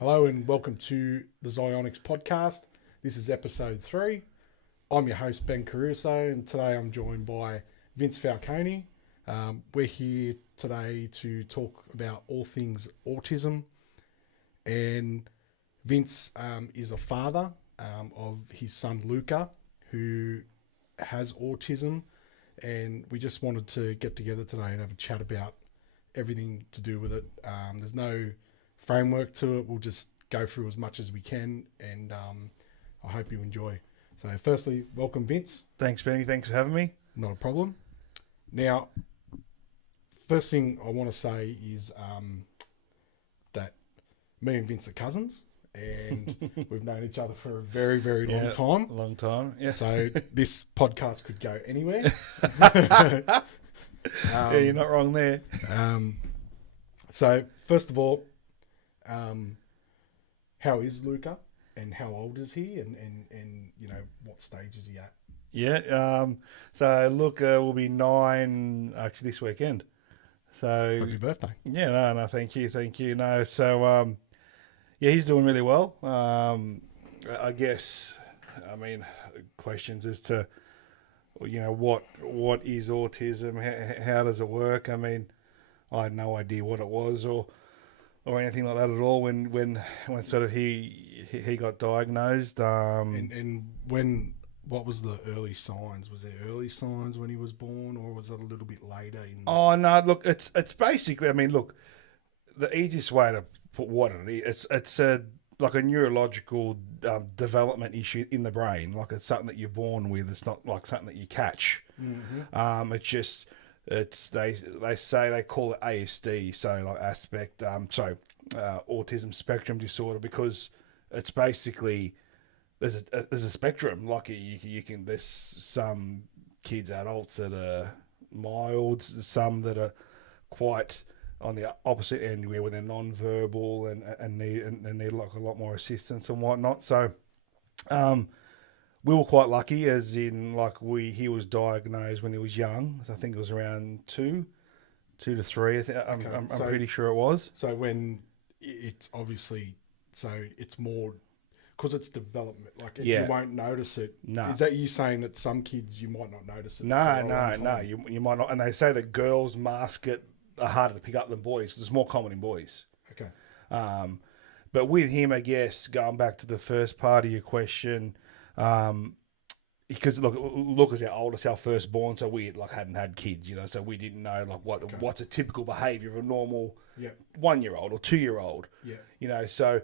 Hello and welcome to the Zionics podcast. This is episode 3. I'm your host Ben Caruso and today I'm joined by Vince Falcone. We're here today to talk about all things autism, and Vince is a father of his son Luca, who has autism, and we just wanted to get together today and have a chat about everything to do with it. There's no framework to it. We'll just go through as much as we can, and I hope you enjoy. So firstly, welcome Vince. Thanks, Benny. Thanks for having me. Not a problem. Now, first thing I want to say is that me and Vince are cousins, and we've known each other for a very, very long time. Long time, yeah. So this podcast could go anywhere. Yeah, you're not wrong there. So first of all, how is Luca, and how old is he, and you know, what stage is he at? Yeah, so Luca will be 9 actually this weekend. So Happy birthday. yeah, no, thank you. No, so yeah, he's doing really well. I guess, I mean, questions as to, you know, what is autism? How does it work? I mean, I had no idea what it was or anything like that at all when sort of he got diagnosed. And when, what was the early signs? Was there early signs when he was born, or was it a little bit later? Oh no, look, it's basically, I mean, look, the easiest way to put what it is, it's a like a neurological development issue in the brain. Like it's something that you're born with. It's not like something that you catch. Mm-hmm. It's just they say they call it ASD, so like autism spectrum disorder, because it's basically there's a spectrum. Like you can, there's some kids, adults that are mild, some that are quite on the opposite end where they're non-verbal and need like a lot more assistance and whatnot. So we were quite lucky, as in like he was diagnosed when he was young. So I think it was around 2 to 3. I'm pretty sure it was. So when it's obviously, so it's more because it's development. Like you won't notice it. No. Is that you saying that some kids you might not notice it? No. You might not. And they say that girls mask it are harder to pick up than boys because it's more common in boys. Okay. But with him, I guess, going back to the first part of your question, because look, Luca's our oldest, our firstborn, so we like hadn't had kids, you know, so we didn't know like what's a typical behaviour of a normal 1-year-old or 2-year-old. Yeah. You know, so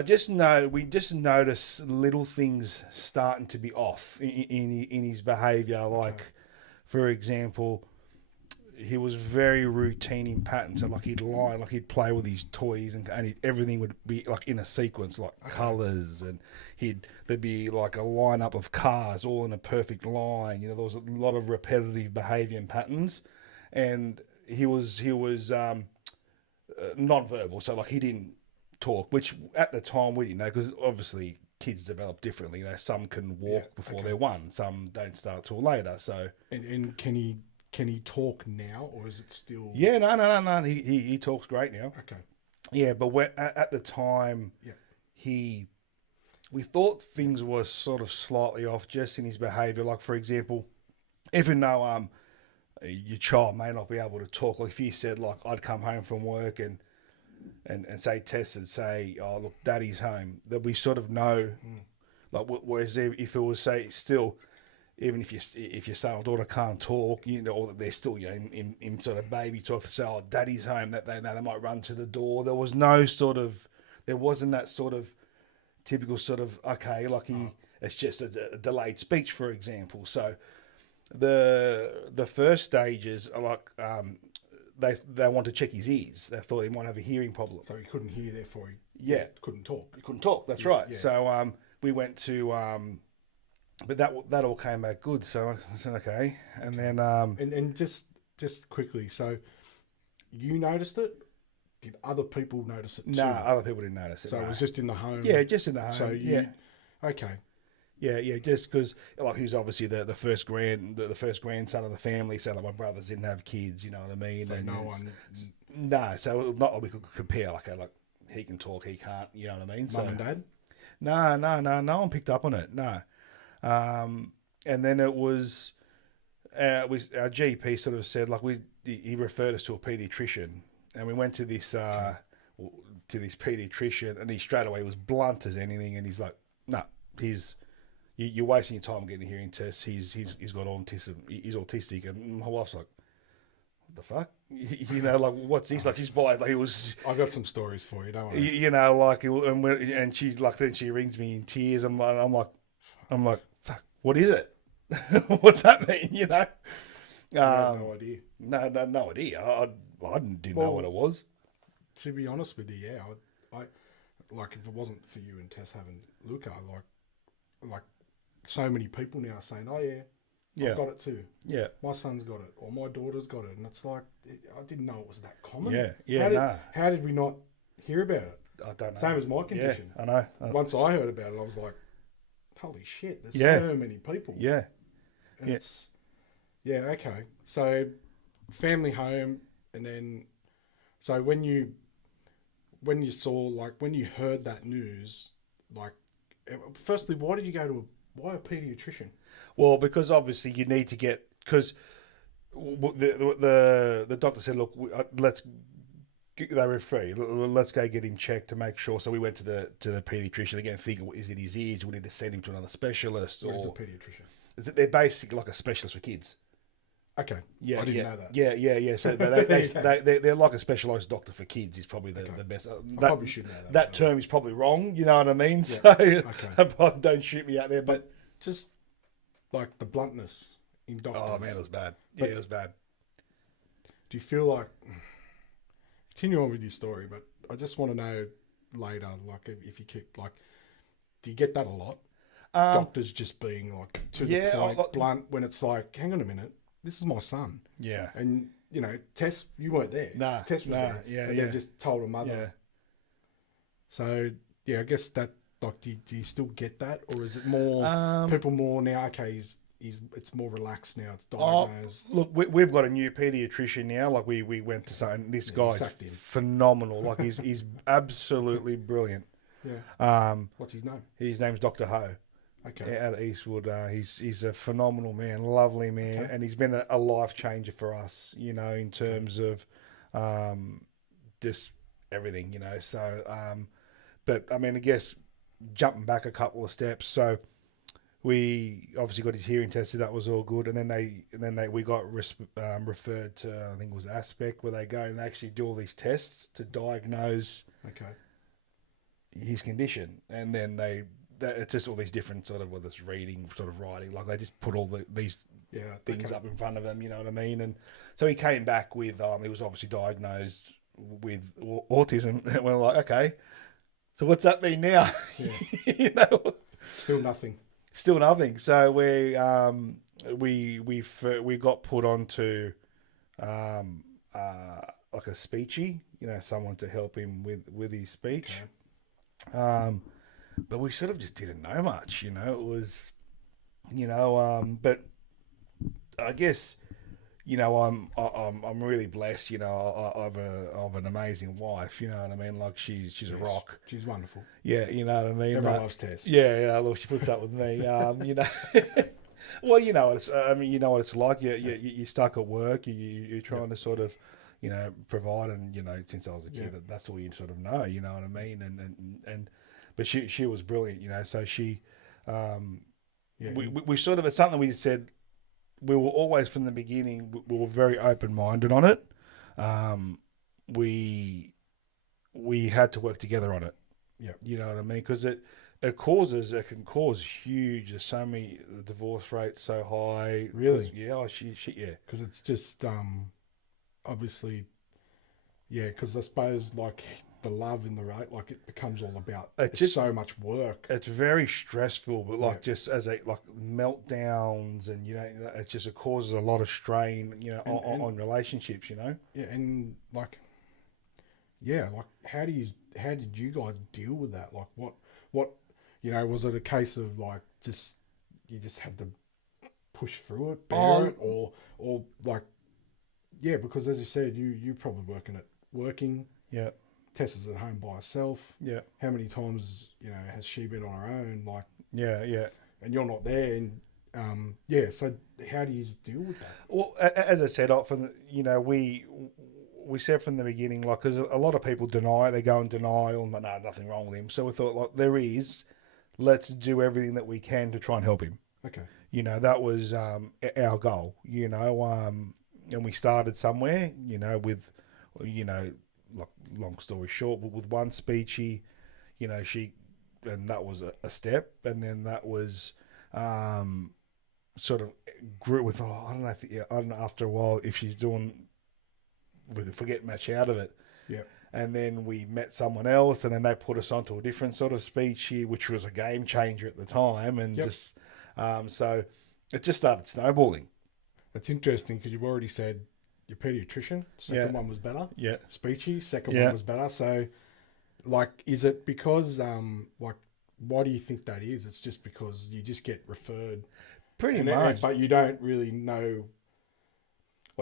we just notice little things starting to be off in his behaviour. Like, for example, he was very routine in patterns. So like he'd play with his toys, and everything would be like in a sequence, like colours, and there'd be like a lineup of cars all in a perfect line. You know, there was a lot of repetitive behaviour and patterns, and he was non-verbal. So like he didn't talk, which at the time we didn't know, because obviously kids develop differently. You know, some can walk before they're 1, some don't start till later. So and can he talk now, or is it still? Yeah, no. He talks great now. Okay. Yeah, but at the time, we thought things were sort of slightly off just in his behaviour. Like, for example, even though your child may not be able to talk, like if you said, like, I'd come home from work and say Tess would say, oh look, Daddy's home, that we sort of know. Like, whereas if it was, say, still, even if your son or daughter can't talk, you know, or they're still, you know, in sort of baby talk, to say, oh, Daddy's home, that they might run to the door. There wasn't that sort of typical sort of, okay, like it's just a delayed speech, for example. So the first stages are like, they want to check his ears. They thought he might have a hearing problem. So he couldn't hear, therefore he couldn't talk. He couldn't talk. That's right. Yeah. So we went to, but that all came back good. So I said okay, and then and just quickly, so you noticed it. Did other people notice it too? No, other people didn't notice it. So it was just in the home. Yeah, just in the home. So okay. Yeah, just because like he was obviously the first grandson of the family, so like my brothers didn't have kids, you know what I mean? So and no one. No, so not like we could compare like he can talk, he can't. You know what I mean? Mum and dad? No one picked up on it. No. And then it was, our GP sort of said, like, he referred us to a paediatrician, and we went to this paediatrician, and he straight away was blunt as anything, and he's like, no, you're wasting your time getting a hearing test. He's got autism. He's autistic, and my wife's like, what the fuck? You know, like, what's this? Like, he's by, like, he was. I got some stories for you. Don't worry. You know, like, and she's like, then she rings me in tears. I'm like, fuck, what is it? What's that mean? You know, I had no idea. No idea. I didn't know what it was. To be honest with you, yeah, I like, if it wasn't for you and Tess having Luca, like so many people now are saying, oh yeah, I've got it too. Yeah, my son's got it, or my daughter's got it, and it's like, I didn't know it was that common. How did we not hear about it? I don't know. Same as my condition. Yeah, I know. Once I heard about it, I was like, holy shit, there's so many people. Yeah. And it's, okay. So, family home, and then, so when you saw, like, when you heard that news, like, firstly, why a paediatrician? Well, because obviously you need to get, because the doctor said, look, they were free. Let's go get him checked to make sure. So we went to the paediatrician again, thinking, is it his ears? We need to send him to another specialist. What is a paediatrician? They're basically like a specialist for kids. Okay. Yeah, I didn't know that. Yeah. So they're like a specialised doctor for kids. Is probably the best. I probably should know that. That term is probably wrong. You know what I mean? Yeah. So don't shoot me out there. But just like the bluntness in doctors. Oh man, it was bad. It was bad. Do you feel like, continue on with your story, but I just want to know later, like, if you keep, like, do you get that a lot? Doctors just being like to the point, blunt, when it's like, hang on a minute, this is my son. Yeah. And, you know, Tess, you weren't there. Nah. Tess was there. Yeah. They just told her mother. Yeah. So, I guess that, like, do you still get that? Or is it more, people more now, okay, it's more relaxed now, it's diagnosed? Look, we've got a new paediatrician now. Like, we went to say, this guy's phenomenal. Like, he's absolutely brilliant. Yeah. What's his name? His name's Dr. Ho. Okay. Out of Eastwood. He's a phenomenal man, lovely man, and he's been a life changer for us, you know, in terms of just everything, you know. So, but I mean, I guess jumping back a couple of steps, so we obviously got his hearing tested. That was all good, and then we got referred to, I think it was Aspect, where they go and they actually do all these tests to diagnose his condition, and then it's just all these different sort of, whether it's reading, sort of writing, like they just put all these things up in front of them, you know what I mean? And so he came back with, he was obviously diagnosed with autism, and we're like, okay, so what's that mean now? Yeah. You know, still nothing. So we got put onto like a speechy, you know, someone to help him with his speech. But we sort of just didn't know much, you know. It was, you know, but I guess, you know, I'm really blessed, you know. I've an amazing wife, you know what I mean. Like, she's a rock. She's wonderful. Yeah, you know what I mean. Everyone loves Tess. Yeah. Look, she puts up with me. You know. Well, you know, you know what it's like. You're stuck at work. You're trying to sort of, you know, provide, and, you know, since I was a kid, that's all you sort of know. You know what I mean? And but she was brilliant, you know. So she, we sort of, it's something we said. We were always, from the beginning, we were very open-minded on it. We had to work together on it. Yeah, you know what I mean? Because it can cause huge. There's so many, the divorce rate's so high. Really? Yeah. Because it's just obviously, because I suppose, like, the love in the rate, like, it becomes all about it's just so much work. It's very stressful, but like just as like meltdowns, and, you know, it causes a lot of strain, you know, on relationships, you know. Yeah, and like how did you guys deal with that? Like, what you know, was it a case of, like, you just had to push through it, bear it, or like, because as you said, you probably working. Tess is at home by herself. Yeah. How many times, has she been on her own? Like, Yeah. and you're not there. And, so how do you deal with that? Well, as I said, we said from the beginning, like, because a lot of people deny it, they go in denial, and no, nothing wrong with him. So we thought, like, there is, let's do everything that we can to try and help him. Okay. That was our goal, and we started somewhere, with, like, long story short, but with one speechy, and that was a step, and then that was sort of grew with, I don't know, after a while, if she's doing, we could forget much out of it. Yeah. And then we met someone else, and then they put us onto a different sort of speechy, which was a game changer at the time, and just so it just started snowballing. It's interesting because you've already said your pediatrician, second one was better. Yeah. Speechy, second one was better. So, like, is it because, why do you think that is? It's just because you just get referred. Pretty much. But you don't really know,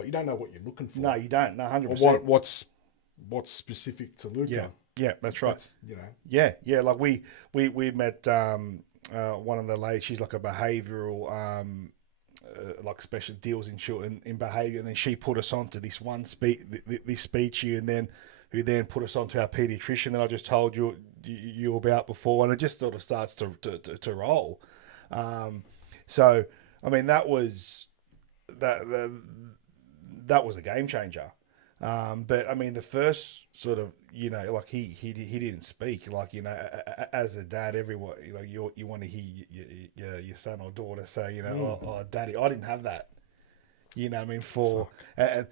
you don't know what you're looking for. No, you don't. No, 100%. What's specific to Luca. Yeah, that's right. That's, Yeah. Like we met one of the ladies. She's like a behavioural, like special deals in behaviour, and then she put us onto this one this speechy, and then who then put us onto our paediatrician that I just told you about before, and it just sort of starts to roll. So I mean that was a game changer. But I mean, the first sort of, like he didn't speak, like, as a dad, everyone, you want to hear your son or daughter say, oh, daddy, I didn't have that, I mean, and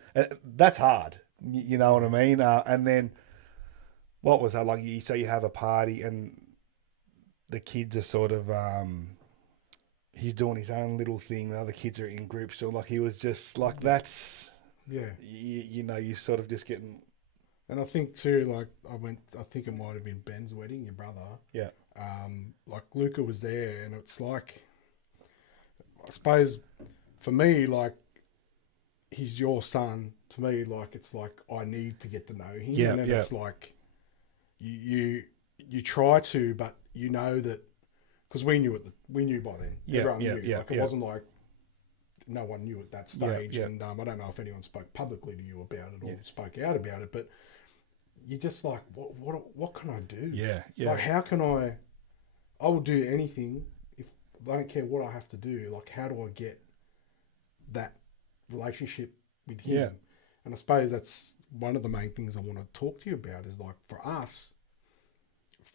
that's hard, you know what I mean? And then what was that? Like, you say you have a party and the kids are sort of, he's doing his own little thing. The other kids are in groups. So like, he was just like, that's, yeah, you sort of just getting. And I think too, like I think it might have been Ben's wedding, your brother. Yeah. Like Luca was there, and it's like, I suppose for me, like, he's your son. To me, like, it's like I need to get to know him. Yeah. And then it's like you try to, but you know that, because we knew by then. Yeah. Everyone knew. Yeah. Like, it wasn't like no one knew at that stage. Yeah. And I don't know if anyone spoke publicly to you about it or spoke out about it, but you're just like, what can I do? Yeah. Like, how can I will do anything if I don't care what I have to do. Like, how do I get that relationship with him? Yeah. And I suppose that's one of the main things I want to talk to you about is, like, for us,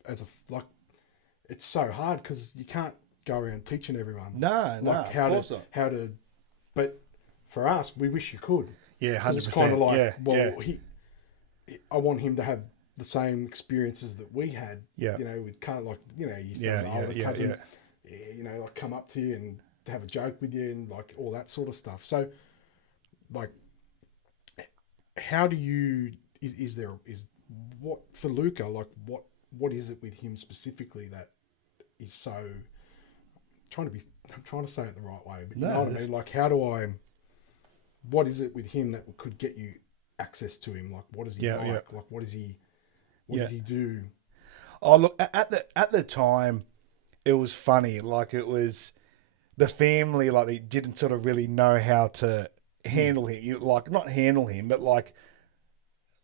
it's so hard because you can't go around teaching everyone. No, how to, but for us, we wish you could. Yeah, 100%. It's kind of like, yeah. I want him to have the same experiences that we had. Yeah. With older cousin, like, come up to you and to have a joke with you and like all that sort of stuff. So, like, how do you is what for Luca, like, what is it with him specifically that is so, I'm trying to say it the right way, but you know what I mean? Like, what is it with him that could get you access to him? Like, what is he like? Yeah. Like, what does he do? Oh, look, at the time, it was funny. Like, it was the family, like, they didn't sort of really know how to handle him. Like, not handle him, but like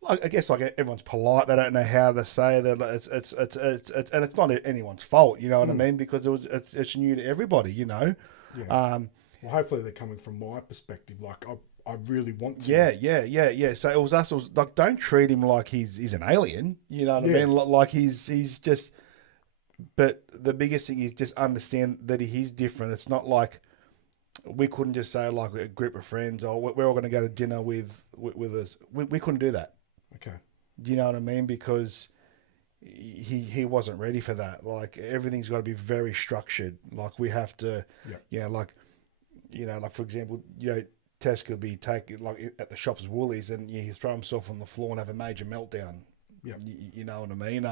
I guess, like, everyone's polite. They don't know how to say that. It's and it's not anyone's fault. You know what I mean? Because it's new to everybody. Yeah. Well, hopefully they're coming from my perspective. Like, I really want to. Yeah. So it was us. It was like, don't treat him like he's an alien. You know what I mean? Like, he's just. But the biggest thing is just understand that he's different. It's not like we couldn't just say, like, a group of friends, or we're all going to go to dinner with us. We couldn't do that. Okay. Do you know what I mean? Because he wasn't ready for that. Like, everything's got to be very structured. Like, we have to, like for example, Tess could be taken, like, at the shops, Woolies, and he'd throw himself on the floor and have a major meltdown. Yeah. You know what I mean?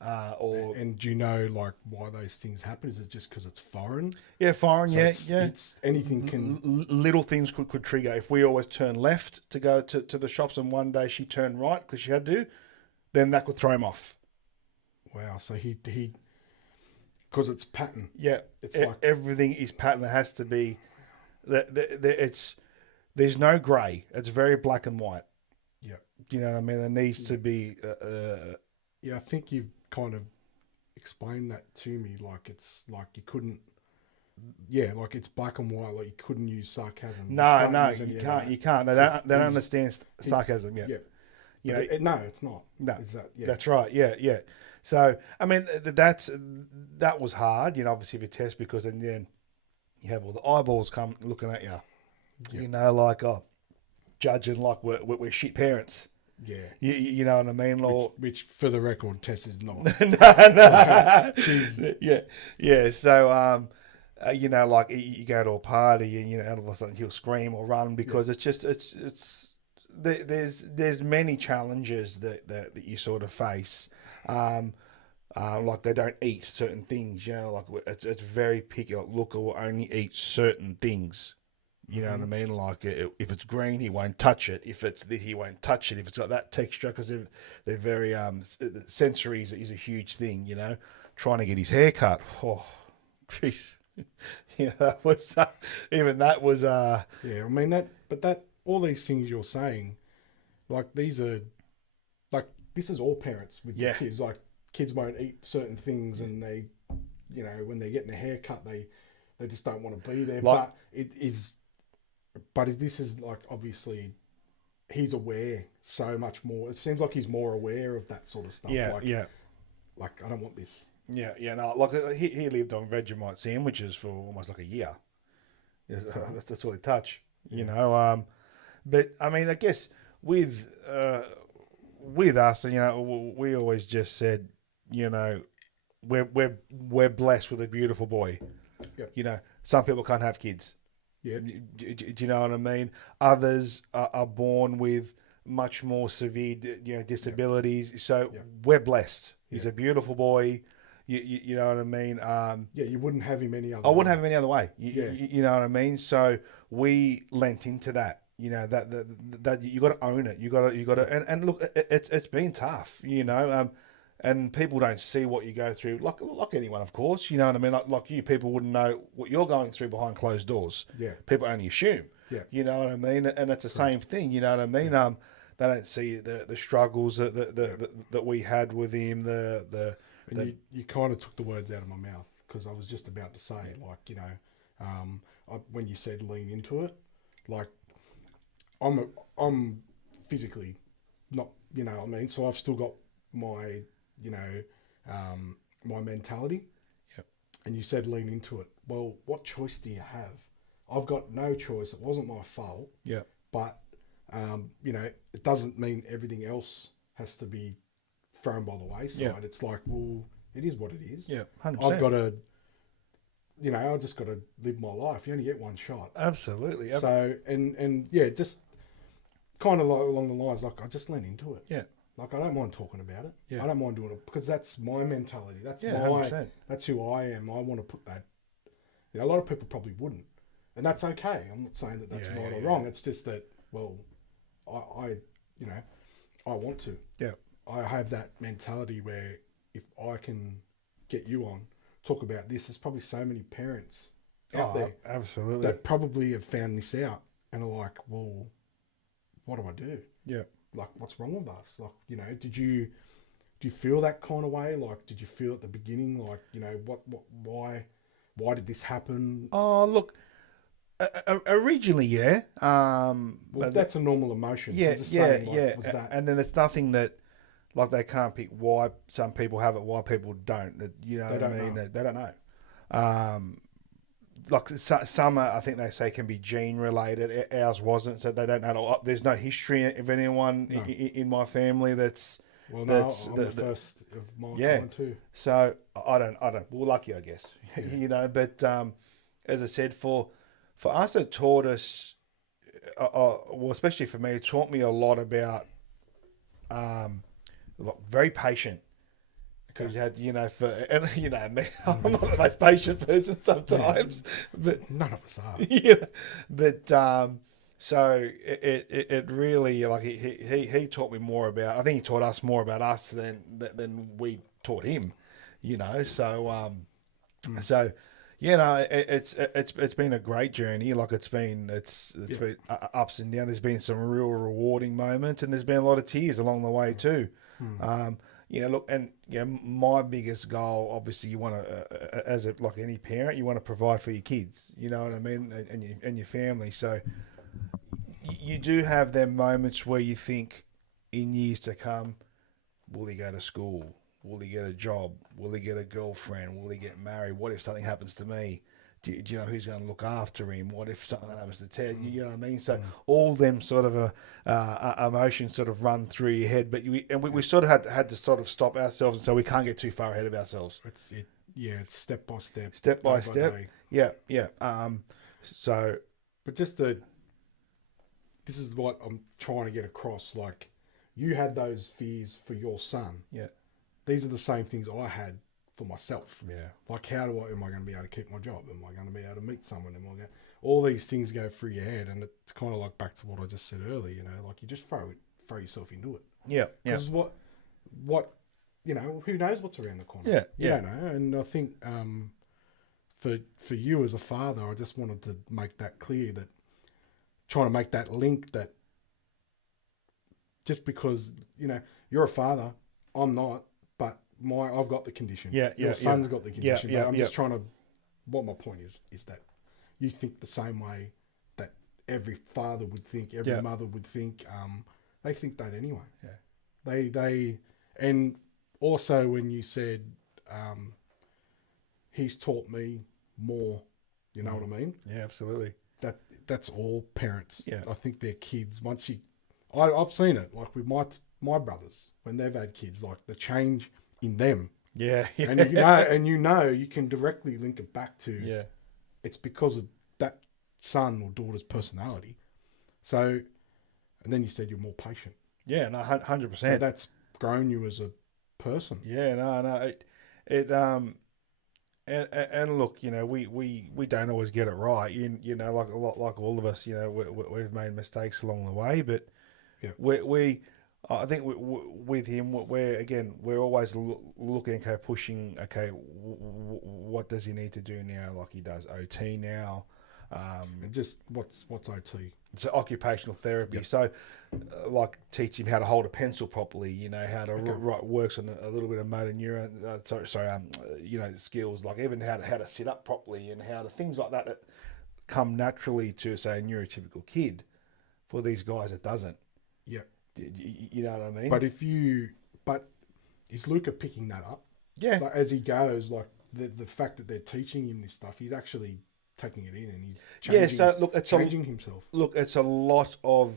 And do you know, like, why those things happen? Is it just because it's foreign? Yeah, foreign. So it's anything can. Little things could trigger. If we always turn left to go to the shops, and one day she turned right because she had to, then that could throw him off. Wow. So he because it's pattern. Yeah, It's like everything is pattern. There has to be there's no grey. It's very black and white. yeah. You know what I mean? There needs to be. Yeah, I think you've kind of explained that to me. Like it's like you couldn't. Yeah, like it's black and white. Like you couldn't use sarcasm. No, use any you of can't. that. You can't. They don't understand sarcasm yet. Yeah. You But know, no, it's not. no, Is that, yeah. that's right. Yeah. So I mean, that was hard. You know, obviously for test because then you have all the eyeballs come looking at you. Yeah. You know, like judging like we're shit parents. Yeah. You know what I mean? Or Which, for the record, Tess is not. no. Yeah. So, you know, like you go to a party and, you know, all of a sudden he'll scream or run because it's just, there's many challenges that you sort of face. Like they don't eat certain things, you know, like it's very picky. Like Luca will only eat certain things. You know what I mean? Like if it's green, he won't touch it. If it's this, he won't touch it. If it's got that texture, because they're very sensory is a huge thing. You know, trying to get his hair cut. Oh, jeez. You know, that was even that was. Yeah, I mean that all these things you're saying, like these are, like this is all parents with their kids. Like kids won't eat certain things, and they, you know, when they're getting a haircut, they just don't want to be there. Like, but it is. But this is like obviously he's aware so much more. It seems like he's more aware of that sort of stuff. Yeah, Like I don't want this. Yeah. No, like he lived on Vegemite sandwiches for almost like a year. That's all he touched. You know. But I mean, I guess with us, you know, we always just said, you know, we're blessed with a beautiful boy. Yep. You know, some people can't have kids. Yeah. Do you know what I mean? Others are born with much more severe, you know, disabilities. Yeah. So we're blessed. He's a beautiful boy. You know what I mean? Yeah, you wouldn't have him any other I way. wouldn't have him any other way. You know what I mean? So we lent into that. You know, that you got to own it. You got to, and look, it's been tough. You know, and people don't see what you go through, like anyone, of course. You know what I mean? Like you, people wouldn't know what you're going through behind closed doors. Yeah. People only assume. Yeah. You know what I mean? And it's the same thing. You know what I mean? Yeah. They don't see the struggles that we had with him. You kind of took the words out of my mouth, because I was just about to say, like, you know, when you said lean into it, like I'm physically not, you know what I mean? So I've still got my, you know, my mentality. Yep. And you said lean into it. Well, what choice do you have? I've got no choice. It wasn't my fault. Yeah. But, you know, it doesn't mean everything else has to be thrown by the wayside. Yeah. It's like, well, it is what it is. Yeah, 100%. I've got to, you know, I just got to live my life. You only get one shot. Absolutely. So, and yeah, just kind of like along the lines, like I just lean into it. Yeah. Like I don't mind talking about it. Yeah. I don't mind doing it, because that's my mentality. That's 100%. That's who I am. I want to put that. You know, a lot of people probably wouldn't, and that's okay. I'm not saying that that's right or wrong. It's just that, well, I you know, I want to. Yeah. I have that mentality where if I can get you on, talk about this, there's probably so many parents out there absolutely that probably have found this out and are like, well, what do I do? Yeah. Like, what's wrong with us? Like, you know, do you feel that kind of way? Like, did you feel at the beginning, like, you know, why did this happen? Oh, look, originally, yeah. Well, that's a normal emotion. Yeah, so just saying, like, was that... And then it's nothing that, like, they can't pick why some people have it, why people don't. You know what I mean? They don't know. Like some, I think they say can be gene related. Ours wasn't, so they don't know. There's no history of anyone in my family that's. Well, no, I'm the first of my kind too. So I don't. Well, lucky, I guess. Yeah. You know, but as I said, for us, it taught us. Well, especially for me, it taught me a lot about. Very patient. Because you had, you know, and you know me, I'm not the most patient person sometimes, but none of us are. Yeah, but So it really, like, he taught me more about, I think he taught us more about us than we taught him, Mm. so it's been a great journey. Like, it's been Yeah. been ups and downs. There's been some real rewarding moments, and there's been a lot of tears along the way too. Mm. Look, and my biggest goal, obviously, you want to, like any parent, you want to provide for your kids. You know what I mean, and your family. So you do have them moments where you think, in years to come, will he go to school? Will he get a job? Will he get a girlfriend? Will he get married? What if something happens to me? Do you know who's going to look after him? What if something happens to Ted? You know what I mean? So all them sort of emotions sort of run through your head, but we sort of had to sort of stop ourselves, and so we can't get too far ahead of ourselves. It's step by step, Step by day step. day. Yeah. So But this is what I'm trying to get across. Like, you had those fears for your son. yeah, These are the same things I had for myself. yeah, Like, am I going to be able to keep my job? Am I going to be able to meet someone? All these things go through your head, and it's kind of like back to what I just said earlier. Like, you just throw yourself into it. yeah. Because what, who knows what's around the corner? Yeah, You yeah. don't know. And I think for you as a father, I just wanted to make that clear, that trying to make that link, that just because you're a father, I'm not, but I've got the condition. Your son's got the condition. Yeah, but I'm just trying to. What my point is that you think the same way that every father would think, every mother would think. They think that anyway. Yeah. They and also when you said he's taught me more. You know what I mean? Yeah, absolutely. That's all parents. Yeah. I think their kids, I've seen it, like with my brothers, when they've had kids, like the change in them. Yeah. And you can directly link it back to it's because of that son or daughter's personality. So, and then you said you're more patient. Yeah, no, 100%. So that's grown you as a person. Yeah, no, and look, we don't always get it right. Like all of us, we've made mistakes along the way, but I think with him, we're always looking, okay, pushing, okay, what does he need to do now? Like, he does OT now. And just what's OT? It's occupational therapy. So, like, teach him how to hold a pencil properly. How to write, works on a little bit of motor neuron. Skills, like even how to sit up properly, and how to things like that come naturally to, say, a neurotypical kid. For these guys, it doesn't. Yeah. You know what I mean? But is Luca picking that up? Yeah. Like, as he goes, like the fact that they're teaching him this stuff, he's actually taking it in, and he's changing, so look, changing himself. Look, it's a lot of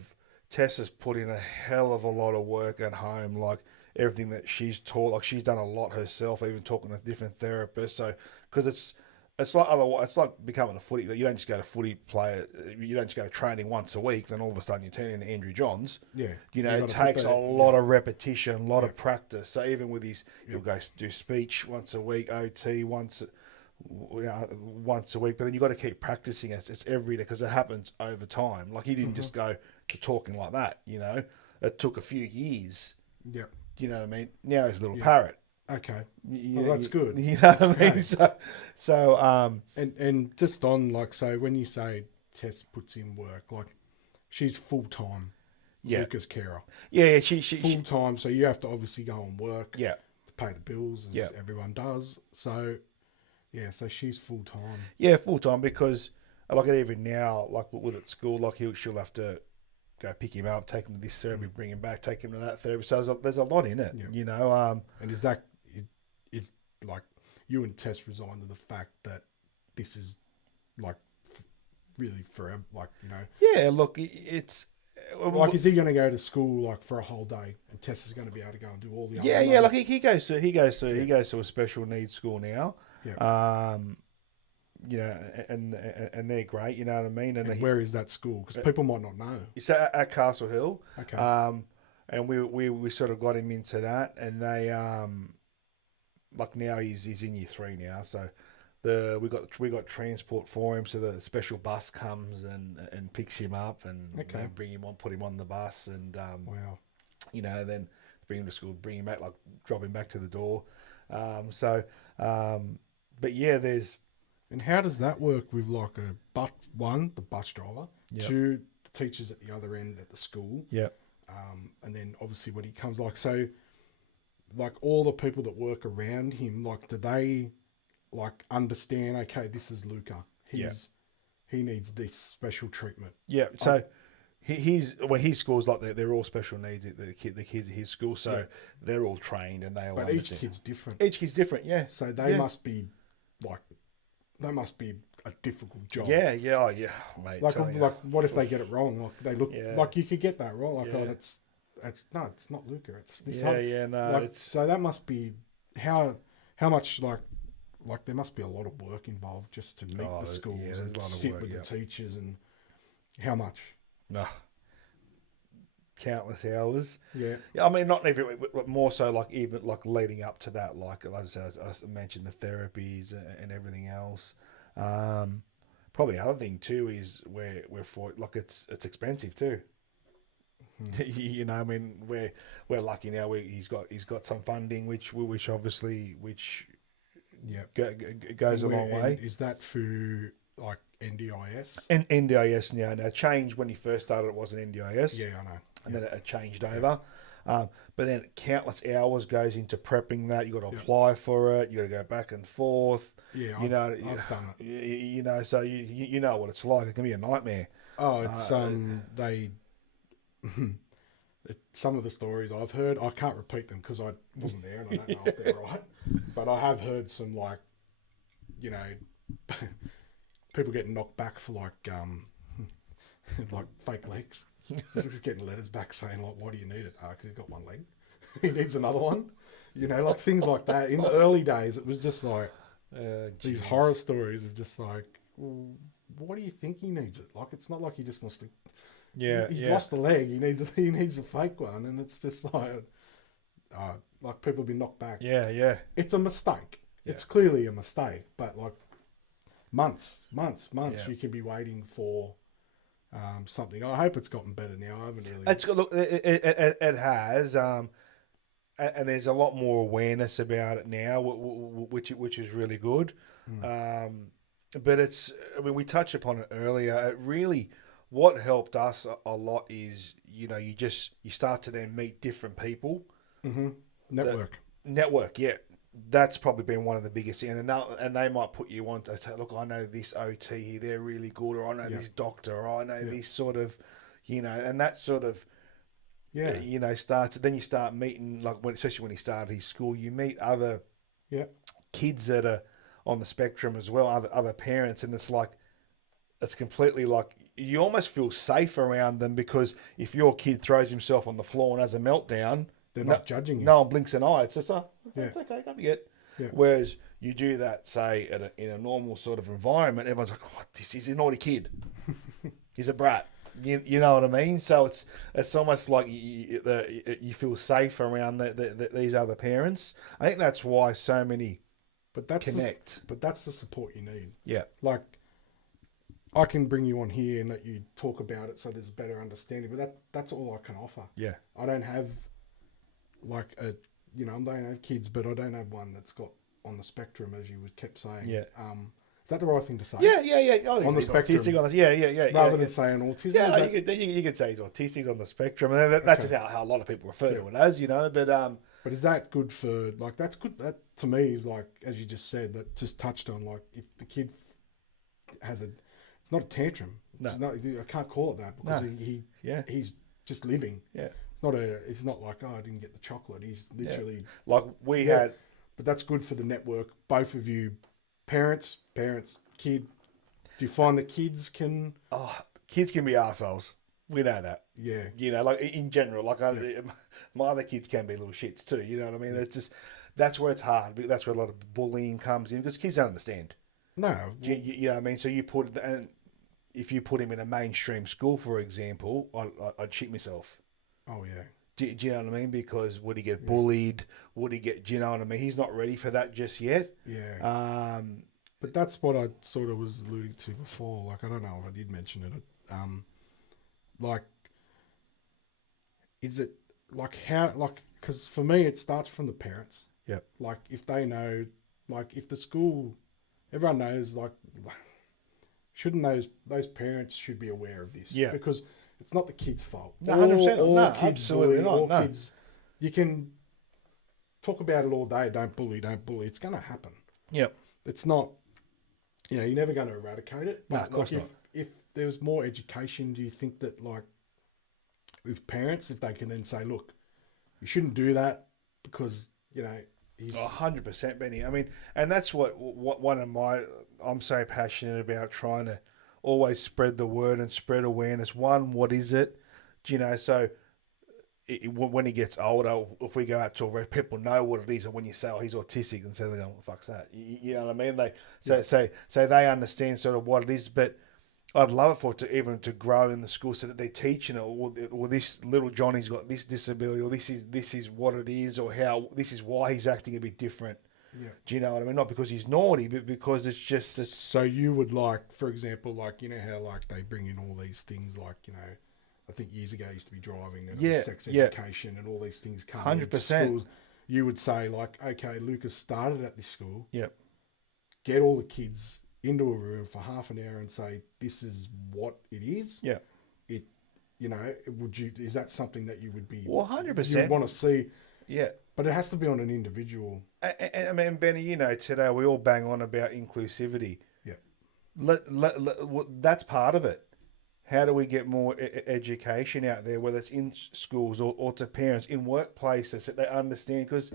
Tessa's put in a hell of a lot of work at home, like everything that she's taught. Like, she's done a lot herself, even talking to different therapists. So, because it's like otherwise, it's like becoming a footy. You don't just go to footy player. You don't just go to training once a week. Then all of a sudden you turn into Andrew Johns. Yeah, it takes a lot of repetition, a lot of practice. So even with you'll go do speech once a week, OT once a week. But then you've got to keep practicing it. It's every day, because it happens over time. Like, he didn't just go to talking like that. It took a few years. Yeah, you know what I mean. Now he's a little parrot. Okay, that's good. You know what I mean? So and just on, like, so when you say Tess puts in work, like, she's full time. Luca's carer. Yeah, she full time. So you have to obviously go and work. Yeah. To pay the bills, as everyone does. So so she's full time. Yeah, full time, because like, even now, like with at school, like she'll have to go pick him up, take him to this therapy, bring him back, take him to that therapy. So there's a lot in it, And is that like you and Tess resigned to the fact that this is like really forever? Like, Yeah, look, it's like, is he going to go to school like for a whole day, and Tess is going to be able to go and do all the like he goes to a special needs school now. Yeah. And they're great. You know what I mean? And where is that school? Because people might not know. It's at Castle Hill. Okay. And we sort of got him into that, and they like, now he's in year 3 now, so we got transport for him, so the special bus comes and picks him up and Okay. bring him on, put him on the bus, and Wow. then bring him to school, bring him back, like drop him back to the door. But yeah, there's And how does that work with like the bus driver, Yep. two, the teachers at the other end at the school, yeah. and then obviously when he comes, like, so, like all the people that work around him, like, do they like understand? Okay, this is Luca. He needs this special treatment. Yeah, so his schools, like they're all special needs. The kids at his school, so they're all trained and they all. But understand. each kid's different. Each kid's different, yeah. So they must be a difficult job. Yeah, oh yeah, mate. Like what if they get it wrong? Like they look like you could get that wrong. Like it's not Luca. It's this. So that must be how much like there must be a lot of work involved just to meet the schools and sit with the teachers, and how much? No, countless hours. Yeah. I mean, not even, but more so like even like leading up to that, like as I mentioned, the therapies and everything else. Probably another thing too is we're for like it's expensive too. You know, I mean, we're lucky now. He's got some funding, which obviously goes a long way. Is that through like NDIS? And NDIS now changed when he first started. It wasn't NDIS. Yeah, I know. And then it changed over. But then countless hours goes into prepping that. You got to apply for it. You got to go back and forth. Yeah, I've done it. You know, so you know what it's like. It can be a nightmare. Oh, it's some of the stories I've heard, I can't repeat them because I wasn't there and I don't know if they're right. But I have heard some like, you know, people getting knocked back for like like fake legs. Just getting letters back saying like, why do you need it? Because he's got one leg. He needs another one. You know, like things like that. In the early days, it was just like these horror stories of just like, well, what do you think he needs it? Like, it's not like he just wants to. He's lost a leg. He needs a fake one, and it's just like people have been knocked back. Yeah. It's a mistake. Yeah. It's clearly a mistake, but like months, you can be waiting for something. I hope it's gotten better now. I haven't really. Look, it has, and there's a lot more awareness about it now, which is really good. But we touched upon it earlier. It really, what helped us a lot is, you know, you start to then meet different people. Mm-hmm. Network, yeah. That's probably been one of the biggest things. And they might put you on to say, look, I know this OT here, they're really good, or I know this doctor, or I know this sort of, you know, and that sort of, you know, starts. Then you start meeting, like, especially when he started his school, you meet other kids that are on the spectrum as well, other parents, and it's like, it's completely like, you almost feel safe around them, because if your kid throws himself on the floor and has a meltdown, they're not judging you. No one blinks an eye. It's just, it's okay, come get. Yeah. Whereas you do that, say, in a normal sort of environment, everyone's like, oh, he's a naughty kid. He's a brat. You know what I mean? So it's almost like you feel safe around these other parents. I think that's why so many connect. But that's the support you need. Yeah. Like, I can bring you on here and let you talk about it so there's a better understanding, but that's all I can offer. Yeah. I don't have like I don't have kids, but I don't have one that's got on the spectrum, as you kept saying. Yeah. Is that the right thing to say? Yeah. I on the spectrum. Rather than saying autism. Yeah, you could say he's autistic on the spectrum, and that's how a lot of people refer to it as, you know. But is that good for, like, that's good? That to me is like, as you just said, that just touched on, like, if the kid has it's not a tantrum. No. I can't call it that, because he's just living. Yeah. It's not like, oh, I didn't get the chocolate. He's literally like we had. But that's good for the network. Both of you, parents, kid. Do you find the kids can? Oh, kids can be arseholes. We know that. Yeah. You know, like in general, like my other kids can be little shits too. You know what I mean? That's where it's hard. That's where a lot of bullying comes in, because kids don't understand. No. You know what I mean? So if you put him in a mainstream school, for example, I'd shit myself. Oh yeah. Do you know what I mean? Because would he get bullied? Would he get? Do you know what I mean? He's not ready for that just yet. Yeah. But that's what I sort of was alluding to before. Like, I don't know if I did mention it. Like, is it like how, like, because for me, it starts from the parents. Yep. Like, if they know, like, if the school, everyone knows, like, shouldn't those parents should be aware of this? Yeah. Because it's not the kid's fault. No, 100%. All No, kids absolutely bully, not. all No. kids, you can talk about it all day. Don't bully, don't bully. It's going to happen. Yep. It's not, you're never going to eradicate it. No, But of course like not. if there was more education, do you think that, like, with parents, if they can then say, look, you shouldn't do that because, he's... 100%, Benny. I mean, and that's what one of my, I'm so passionate about, trying to always spread the word and spread awareness. One, what is it? So when he gets older, if we go out to a restaurant, people know what it is, and when you say, oh, he's autistic, and so they go, what the fuck's that? You know what I mean? So they understand sort of what it is, but I'd love it for it to even to grow in the school so that they're teaching it, or this little Johnny's got this disability, or this is what it is, or how this is why he's acting a bit different. Yeah. Do you know what I mean? Not because he's naughty, but because it's just So you would, like, for example, like, how like they bring in all these things, like, I think years ago used to be driving, and it was sex education and all these things coming into 100%. schools. You would say, like, okay, Lucas started at this school. Yep. Get all the kids into a room for half an hour and say, this is what it is. Yeah. It, is that something that you would be... Well, 100%. You'd want to see... Yeah. But it has to be on an individual... And I mean, Benny, today we all bang on about inclusivity. Yeah. That's part of it. How do we get more education out there, whether it's in schools or to parents, in workplaces, that they understand? Because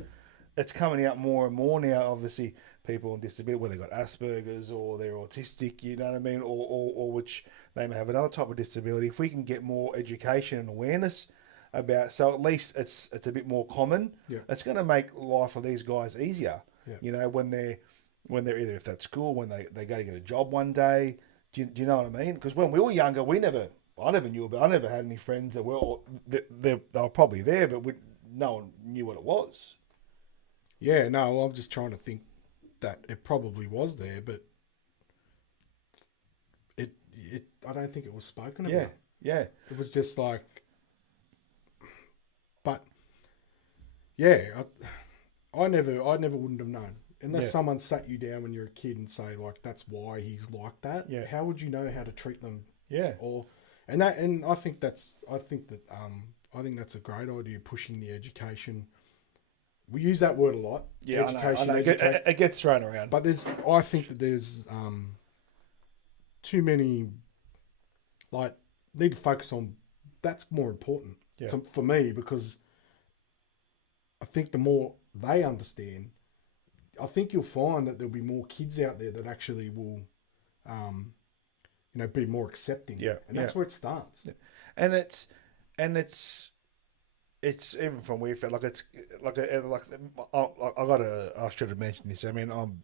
it's coming out more and more now, obviously, people on disability, whether they've got Asperger's or they're autistic, you know what I mean, or which they may have another type of disability. If we can get more education and awareness about, so at least it's a bit more common, it's going to make life for these guys easier. Yeah. When they're either if that's school, when they go to get a job one day. Do you know what I mean? Because when we were younger, I never knew about. I never had any friends that were they were probably there, but no one knew what it was. Yeah, no, I'm just trying to think that it probably was there, but it I don't think it was spoken about. Yeah. It was just like, but yeah, I never wouldn't have known. Unless someone sat you down when you're a kid and say, like, that's why he's like that. Yeah. How would you know how to treat them? Yeah. And I think that's a great idea, pushing the education. We use that word a lot. Yeah, education, I know. It gets thrown around. But I think that there's too many, like, need to focus on, that's more important for me, because I think the more they understand, I think you'll find that there'll be more kids out there that actually will, be more accepting. Yeah, and that's where it starts. Yeah. And it's even from where you felt like it's like I should have mentioned this. I mean, I'm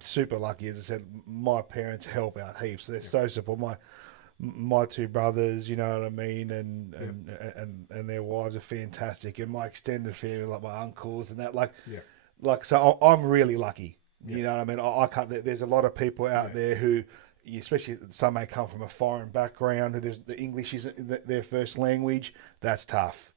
super lucky, as I said. My parents help out heaps. They're so supportive. My two brothers, you know what I mean, and their wives are fantastic, and my extended family, like my uncles and that, so I'm really lucky. You know what I mean? I can't. There's a lot of people out there who, especially some may come from a foreign background, who the English isn't their first language. That's tough.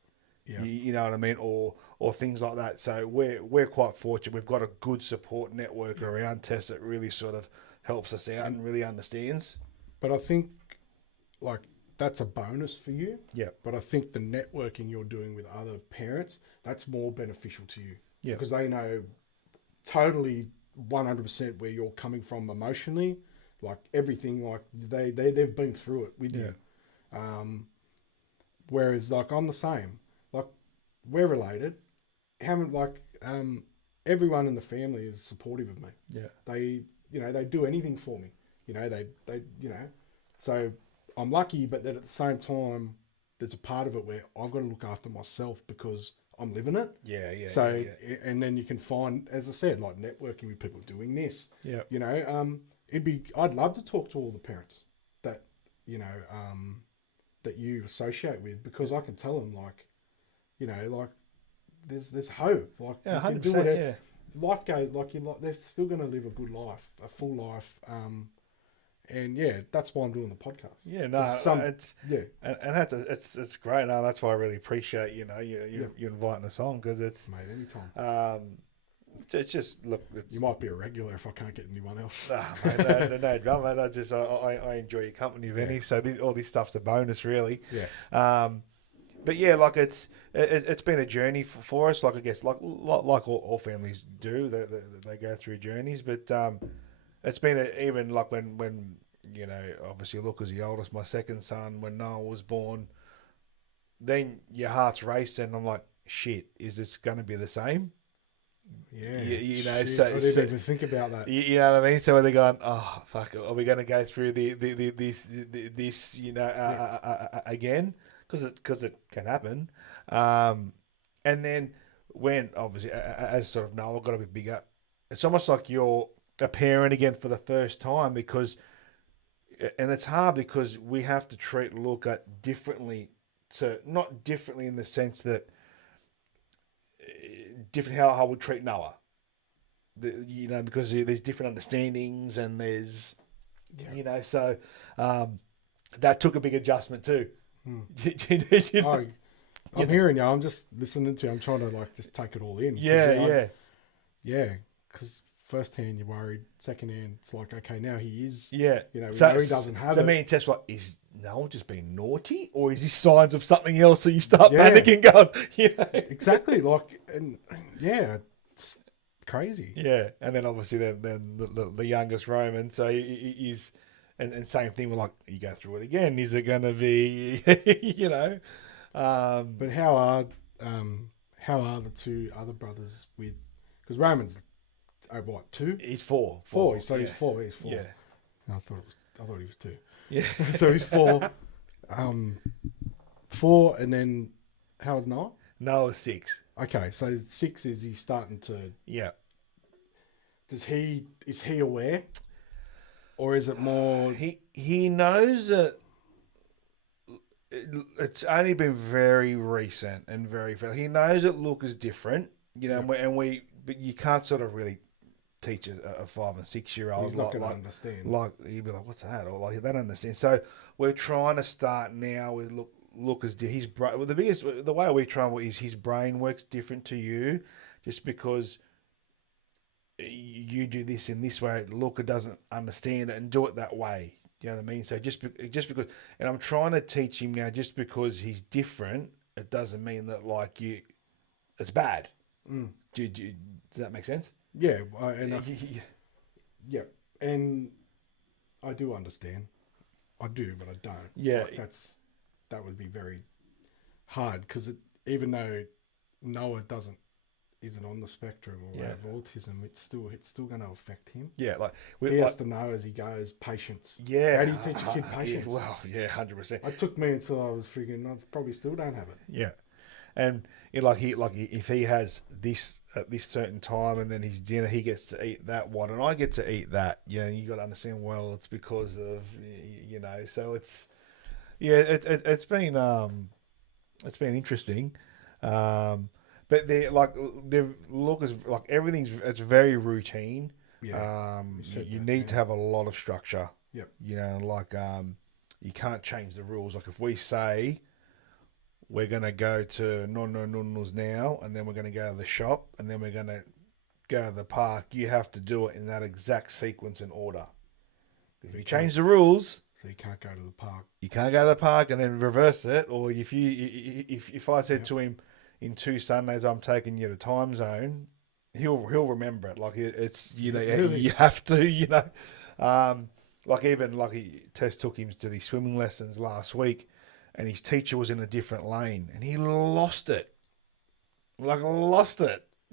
Yeah. You know what I mean? Or things like that. So we're quite fortunate. We've got a good support network around Tess that really sort of helps us out and really understands. But I think, like, that's a bonus for you. Yeah. But I think the networking you're doing with other parents, that's more beneficial to you. Yeah. Because they know totally 100% where you're coming from emotionally, like everything, like they've been through it with you. Whereas, like, I'm the same. Like, we're related. Everyone in the family is supportive of me. Yeah. They do anything for me. So I'm lucky, but then at the same time, there's a part of it where I've got to look after myself because I'm living it. Yeah. So, and then you can find, as I said, like, networking with people doing this. Yeah. I'd love to talk to all the parents that, that you associate with, because I can tell them, like, like, there's hope. Like, 100%. do whatever. life goes they're still going to live a good life, a full life. And yeah, that's why I'm doing the podcast. Yeah, no, it's and that's it's great. No, that's why I really appreciate you inviting us on, because it's Mate, anytime. It's just look. You might be a regular if I can't get anyone else. Mate, no drama. Mate. I enjoy your company, Wenty. So all this stuff's a bonus, really. Yeah. But yeah, like it's been a journey for us. Like I guess like all families do, they go through journeys. But it's been even like when obviously Luca's the oldest, my second son. When Noah was born, then your heart's racing. I'm like, shit, is this going to be the same? Yeah, shit, so I didn't even think about that. You know what I mean? So they're going, oh fuck, are we going to go through this again? Because it can happen. And then when obviously as sort of Noah got a bit bigger, it's almost like you're a parent again for the first time, and it's hard because we have to treat Luca differently, not differently in the sense that different how I would treat Noah, because there's different understandings and there's, so that took a big adjustment too. I'm hearing you. I'm just listening to you. I'm trying to just take it all in. Yeah. Because first hand you're worried, second hand it's like, okay, now he is. Yeah. So he doesn't have it. So me and Tess were like, is Noah just being naughty, or is this signs of something else? So you start panicking, going, Exactly. It's crazy. Yeah, and then obviously then the youngest Roman, so he's and same thing. We're like, you go through it again. Is it going to be, But how are the two other brothers with? Because Roman's, what, 2? He's 4. So he's 4. He's 4. Yeah. I thought he was 2. Yeah. So he's 4. 4, and then how old's Noah? Noah's 6. Okay, so 6 is he starting to? Yeah. Is he aware, or is it more? He knows that it's only been very recent and very. He knows that Luca's different, but you can't sort of really teach a 5 and 6 year old. He's not going to understand. Like he'd be like, "What's that?" Or like they don't understand. So we're trying to start now with Luca's. The way we try is his brain works different to you, just because you do this in this way. Luca doesn't understand it and do it that way. You know what I mean? So just because, and I'm trying to teach him now, just because he's different, it doesn't mean that it's bad. Mm. Does that make sense? Yeah, and I do understand. I do, but I don't. Yeah, that would be very hard, because even though Noah isn't on the spectrum or have autism, it's still going to affect him. Yeah, he has to know as he goes, patience. Yeah, how do you teach a kid patience? Yeah, well, 100%. It took me until I was freaking. I probably still don't have it. Yeah, and if he has this at this certain time, and then his dinner, he gets to eat that one, and I get to eat that. Yeah, you got to understand. Well, it's because of So it's it's been interesting. But Lucas, everything's, it's very routine. Yeah. You need to have a lot of structure. Yep. You can't change the rules. Like if we say we're going to go to Nunnu's now, and then we're going to go to the shop, and then we're going to go to the park, you have to do it in that exact sequence and order. If you change the rules, so you can't go to the park. You can't go to the park and then reverse it. Or if I said to him, in 2 Sundays I'm taking you to time zone, he'll remember it. It's Really? you have to, Tess took him to these swimming lessons last week, and his teacher was in a different lane, and he lost it.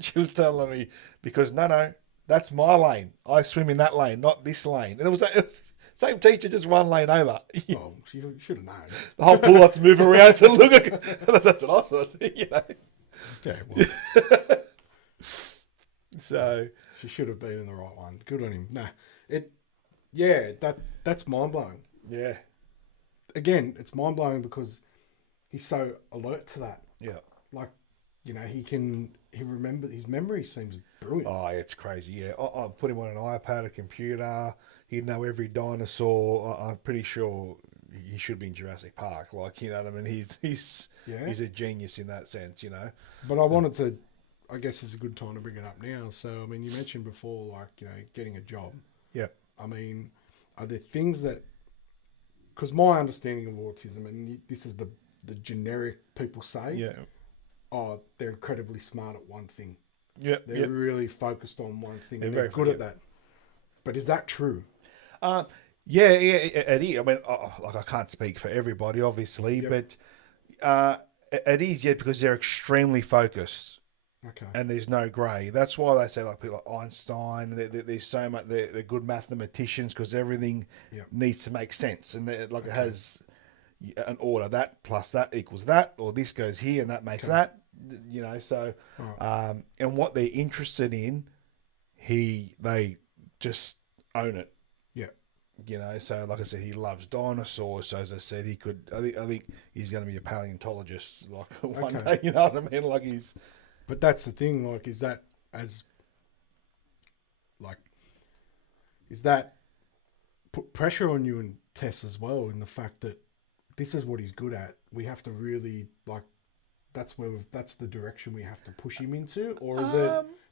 She was telling me, because no, that's my lane. I swim in that lane, not this lane. And it was same teacher, just 1 lane over. Oh, she should have known. The whole pool had to move around to look at. That's what I thought, Yeah, well. So she should have been in the right one. Good on him. Nah, that's mind blowing. Yeah. Again, it's mind blowing because he's so alert to that. Yeah. his memory seems brilliant. Oh, it's crazy. Yeah, I put him on an iPad, a computer. He'd know every dinosaur. I'm pretty sure he should be in Jurassic Park. Like, you know what I mean? Yeah. He's a genius in that sense. You know. But I wanted to, I guess it's a good time to bring it up now. So, I mean, you mentioned before, like, getting a job. Yeah. I mean, are there things that, because my understanding of autism, and this is the generic people say, Yeah. oh, they're incredibly smart at one thing. Yeah. They're really focused on one thing, and They're they're good at that. But is that true? Yeah, it is. I mean, like I can't speak for everybody, obviously, but it is, yeah, because they're extremely focused. Okay. And there's no grey. That's why they say like people like Einstein. There's so much. They're good mathematicians because everything needs to make sense, and it has an order. That plus that equals that, or this goes here and that makes that. You know, so and what they're interested in, they just own it. Yeah. You know, so like I said, he loves dinosaurs. So as I said, he could. I think he's going to be a paleontologist like one day. You know what I mean? Like he's. But that's the thing, like, is that put pressure on you and Tess as well in the fact that this is what he's good at. We have to really, like, that's the direction we have to push him into, or is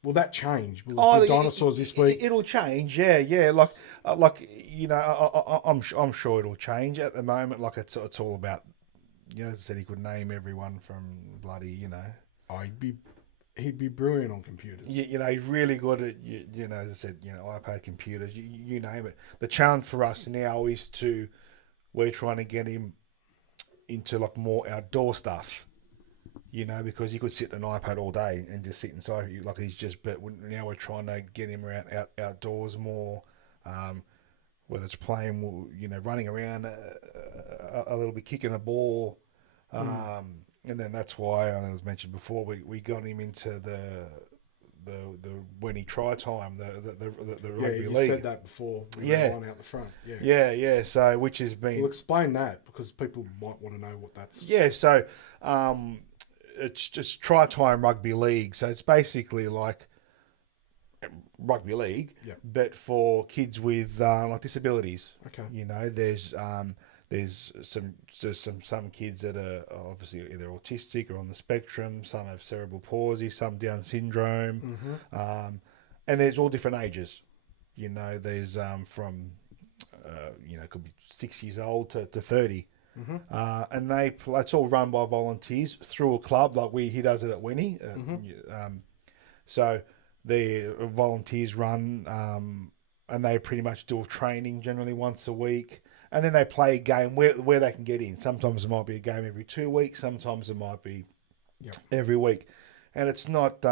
will that change? Will it be dinosaurs this week? It'll change, yeah. Like you know, I'm sure it'll change. At the moment, like it's all about, you know, as I said, he could name everyone from bloody, you know. Oh, he'd be brilliant on computers. You know, he's really good at, you know, as I said, you know, iPad, computers, you name it. The challenge for us now is we're trying to get him into like more outdoor stuff, you know, because you could sit on an iPad all day and just sit inside you, like but now we're trying to get him around outdoors more, whether it's playing, you know, running around a little bit, kicking a ball, and then that's why, and it was mentioned before, we got him into the Wenty Try Time, the rugby league. You said that before. On out the front. Yeah. So which has been. We'll explain that because people might want to know what that's. Yeah. So, it's just Try Time Rugby League. So it's basically like rugby league, but for kids with like disabilities. Okay. You know, there's some kids that are obviously either autistic or on the spectrum. Some have cerebral palsy, some Down syndrome, and there's all different ages. You know, there's from you know, could be 6 years old to 30, and it's all run by volunteers through a club like he does it at Wenty. So the volunteers run, and they pretty much do training generally once a week. And then they play a game where they can get in. Sometimes it might be a game every 2 weeks. Sometimes it might be every week. And it's not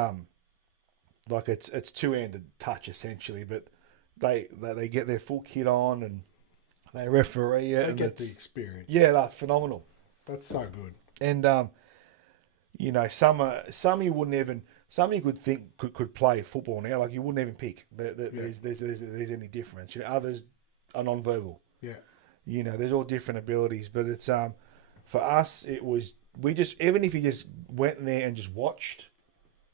like it's two-handed touch essentially, but they get their full kit on and they referee it. They get the experience. Yeah, that's phenomenal. That's so good. And you know, some you wouldn't even. Some you could think could play football now, like you wouldn't even pick. There's any difference. You know, others are non-verbal. Yeah. You know, there's all different abilities, but it's for us it was even if you just went in there and just watched,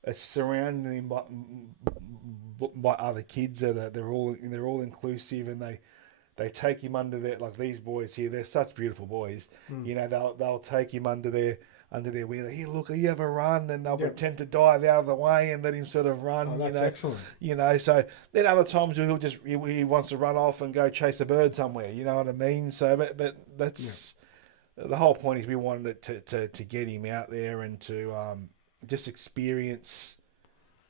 it's surrounded him by other kids that they're all inclusive, and they take him under their, like these boys here, they're such beautiful boys. You know, they'll take him under their wing. Here, look, you have a run, and they'll pretend to dive out of the way and let him sort of run. Oh, that's excellent. You know, so then other times he wants to run off and go chase a bird somewhere. You know what I mean? So, but that's the whole point is we wanted it to get him out there and to just experience,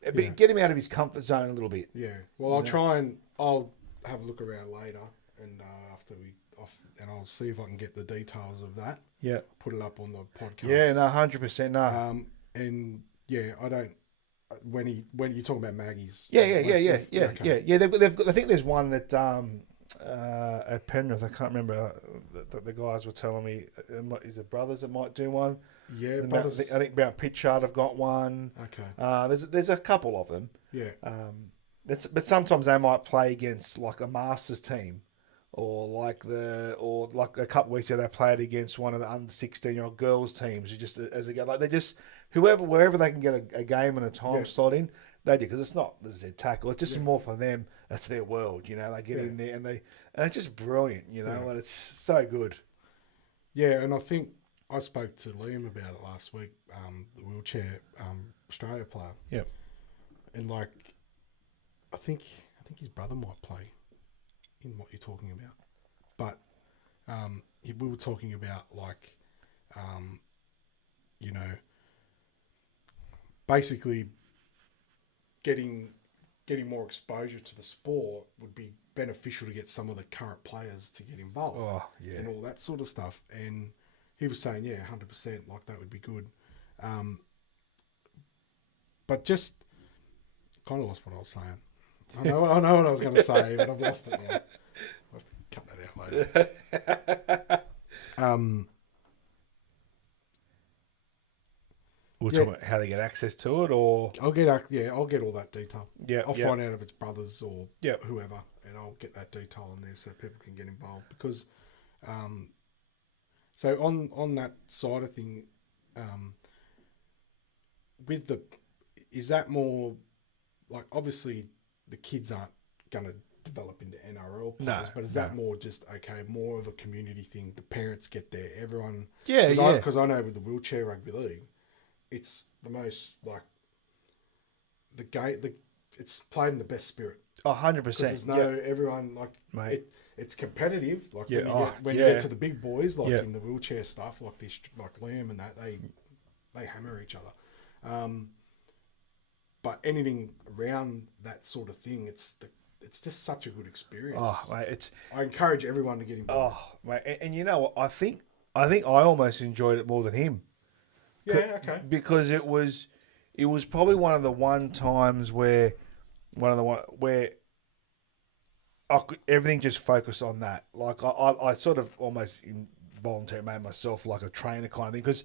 get him out of his comfort zone a little bit. Yeah. Well, I'll have a look around later, and after and I'll see if I can get the details of that. Yeah. Put it up on the podcast. Yeah, no, 100%, no. And yeah, I don't. When you're talking about Maggie's. Yeah. Okay. Yeah. They've got, I think there's one at Penrith. I can't remember. The guys were telling me, is it Brothers that might do one? Yeah, Brothers. I think Mount Pitchard have got one. Okay. There's a couple of them. Yeah. But sometimes they might play against like a Masters team. Or like a couple of weeks ago, they played against one of the under 16-year-old girls teams. Just as a like wherever they can get a game and a time Yeah. slot in, they do, because it's not, as I said, tackle. It's just Yeah. more for them. That's their world, you know. They get Yeah. in there and it's just brilliant, you know, Yeah. and it's so good. Yeah, and I think I spoke to Liam about it last week, the wheelchair Australia player. Yep. And like, I think his brother might play in what you're talking about, but we were talking about like, you know, basically getting more exposure to the sport would be beneficial to get some of the current players to get involved. Oh, yeah. And all that sort of stuff. And he was saying, yeah, 100%, like that would be good. But just kind of lost what I was saying. I know what I was going to say, but I've lost it now. I'll have to cut that out later. We'll Yeah. talk about how they get access to it, or I'll get all that detail. yeah, I'll yeah. find out if it's brothers or Yeah. whoever, and I'll get that detail in there so people can get involved. Because, so on that side of thing, is that more like, obviously the kids aren't going to develop into NRL players, No, but is no. that more just more of a community thing? The parents get there, everyone. Yeah, yeah. Because I know with the wheelchair rugby league, it's the most like it's played in the best spirit. 100%. Because there's no everyone like Mate. it's competitive. Like Yeah, when you get to the big boys, like Yeah. in the wheelchair stuff, like this, like Liam and that, they hammer each other. But anything around that sort of thing, it's just such a good experience. Oh, mate, I encourage everyone to get involved. mate, and you know what? I think I almost enjoyed it more than him. Yeah, okay. Because it was probably one of the times where everything just focused on that. Like I sort of almost involuntarily made myself like a trainer kind of thing, because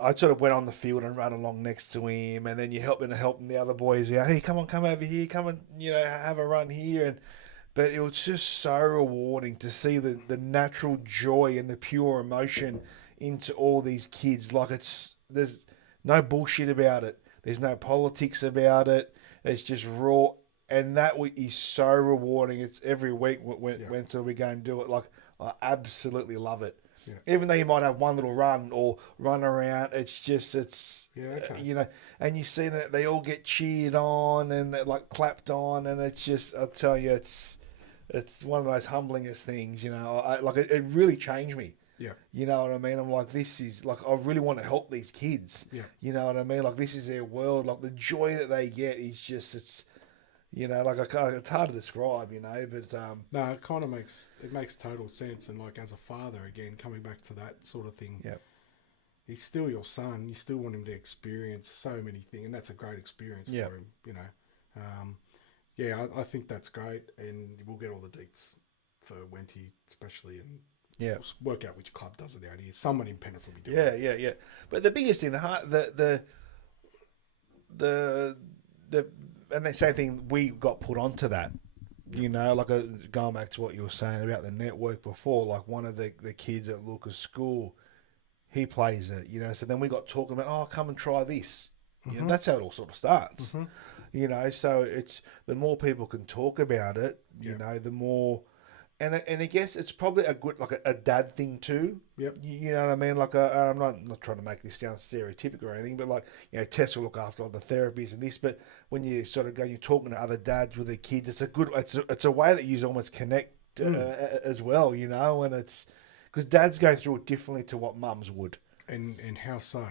I sort of went on the field and ran along next to him, and then you helping the other boys out. Hey, come over here, come and have a run here, but it was just so rewarding to see the natural joy and the pure emotion into all these kids. Like there's no bullshit about it. There's no politics about it. It's just raw, and that is so rewarding. It's every week when till we go and do it. Like I absolutely love it. Yeah. Even though you might have one little run or run around, it's and you see that they all get cheered on and they're like clapped on, and it's just, I'll tell you, it's one of the most humblingest things, it really changed me. Yeah. You know what I mean? I'm like, this is like, I really want to help these kids. Yeah. You know what I mean? Like, this is their world. Like, the joy that they get is just, it's hard to describe, but no, it kind of makes total sense. And like, as a father, again, coming back to that sort of thing, he's still your son. You still want him to experience so many things, and that's a great experience for him. I think that's great, and we'll get all the deets for Wenty, especially, and we'll work out which club does it out here. Someone in Penrith will be doing it. Yeah. But the biggest thing, and the same thing, we got put onto that. Going back to what you were saying about the network before, like one of the kids at Luca's school, he plays it, so then we got talking about, come and try this. Mm-hmm. That's how it all sort of starts. Mm-hmm. So it's, the more people can talk about it, the more, and I guess it's probably a good, like a dad thing too. Yep. You know what I mean? Like, I'm not trying to make this sound stereotypical or anything, but like, Tess will look after all the therapies and this, but when you sort of you're talking to other dads with their kids, it's a way that you almost connect as well, and it's, because dads go through it differently to what mums would. And how so?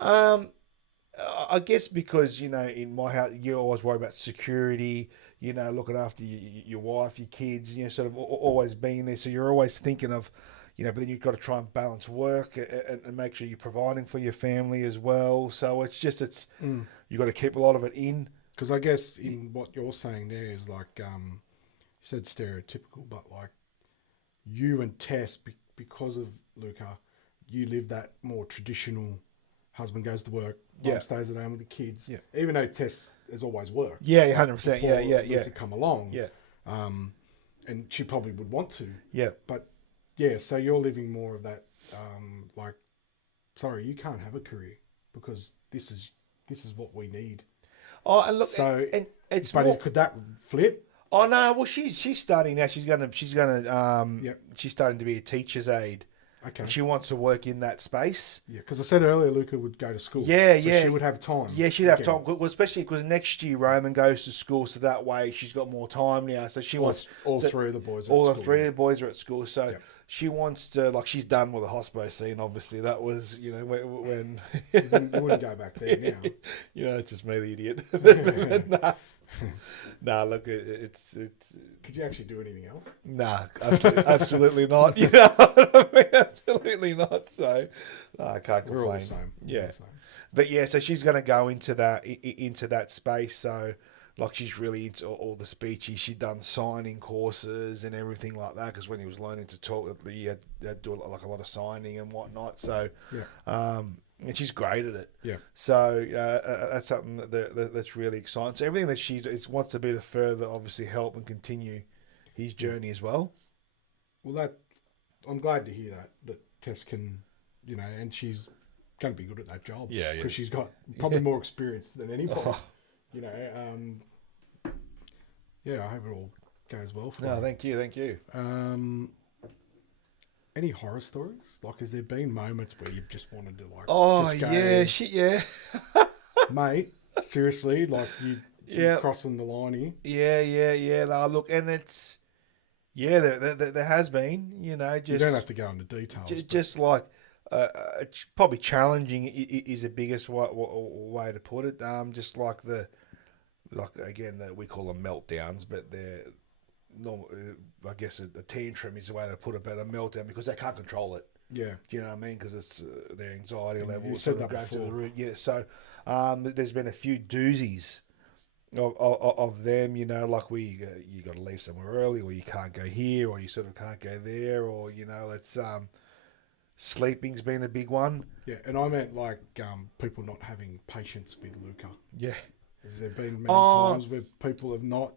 I guess because, in my house, you always worry about security, looking after your wife, your kids, sort of always being there. So you're always thinking of, but then you've got to try and balance work and make sure you're providing for your family as well. So it's just, you've got to keep a lot of it in. Because I guess in what you're saying there is like, you said stereotypical, but like you and Tess, because of Luca, you live that more traditional, husband goes to work, mom stays at home with the kids. Yeah. Even though Tess has always worked. Yeah, 100%. Yeah. Luca come along. Yeah. And she probably would want to. Yeah. But yeah, so you're living more of that, like sorry, you can't have a career because this is what we need. Oh, and look, So, and it's but more. could that flip? Oh no, well she's starting now. She's gonna Yep. she's starting to be a teacher's aide. Okay. And she wants to work in that space. Yeah, because I said earlier Luca would go to school. Yeah, so yeah. she would have time. Yeah, she'd have again. time, especially because next year Roman goes to school, so that way she's got more time now. So she wants all three of the boys. Are all at the school, three of the boys are at school, so Yep. she wants to she's done with the hospital scene. Obviously, that was when You wouldn't go back there now. it's just me, the idiot. Nah, look, it's Could you actually do anything else? nah, absolutely not. You know what I mean? Absolutely not. So I can't complain. We're all the same. Yeah. But yeah, so she's going to go into that space. So she's really into all the speeches. She's done signing courses and everything like that. Because when he was learning to talk, he had to do a lot of signing and whatnot. So and she's great at it. Yeah. So that's something that's really exciting. So everything that she wants to be to further, obviously, help and continue his journey as well. Well, I'm glad to hear that Tess can, and she's going to be good at that job. Yeah. Because she's got probably more experience than anybody. Yeah, I hope it all goes well for her. No, thank you. Any horror stories? Has there been moments where you've just wanted to Oh just go, yeah, shit, yeah. mate, seriously, you're crossing the line here. Yeah. No, look, and it's there has been, just You don't have to go into details. Just probably challenging is the biggest way to put it. Just again, we call them meltdowns, but they're normal. I guess a tantrum is the way to put it, but a meltdown because they can't control it. Yeah. Do you know what I mean? Because it's their anxiety level. You said that before. Yeah. So there's been a few doozies of them. You got to leave somewhere early, or you can't go here, or you sort of can't go there, or it's sleeping's been a big one. Yeah, and I meant people not having patience with Luca. Yeah. Has there been many times where people have not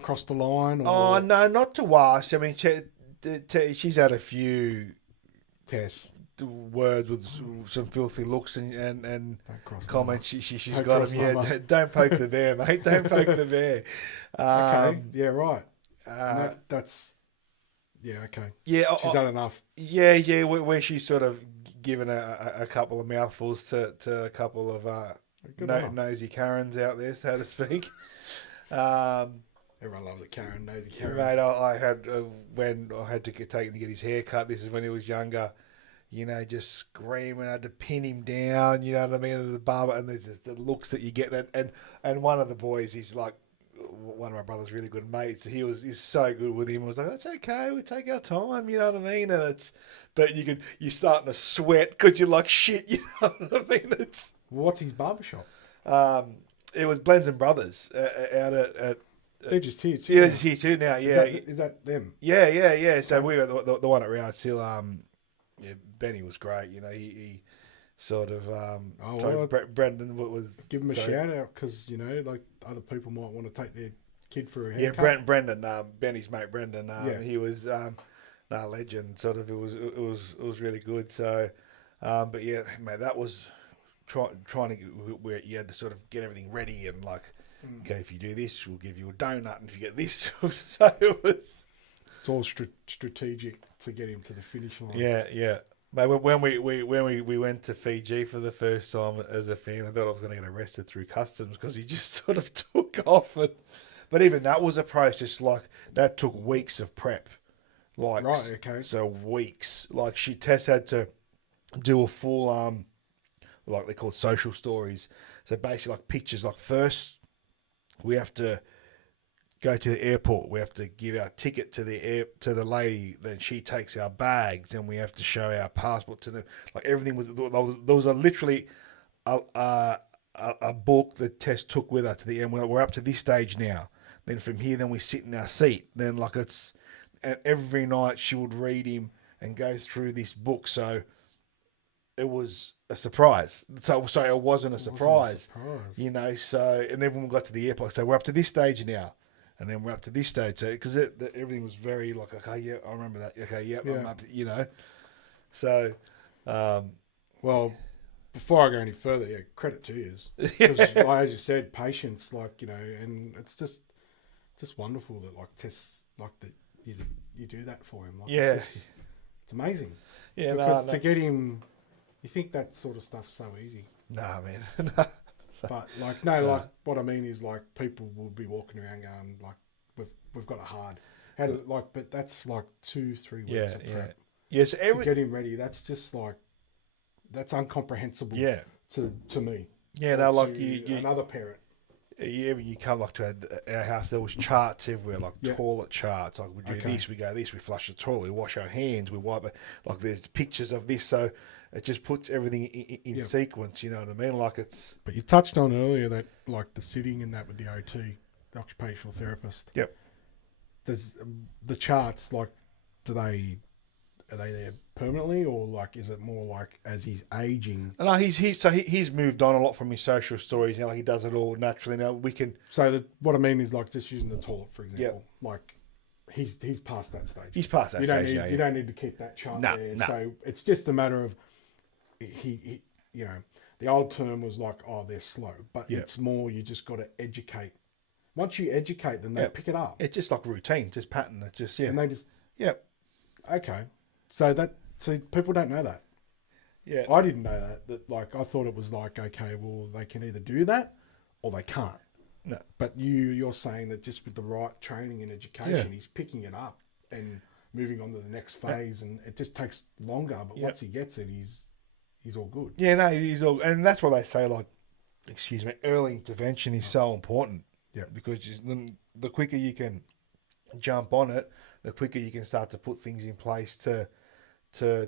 crossed the line? Or... Oh no, not to us. I mean, she's had a few Tess words with some filthy looks and comments. She's got them. Yeah, don't poke the bear, mate. Don't poke the bear. Okay. Yeah. Right. That's. Yeah. Okay. Yeah. She's had enough. Yeah. Where she's sort of given a couple of mouthfuls to a couple of nosy Karens out there, so to speak. Everyone loves a Karen, nosy Karen. Mate, I had when I had to take him to get his hair cut. This is when he was younger. Just screaming. I had to pin him down. You know what I mean? At the barber, and there's just the looks that you get. And one of the boys, he's one of my brother's really good mates. He's so good with him. I was like, that's okay. We take our time. You know what I mean? And but you're starting to sweat because you're like shit. You know what I mean? What's his barbershop? It was Blends and Brothers out at. They're just here too. Yeah, just here too now. Yeah, is that them? Yeah. So we were the one at Rouse Hill. Benny was great. He sort of. Brendan was. Give him a shout out because other people might want to take their kid for a haircut. Yeah, Brendan. Benny's mate, Brendan. He was legend. Sort of. It was really good. So, but yeah, mate, that was trying to where you had to sort of get everything ready and okay, if you do this, we'll give you a donut, and if you get this, so it was. It's all strategic to get him to the finish line. Yeah. Mate, when we went to Fiji for the first time as a family, I thought I was going to get arrested through customs because he just sort of took off. But even that was a process. That took weeks of prep. Right. Okay. So weeks. Tess had to do a full they call social stories. So basically pictures. First, we have to go to the airport. We have to give our ticket to the lady. Then she takes our bags, and we have to show our passport to them. Everything was. There was literally a book that Tess took with her to the end. We're up to this stage now. Then from here, then we sit in our seat. Then and every night she would read him and go through this book. So it was a surprise. So it wasn't a surprise. So, and then when we got to the airport, so we're up to this stage now. And then we're up to this stage. So, because everything was very okay, yeah, I remember that. Okay, yeah. I'm up to, So, Well, before I go any further, yeah, credit to you. Because, like, as you said, patience, like, you know, and it's just wonderful that, like, tests, like, that you do that for him. Like, Yeah. it's amazing. Yeah, Because no. to get him, you think that sort of stuff's so easy. Nah, man. Nah. But, like, no, like, what I mean is, like, people will be walking around going, like, we've got it hard. How do, like, but that's, like, 2-3 weeks of prep. Yes, To get him ready, that's just, like, that's incomprehensible to me. Yeah, or no, like to you another parent. yeah, when you come like to our house, there was charts everywhere, like Yeah. toilet charts. Like we do this, we go this, we flush the toilet, we wash our hands, we wipe it. Like there's pictures of this, so it just puts everything in sequence. You know what I mean? Like it's. But you touched on earlier that, like, the sitting in that with the OT, the occupational therapist. Yep. There's the charts. Like, are they there permanently, or, like, is it more like as he's aging? No, he's moved on a lot from his social stories. You know, like he does it all naturally. Now we can. So what I mean is, like, just using the toilet for example. Like, he's past that stage. He's past that stage. You don't need to keep that chart there. No. So it's just a matter of he you know, the old term was like, oh, they're slow, but it's more you just got to educate. Once you educate them, they pick it up. It's just like routine, just pattern. It's just and they just okay. So people don't know that. Yeah, I didn't know that. That, like, I thought it was like, okay, well, they can either do that or they can't. No, but you're saying that just with the right training and education, he's picking it up and moving on to the next phase, and it just takes longer. But once he gets it, he's all good. Yeah, no, he's all, and that's why they say, like, excuse me, early intervention is so important. Yeah, because the quicker you can jump on it, the quicker you can start to put things in place to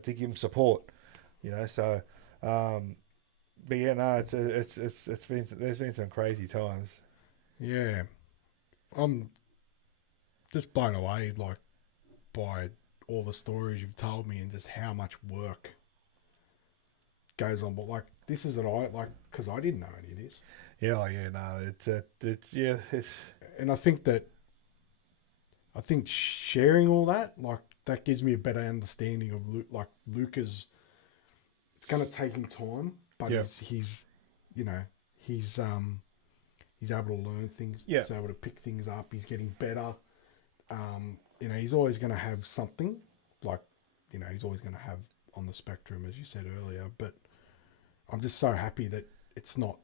give him support. You know, so but yeah, no, it's been, there's been some crazy times. Yeah, I'm just blown away, like, by all the stories you've told me and just how much work goes on. But, like, this is because I didn't know any of this. Yeah, yeah, no, it's and I think sharing all that, like, that gives me a better understanding of Luca's. It's going to take him time, but he's able to learn things. Yeah. He's able to pick things up. He's getting better. You know, he's always going to have something, like, you know, he's always going to have on the spectrum, as you said earlier. But I'm just so happy that it's not,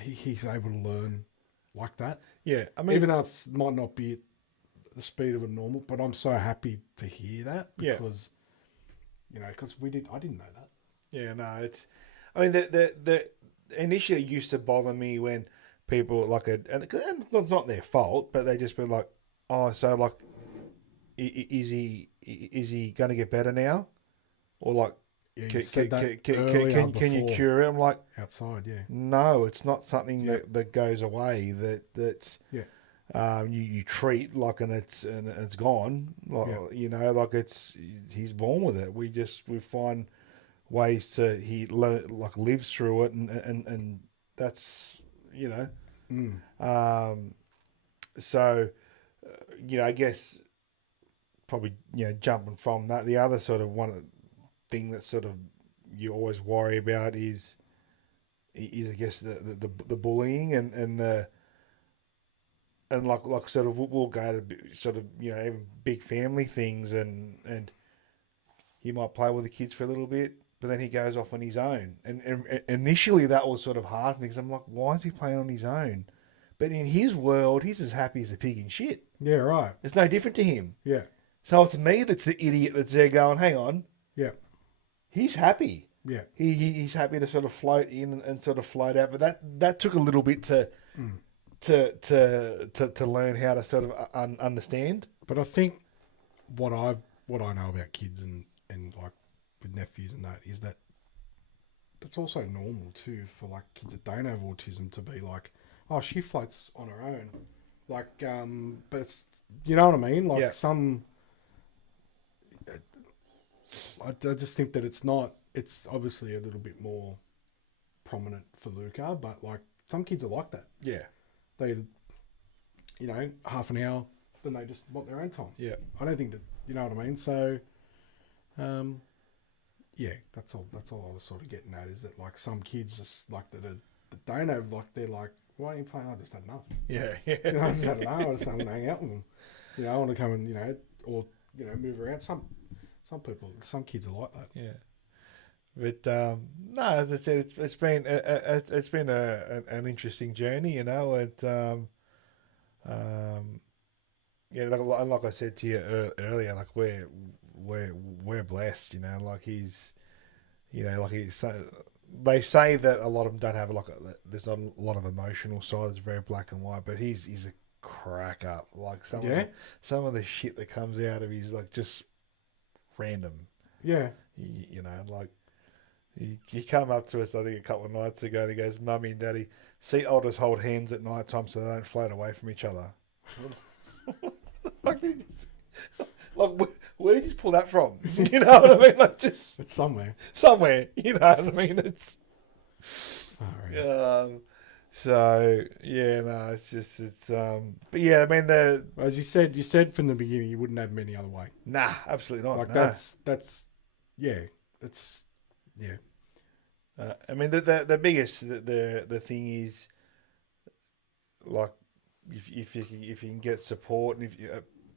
he's able to learn like that. Yeah. I mean, even though it might not be at the speed of a normal, but I'm so happy to hear that because, you know, because I didn't know that. Yeah, no, it's, I mean, the initially it used to bother me when people and it's not their fault, but they just be like, oh, so, like, is he going to get better now, or, like, can you cure it? I'm like, outside, no, it's not something that goes away. That's you treat, like, and it's gone. Like, you know, like, he's born with it. We find ways to lives through it, and that's, you know. So, you know, I guess probably, you know, jumping from that, the other sort of thing that sort of you always worry about is I guess the bullying and like sort of we'll go to sort of, you know, even big family things, and he might play with the kids for a little bit, but then he goes off on his own. And initially that was sort of hard for me because I'm like, why is he playing on his own? But in his world, he's as happy as a pig in shit. Yeah, right. It's no different to him. Yeah. So it's me that's the idiot that's there going, hang on. Yeah. He's happy. Yeah. He's happy to sort of float in and sort of float out. But that took a little bit to learn how to sort of understand. But I think what I know about kids and like with nephews and that is that it's also normal too for, like, kids that don't have autism to be like, oh, she floats on her own, like, but it's, you know what I mean, like, I just think that it's obviously a little bit more prominent for Luca, but, like, some kids are like that. Yeah. They, you know, half an hour, then they just want their own time. Yeah. I don't think that, you know what I mean? So, yeah, that's all. That's all I was sort of getting at. Is that like some kids just like that don't have like they're like, why are you playing? I just had enough. Yeah, You know, I yeah. just had enough. I just want to hang out with them. You know, I want to come and or move around. Some people, some kids are like that. Yeah. But no, as I said, it's been an interesting journey, you know. Um, yeah, like I said to you earlier, like we're blessed, you know. Like he's so they say that a lot of them don't have there's not a lot of emotional side. It's very black and white, but he's a crack up. Like Yeah, some of the shit that comes out of he's like just random, yeah. you know, like. He come up to us, I think, a couple of nights ago, and he goes, "Mummy and Daddy, see olders hold hands at night time so they don't float away from each other." Like, where did you pull that from? You know what I mean? Like, just It's somewhere. somewhere. You know what I mean? It's Oh, yeah. so yeah, no, but yeah, I mean As you said from the beginning, you wouldn't have them any other way. nah, absolutely not. Like nah. that's yeah, that's yeah. I mean the biggest the thing is like if you can get support and if you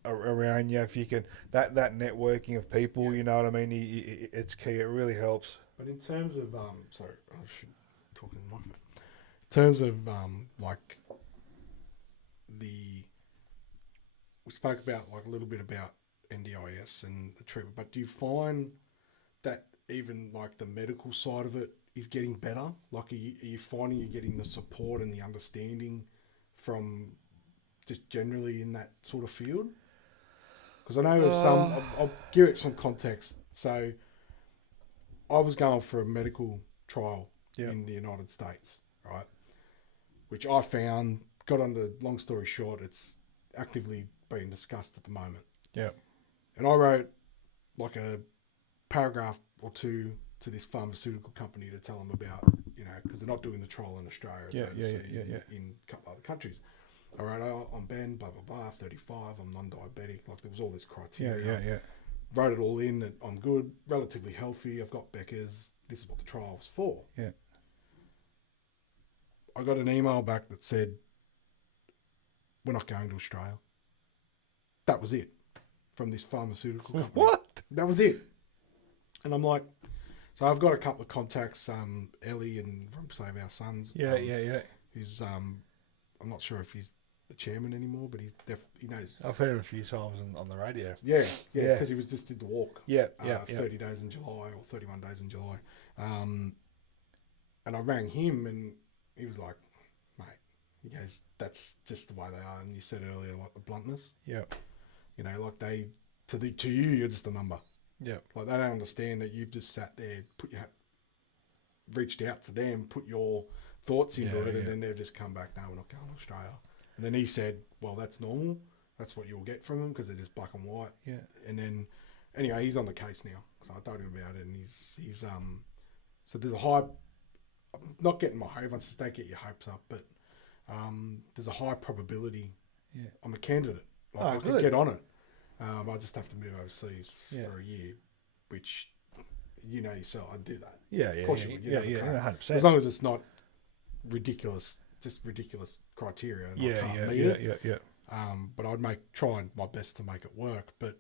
around you, if you can that networking of people, you know what I mean, it's key. It really helps. But in terms of sorry, I should talk in the microphone. In terms of like we spoke about like a little bit about NDIS and the treatment, but do you find that even like the medical side of it is getting better? Like, are you finding you're getting the support and the understanding from just generally in that sort of field? Because I know of some, I'll give it some context. So I was going for a medical trial in the United States, right? Which I found, got under, long story short, it's actively being discussed at the moment. Yeah. And I wrote like a paragraph or two to this pharmaceutical company to tell them about, because they're not doing the trial in Australia, it's overseas in a couple other countries. All right, I'm Ben, blah, blah, blah, 35, I'm non-diabetic. Like, there was all this criteria. Yeah. Wrote it all in that I'm good, relatively healthy, I've got Becker's, this is what the trial was for. Yeah. I got an email back that said, we're not going to Australia. That was it. From this pharmaceutical company. What? That was it. And I'm like, so I've got a couple of contacts, Ellie and from Save Our Sons. Yeah. Who's, I'm not sure if he's the chairman anymore, but he knows. I've heard him a few times on the radio. Yeah, because he was just did the walk. 30 days in July or 31 days in July. And I rang him and he was like, mate, he goes, that's just the way they are. And you said earlier, like the bluntness. Yeah. Like to you, you're just a number. Yeah. Like they don't understand that you've just sat there, reached out to them, put your thoughts into it, and then they've just come back, no, we're not going to Australia. And then he said, well, that's normal. That's what you'll get from them because they're just black and white. Yeah. And then, anyway, he's on the case now. So I told him about it, and he's so there's a high, I'm not getting my hopes, just don't get your hopes up, but there's a high probability I'm a candidate. Like, I could get on it. I just have to move overseas for a year, which, yourself, I'd do that. Yeah, Of course you would. 100%. As long as it's not ridiculous criteria. And I can't meet it. Yeah. But I'd try my best to make it work. But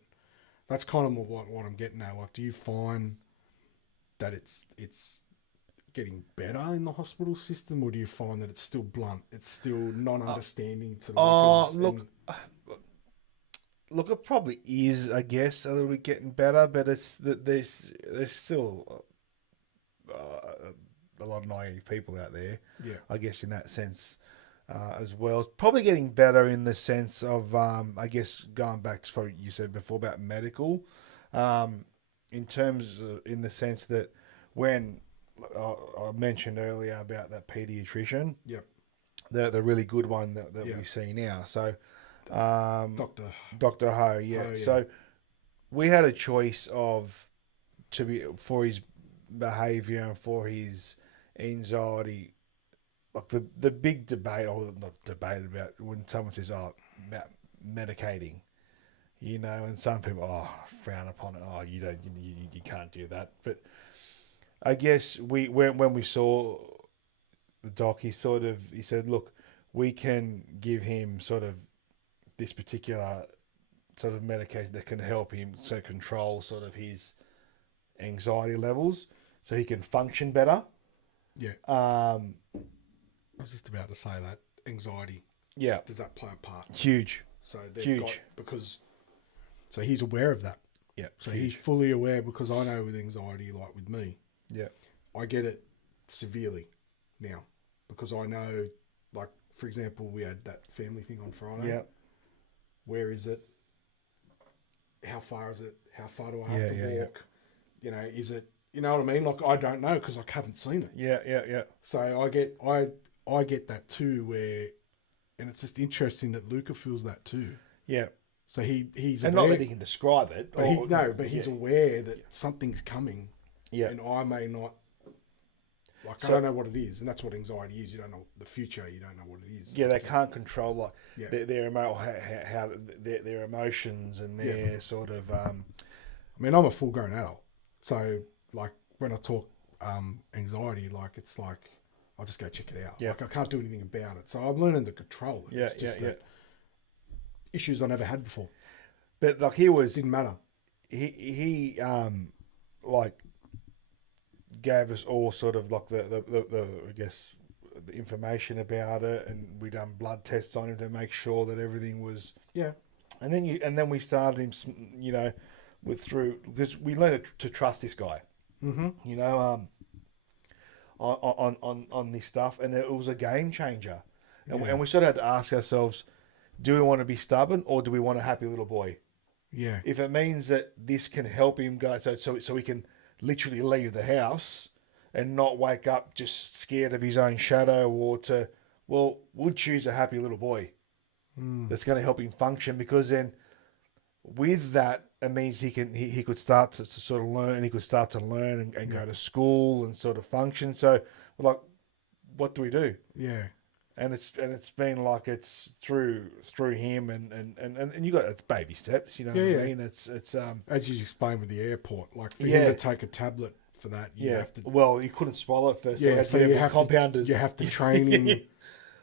that's kind of what I'm getting at. Like, do you find that it's getting better in the hospital system, or do you find that it's still blunt? It's still non-understanding to the workers? Look, it probably is, I guess, a little bit getting better, but there's still a lot of naive people out there. Yeah, I guess in that sense as well. It's probably getting better in the sense of, I guess, going back to probably you said before about medical, in terms of, in the sense that when I mentioned earlier about that pediatrician, the really good one that we see now. So. Dr. Ho, So we had a choice for his behaviour and for his anxiety. Like the big debate, or not debate about when someone says, about medicating. you know, and some people frown upon it. Oh, you can't do that. But I guess when we saw the doc, he said, look, we can give him sort of this particular sort of medication that can help him so control sort of his anxiety levels, so he can function better. Yeah. I was just about to say that anxiety. Yeah. Does that play a part? Huge. So they've Huge. got, because so he's aware of that. Yeah. So huge. he's fully aware, because I know with anxiety, like with me, Yeah. I get it severely now, because I know, like, for example, we had that family thing on Friday. Yeah. Where is it? How far is it? How far do I have to walk? You know, is it, you know what I mean? Like, I don't know, because I haven't seen it. Yeah. So I get that too, where, and it's just interesting that Luca feels that too. Yeah. So he's and aware, not that he can describe it. But he's aware that something's coming. Yeah. And I may not, like, So- I don't know what it is, and that's what anxiety is. You don't know the future. You don't know what it is. Yeah, they can't control like Yeah. how their emotions and their sort of I mean, I'm a full grown adult, so like when I talk anxiety, like it's like I just go check it out. Yeah. Like I can't do anything about it, so I'm learning to control it. Yeah, It's just yeah. that issues I never had before. But like It didn't matter. he like gave us all sort of like the I guess the information about it, and we done blood tests on him to make sure that everything was Yeah. and then we started him, you know, because we learned to trust this guy, Mm-hmm. you know, on this stuff, and it was a game changer, and we sort of had to ask ourselves, do we want to be stubborn or do we want a happy little boy? Yeah. If it means that this can help him go, so he can literally leave the house and not wake up just scared of his own shadow, we'll choose a happy little boy that's going to help him function, because then with that, it means he could start to sort of learn, and he could start to learn and go to school and sort of function. So we're like, what do we do? Yeah. And it's been like it's through him and you got it's baby steps, you know what I mean? It's As you explained with the airport, like for Yeah. him to take a tablet for that, you have to. Well, he couldn't swallow it first, Yeah, so so you have have compounded. to. You have to train him.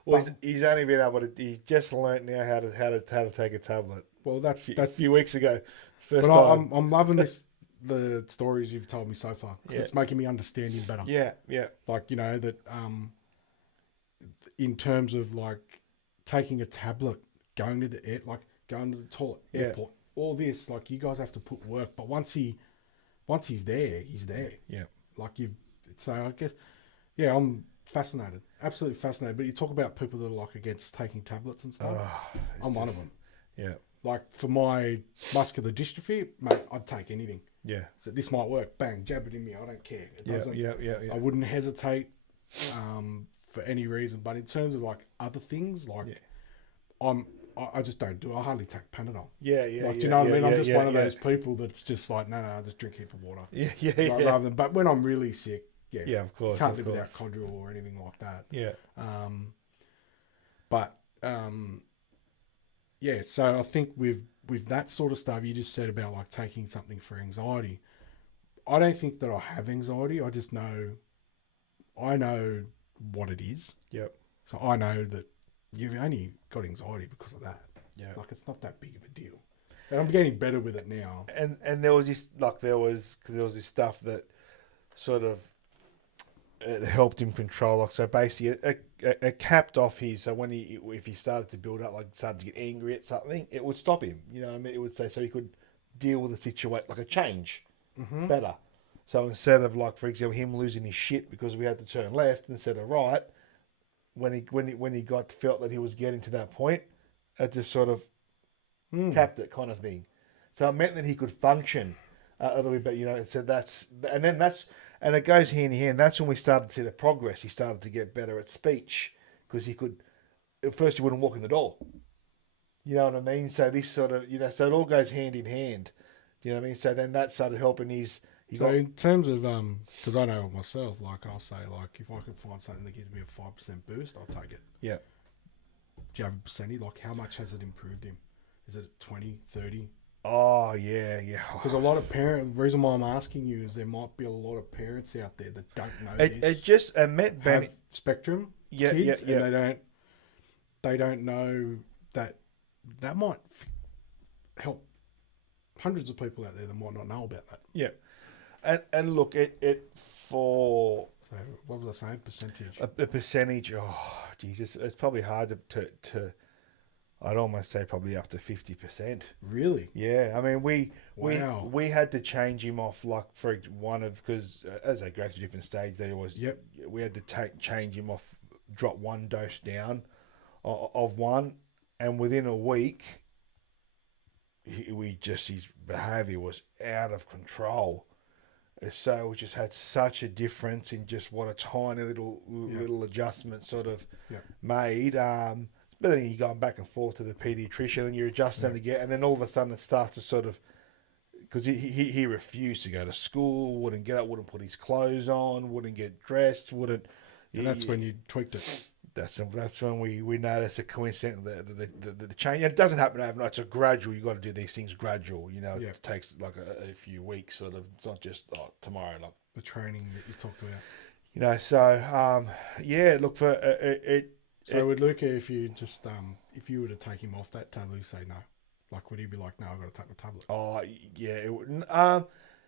Well, he's only been able to. He's just learnt now how to take a tablet. Well, that A few weeks ago, first But time. I'm loving the stories you've told me so far, because it's making me understand him better. Yeah. Like, you know, that in terms of like taking a tablet, going to the going to the toilet, airport, all this, like you guys have to put work. But once he's there, he's there. Yeah. Like so I guess, I'm fascinated, absolutely fascinated. But you talk about people that are like against taking tablets and stuff. I'm one of them. Yeah. Like for my muscular dystrophy, mate, I'd take anything. Yeah. So this might work. Bang, jab it in me. I don't care. It doesn't. Yeah. I wouldn't hesitate for any reason. But in terms of like other things, like I just don't do it. I hardly take Panadol. Yeah. Like, do you know what I mean? I'm just one of those people that's just like, no, I just drink a heap of water. Rather than, but when I'm really sick, yeah, of course, can't live without Codral or anything like that. Yeah. So I think with that sort of stuff you just said about like taking something for anxiety, I don't think that I have anxiety. I just know, I know what it is. Yep. So I know that you've only got anxiety because of that. Yeah. Like it's not that big of a deal. And I'm getting better with it now. And there was this this stuff that sort of it helped him control. Like, so basically, it capped off his. So if he started to build up, like started to get angry at something, it would stop him. You know what I mean? It would say so he could deal with the situation, like a change, better. So instead of like, for example, him losing his shit because we had to turn left instead of right, when he felt that he was getting to that point, it just sort of capped it, kind of thing. So it meant that he could function a little bit better, you know. So and it goes hand in hand. That's when we started to see the progress. He started to get better at speech because he could. At first, he wouldn't walk in the door. You know what I mean? So this sort of, you know, so it all goes hand in hand. Do you know what I mean? So then that started helping his. In terms of because I know myself, like I'll say, like if I can find something that gives me a 5% boost, I'll take it. Yeah. Do you have a percentage? Like how much has it improved him? Is it 20, 30? Oh yeah, yeah. Because a lot of parents, the reason why I'm asking you is there might be a lot of parents out there that don't know It this, just it meant have spectrum Yeah, kids, yeah, yeah. and they don't know that that might help hundreds of people out there that might not know about that. Yeah, and look, it for So what was I saying? Percentage. a percentage. Oh, Jesus, it's probably hard to I'd almost say probably up to 50%. Really? Yeah, I mean Wow. we had to change him off like for one of because as they go through different stages, they always Yep. we had to change him off, drop one dose down of one, and within a week, his behaviour was out of control. So we just had such a difference in just what a tiny little adjustment sort of made. It's better than you going back and forth to the paediatrician and you're adjusting again, and then all of a sudden it starts to sort of because he refused to go to school, wouldn't get up, wouldn't put his clothes on, wouldn't get dressed, wouldn't. And that's when you tweaked it. That's when we noticed a coincidence the change. And it doesn't happen overnight. It's a gradual. You got to do these things gradual. You know, it takes like a few weeks. Sort of. It's not just tomorrow. Like The training that you talked about. you know. So look for it. So with Luca, if you just if you were to take him off that tablet, you say no. Like, would he be like, no, I've got to take my tablet? Oh yeah. It would.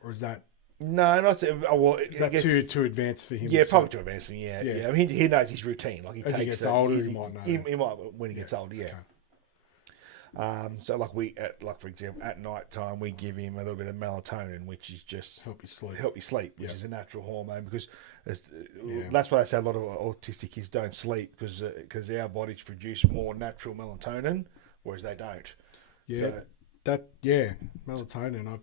Or is that No, not well. is that too advanced for him? Yeah, probably too advanced for him. Yeah. I mean, he knows his routine. Like As he gets older, he might know. He might when he gets older. Yeah. Okay. So like for example, at night time we give him a little bit of melatonin, which is just Help you sleep. which is a natural hormone because Yeah. that's why I say a lot of autistic kids don't sleep because our bodies produce more natural melatonin, whereas they don't. Yeah. So, Melatonin.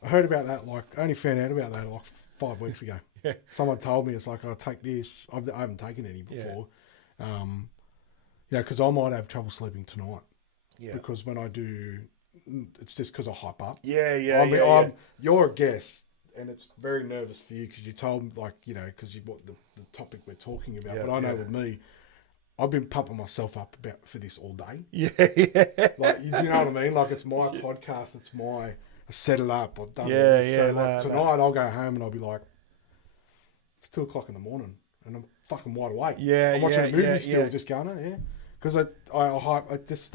I heard about that. Like, I only found out about that like 5 weeks ago. Yeah. Someone told me it's like, I take this. I haven't taken any before. Because I might have trouble sleeping tonight. Yeah. Because when I do, it's just because I hype up. Yeah. You're a guest, and it's very nervous for you because you told me, like, because you what the topic we're talking about. Yeah, but I know with me, I've been pumping myself up for this all day. Yeah. Like, you know what I mean? Like, it's my podcast. It's I set it up. I've done Yeah, it. So like tonight, I'll go home and I'll be like, it's 2:00 in the morning, and I'm fucking wide awake. Yeah, I'm watching a movie still, yeah. just going, because I just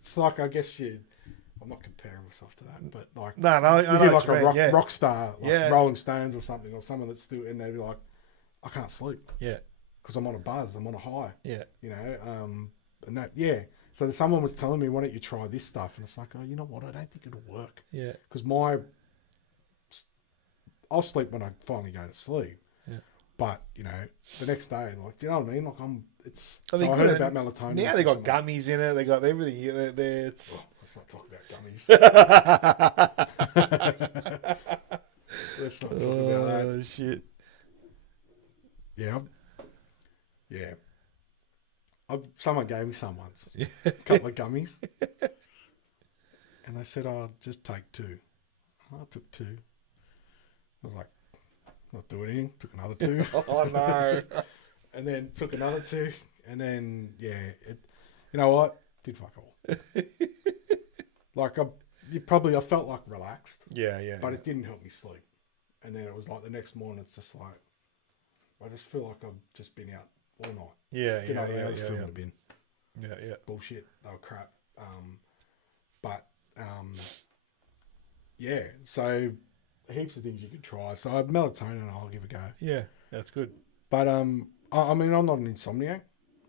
it's like, I guess I'm not comparing myself to that, but like No, I you know get what like you a mean, rock star, like Rolling Stones or something, or someone that's still, and they'd be like, I can't sleep. Yeah. Because I'm on a buzz, I'm on a high. Yeah. And that, So someone was telling me, why don't you try this stuff? And it's like, oh, you know what? I don't think it'll work. Yeah. Because I'll sleep when I finally go to sleep. Yeah. But, the next day, like, do you know what I mean? Like, I I heard about melatonin. Now they got gummies in it. They got everything. It's... Let's not talk about gummies. Let's not talk about that. Oh, shit. Yeah. Someone gave me some once. A couple of gummies. And they said, just take 2. I took 2. I was like, not doing anything. Took another 2. Oh, no. And then took another 2. And then, you know what? Did fuck all. Like, I felt like relaxed. Yeah. But it didn't help me sleep. And then it was like the next morning, it's just like, I just feel like I've just been out all night. Yeah. I was filming a bin. Yeah. Bullshit. They were crap. So heaps of things you could try. So melatonin, I'll give a go. Yeah, that's good. But I mean, I'm not an insomniac.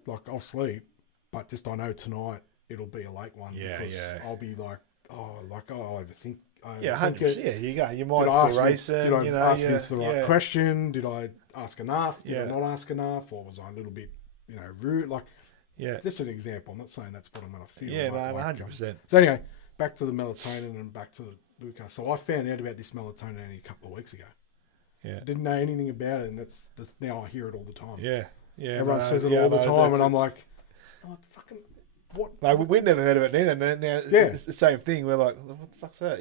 Like, I'll sleep, but just I know tonight it'll be a late one. Because I'll be like, I'll overthink. 100%. Yeah, you go. You might ask feel racing. Did I ask Vince the right question? Did I ask enough? Did I not ask enough? Or was I a little bit, rude? Like, just an example. I'm not saying that's what I'm going to feel. Yeah, 100%. So anyway, back to the melatonin and back to Luca. So I found out about this melatonin only a couple of weeks ago. Yeah. Didn't know anything about it, and that's now I hear it all the time. Yeah. Everyone says it all the time, and I'm like, oh, fucking what? No, we've never heard of it neither. Now it's the same thing. We're like, what the fuck's that?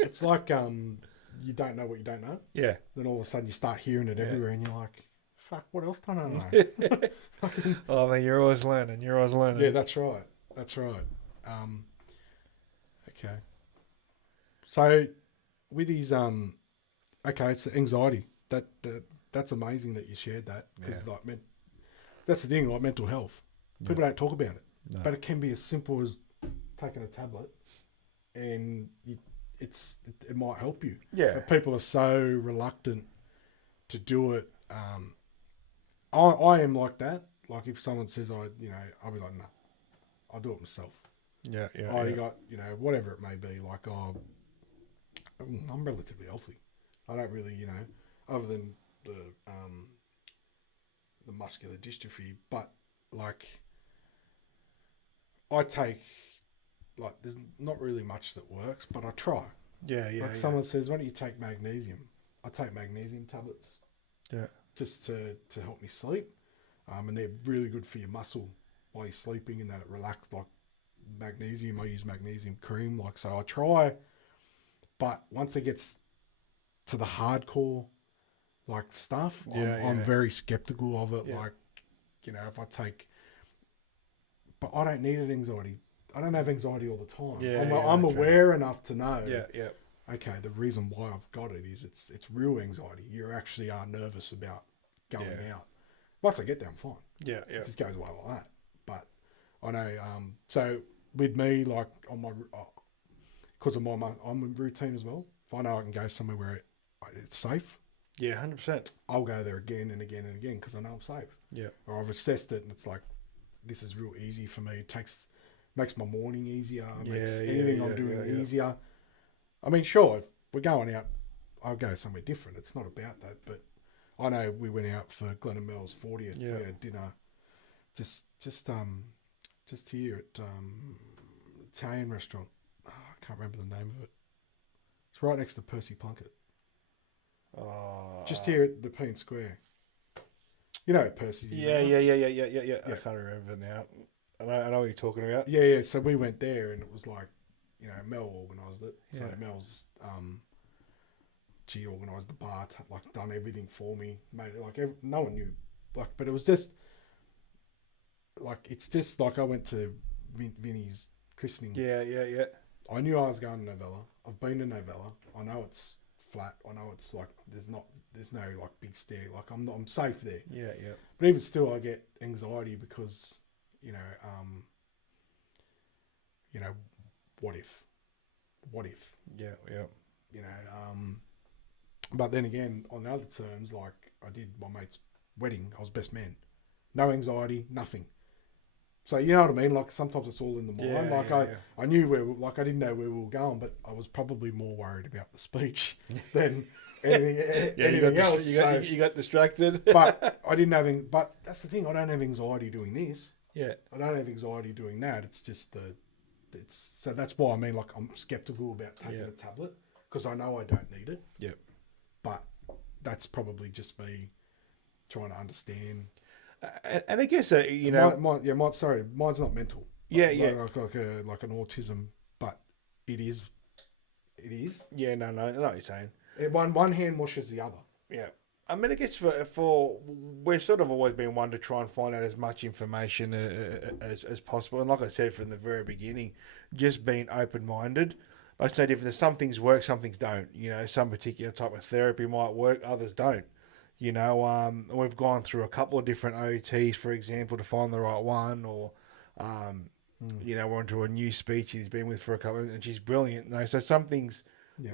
It's like you don't know what you don't know. Yeah. Then all of a sudden you start hearing it everywhere, and you're like, fuck, what else don't I know? Oh man, you're always learning. Yeah, that's right. Okay. So with his okay, it's anxiety. That's amazing that you shared that because that's the thing, like mental health. People don't talk about it, but it can be as simple as taking a tablet, and it might help you. Yeah. But people are so reluctant to do it. I am like that. Like if someone says I'll be like, no, I'll do it myself. Yeah. You got, whatever it may be. Like, I'm relatively healthy. I don't really, other than the muscular dystrophy, but like, I take, like, there's not really much that works, but I try. Yeah. Like someone says, why don't you take magnesium? I take magnesium tablets. Yeah. Just to help me sleep. And they're really good for your muscle while you're sleeping, and that it relax. Like magnesium, I use magnesium cream. Like, so I try, but once it gets to the hardcore like stuff, I'm very skeptical of it. Yeah. Like, if I take, but I don't need anxiety. I don't have anxiety all the time. Yeah, I'm aware enough to know. Yeah. Okay, the reason why I've got it is it's real anxiety. You actually are nervous about going out. Once I get there, I'm fine. Yeah. It just goes away like that. But I know, so with me, like on my, because of I'm in routine as well. If I know I can go somewhere where it's safe. Yeah, 100%. I'll go there again and again and again because I know I'm safe. Yeah. Or I've assessed it and it's like, this is real easy for me. It makes my morning easier. Makes anything I'm doing easier. I mean, sure, if we're going out, I'll go somewhere different. It's not about that, but I know we went out for Glenn and Mel's 40th. Yeah. We had dinner, just here at Italian restaurant. Oh, I can't remember the name of it. It's right next to Percy Plunkett. Just here at the Peen Square. You know Percy's. Yeah. I can't remember now. I know what you're talking about. Yeah. So we went there, and it was like, Mel organised it. So Mel's, she organised the bar, like done everything for me, made it like no one knew, like, but it was just like it's just like I went to Vinny's christening. Yeah. I knew I was going to Novella. I've been to Novella. I know it's flat. I know it's like there's no like big stair. Like I'm safe there. Yeah. But even still, I get anxiety because what if? Yeah. But then again, on other terms, like I did my mate's wedding, I was best man. No anxiety, nothing. So you know what I mean? Like sometimes it's all in the mind. I knew I didn't know where we were going, but I was probably more worried about the speech than anything else. You got distracted. But I didn't have. But that's the thing. I don't have anxiety doing this. Yeah. I don't have anxiety doing that. It's just so that's why I mean, like I'm skeptical about taking a tablet because I know I don't need it. Yeah. But that's probably just me trying to understand. And I guess mine's not mental. Yeah. Like an autism, but it is. Yeah, no, I know what you're saying. One hand washes the other. Yeah. I mean, I guess for we've sort of always been one to try and find out as much information as possible. And like I said from the very beginning, just being open-minded. Like I said, if there's some things work, some things don't. Some particular type of therapy might work, others don't. We've gone through a couple of different OTs, for example, to find the right one, or, we're onto a new speech he's been with for a couple, and she's brilliant. So some things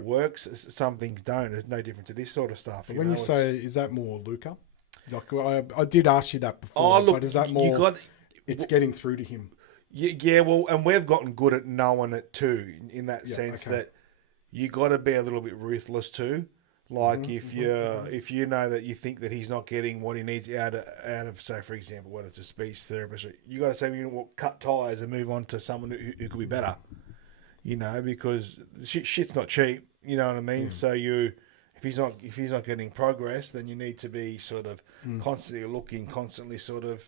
works, some things don't. It's no different to this sort of stuff. But when you say, is that more Luca? Like I did ask you that before, but is that more? It's getting through to him. Yeah. Well, and we've gotten good at knowing it too, in that sense that you got to be a little bit ruthless too. Like if you know that you think that he's not getting what he needs out of say, for example, what is a speech therapist, you got to say, cut ties and move on to someone who could be better. Because shit's not cheap. You know what I mean? So if he's not getting progress, then you need to be sort of constantly looking, constantly sort of,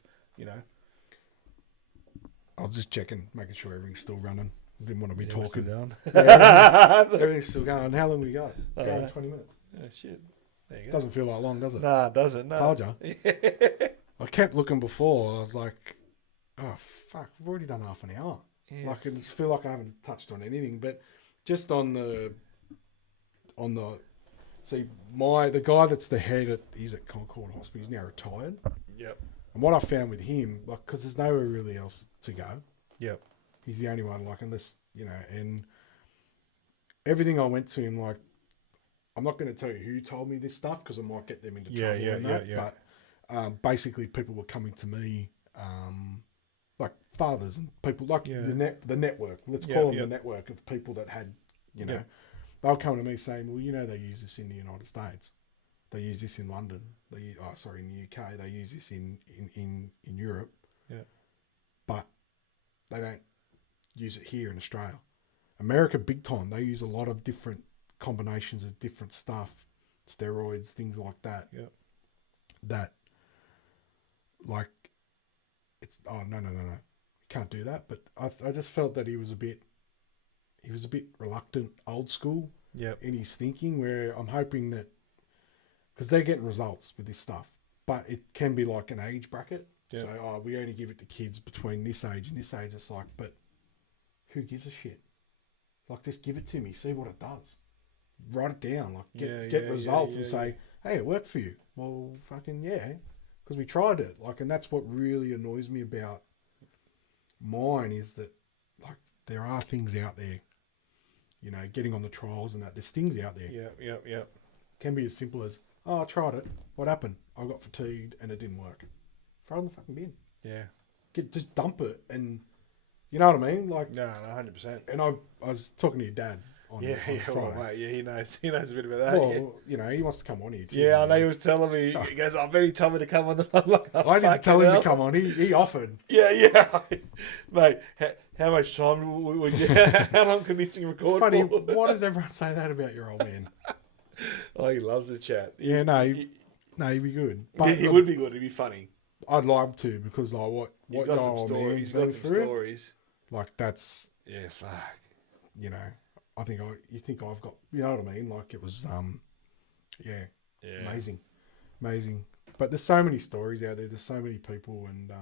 I was just checking, making sure everything's still running. I didn't want to be talking. Down. Everything's still going. How long we got? Going 20 minutes. Oh, shit. There you go. Doesn't feel like long, does it? Nah, it doesn't. No. Told you. I kept looking before. I was like, oh, fuck. We've already done half an hour. Like, I just feel like I haven't touched on anything, but just on the see, the guy that's the head he's at Concord Hospital. He's now retired. Yep. And what I found with him, like, because there's nowhere really else to go. Yep. He's the only one, like, unless, you know, and everything I went to him, like, I'm not going to tell you who told me this stuff because I might get them into trouble and that. Yeah. But basically, people were coming to me, like fathers and people, like the network. Let's call them the network of people that had, you know, they were coming to me saying, well, you know, they use this in the United States. They use this in London. In the UK. They use this in Europe. Yeah. But they don't use it here in Australia. America, big time. They use a lot of different combinations of different stuff, steroids, things like that. Yeah. That, like, it's no, you can't do that. But I just felt that he was a bit reluctant, old school. Yeah. In his thinking. Where I'm hoping that, because they're getting results with this stuff, but it can be like an age bracket. Yeah. So we only give it to kids between this age and this age. It's like, but who gives a shit? Like, just give it to me, see what it does. Write it down, like get results and say, hey, it worked for you. Well, fucking yeah, because we tried it. Like, and that's what really annoys me about mine is that, like, there are things out there, you know, getting on the trials and that. There's things out there. Yeah. Can be as simple as, oh, I tried it. What happened? I got fatigued and it didn't work. Throw it in the fucking bin. Yeah. Just dump it, and you know what I mean? Like, no, 100%. And I was talking to your dad on Friday. Well, mate, he knows a bit about that. Well, you know, he wants to come on here too. Yeah, I know he was telling me. He goes, I bet he told me to come on the. I'm like, I didn't tell him to come on. He offered. Yeah, mate. How much time would you? How long can this thing record? It's funny. For? Why does everyone say that about your old man? Oh, he loves the chat. Yeah, he'd be good. But he would be good. He'd be funny. I'd like to, because like what he's got some stories. He's got some stories. Like, that's fuck. You know, you think I've got, you know what I mean? Like, it was amazing. But there's so many stories out there. There's so many people, and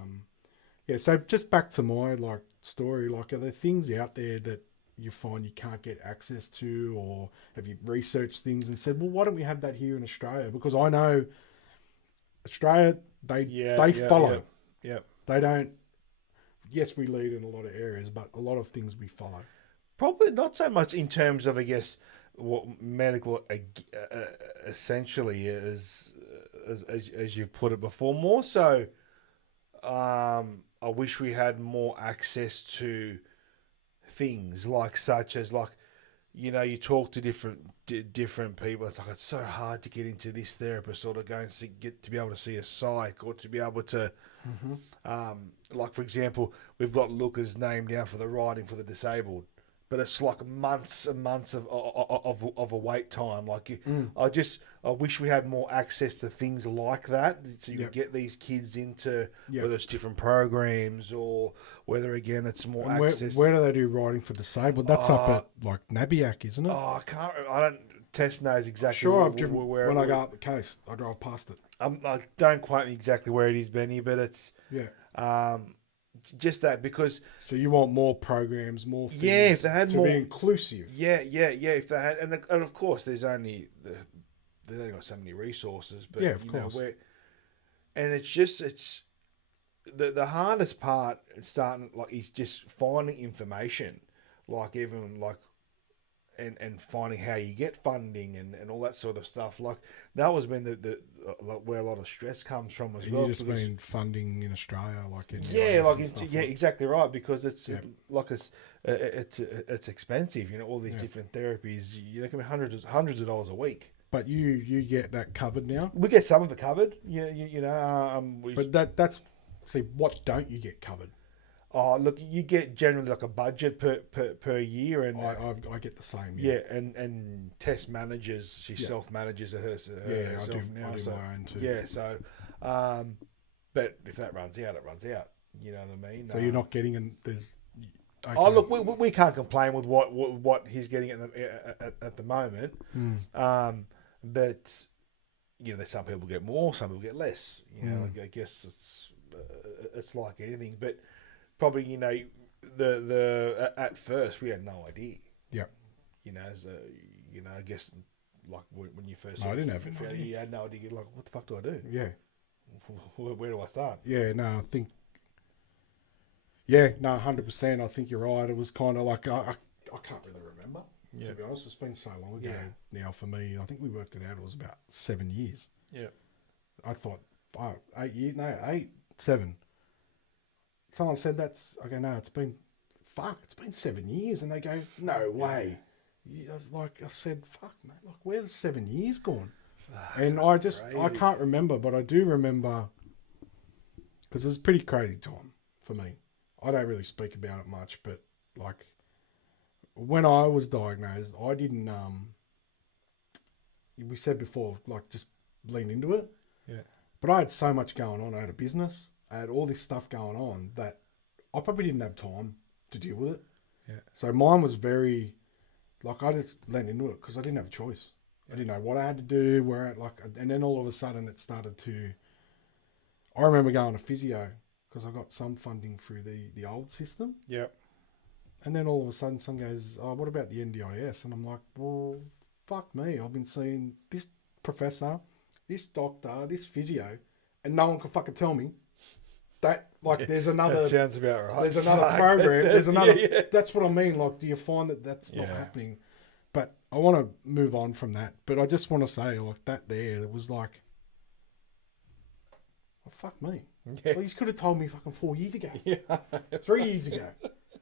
So just back to my like story. Like, are there things out there that you find you can't get access to, or have you researched things and said, well, why don't we have that here in Australia? Because I know Australia, they follow. Yeah. They don't. Yes, we lead in a lot of areas, but a lot of things we follow. Probably not so much in terms of, I guess, what medical essentially is, as you've put it before. More so, I wish we had more access to things such as you know, you talk to different people. It's like, it's so hard to get into this therapist, or to go and get to be able to see a psych, or to be able to, like, for example, we've got Luca's name down for the riding for the disabled, but it's like months and months of a wait time. Like, I wish we had more access to things like that, so you could get these kids into whether it's different programs, or whether, again, it's more access. Where do they do riding for disabled? That's up at like Nabiac, isn't it? Oh, I don't. Tess knows exactly. Sure, I've driven when I go up the coast. I drive past it. I don't quote me exactly where it is, Benny, but it's just that, because. So you want more programs, more things. Yeah, if they had more, be inclusive. Yeah. If they had, and of course, they've only got so many resources, but of course. And it's the hardest part starting, like, is just finding information, like, even like. And finding how you get funding and all that sort of stuff. Like, that was been the where a lot of stress comes from as well. You just mean funding in Australia, like in exactly right, because it's expensive. You know, all these different therapies. They can be hundreds of dollars a week. But you get that covered now. We get some of it covered. But that's see, what don't you get covered? Oh, look, you get generally like a budget per year, and I get the same. Yeah, and Tess manages. She self-manages herself now. I do my own too. Yeah, so, but if that runs out, it runs out. You know what I mean? So you're not getting there's. Okay. Oh, look, we can't complain with what he's getting at the moment. But you know, there's some people get more, some people get less. You know, I guess it's like anything, but. Probably, you know, at first we had no idea. Yeah. You know, so I guess like when you first. No, I didn't have any found, idea. you had no idea. Like, what the fuck do I do? Yeah. Where do I start? Yeah. No, I think. Yeah. No, 100%. I think you're right. It was kind of like I can't really remember. Yeah. To be honest, it's been so long ago Yeah. now for me. I think we worked it out. It was about 7 years. Yeah. I thought 8 years. No, 8, 7. Someone said that's. I go, no, it's been 7 years, and they go, no way. I was like, I said, fuck, mate, like, where's 7 years gone? And I can't remember, but I do remember, because it was a pretty crazy time for me. I don't really speak about it much, but like, when I was diagnosed, I didn't, we said before, like, just lean into it. Yeah. But I had so much going on. I had a business. I had all this stuff going on that I probably didn't have time to deal with it. Yeah. So mine was very, like, I just leaned into it because I didn't have a choice. I didn't know what I had to do, and then all of a sudden it started to, I remember going to physio because I got some funding through the old system. Yeah. And then all of a sudden someone goes, oh, what about the NDIS? And I'm like, well, fuck me. I've been seeing this professor, this doctor, this physio, and no one can fucking tell me that, like, there's another... That sounds about right. There's another program. There's another... That's what I mean. Like, do you find that that's not happening? But I want to move on from that. But I just want to say, like, that there, it was like... Oh, fuck me. Yeah. Well, you could have told me fucking 4 years ago. Yeah. 3 years ago.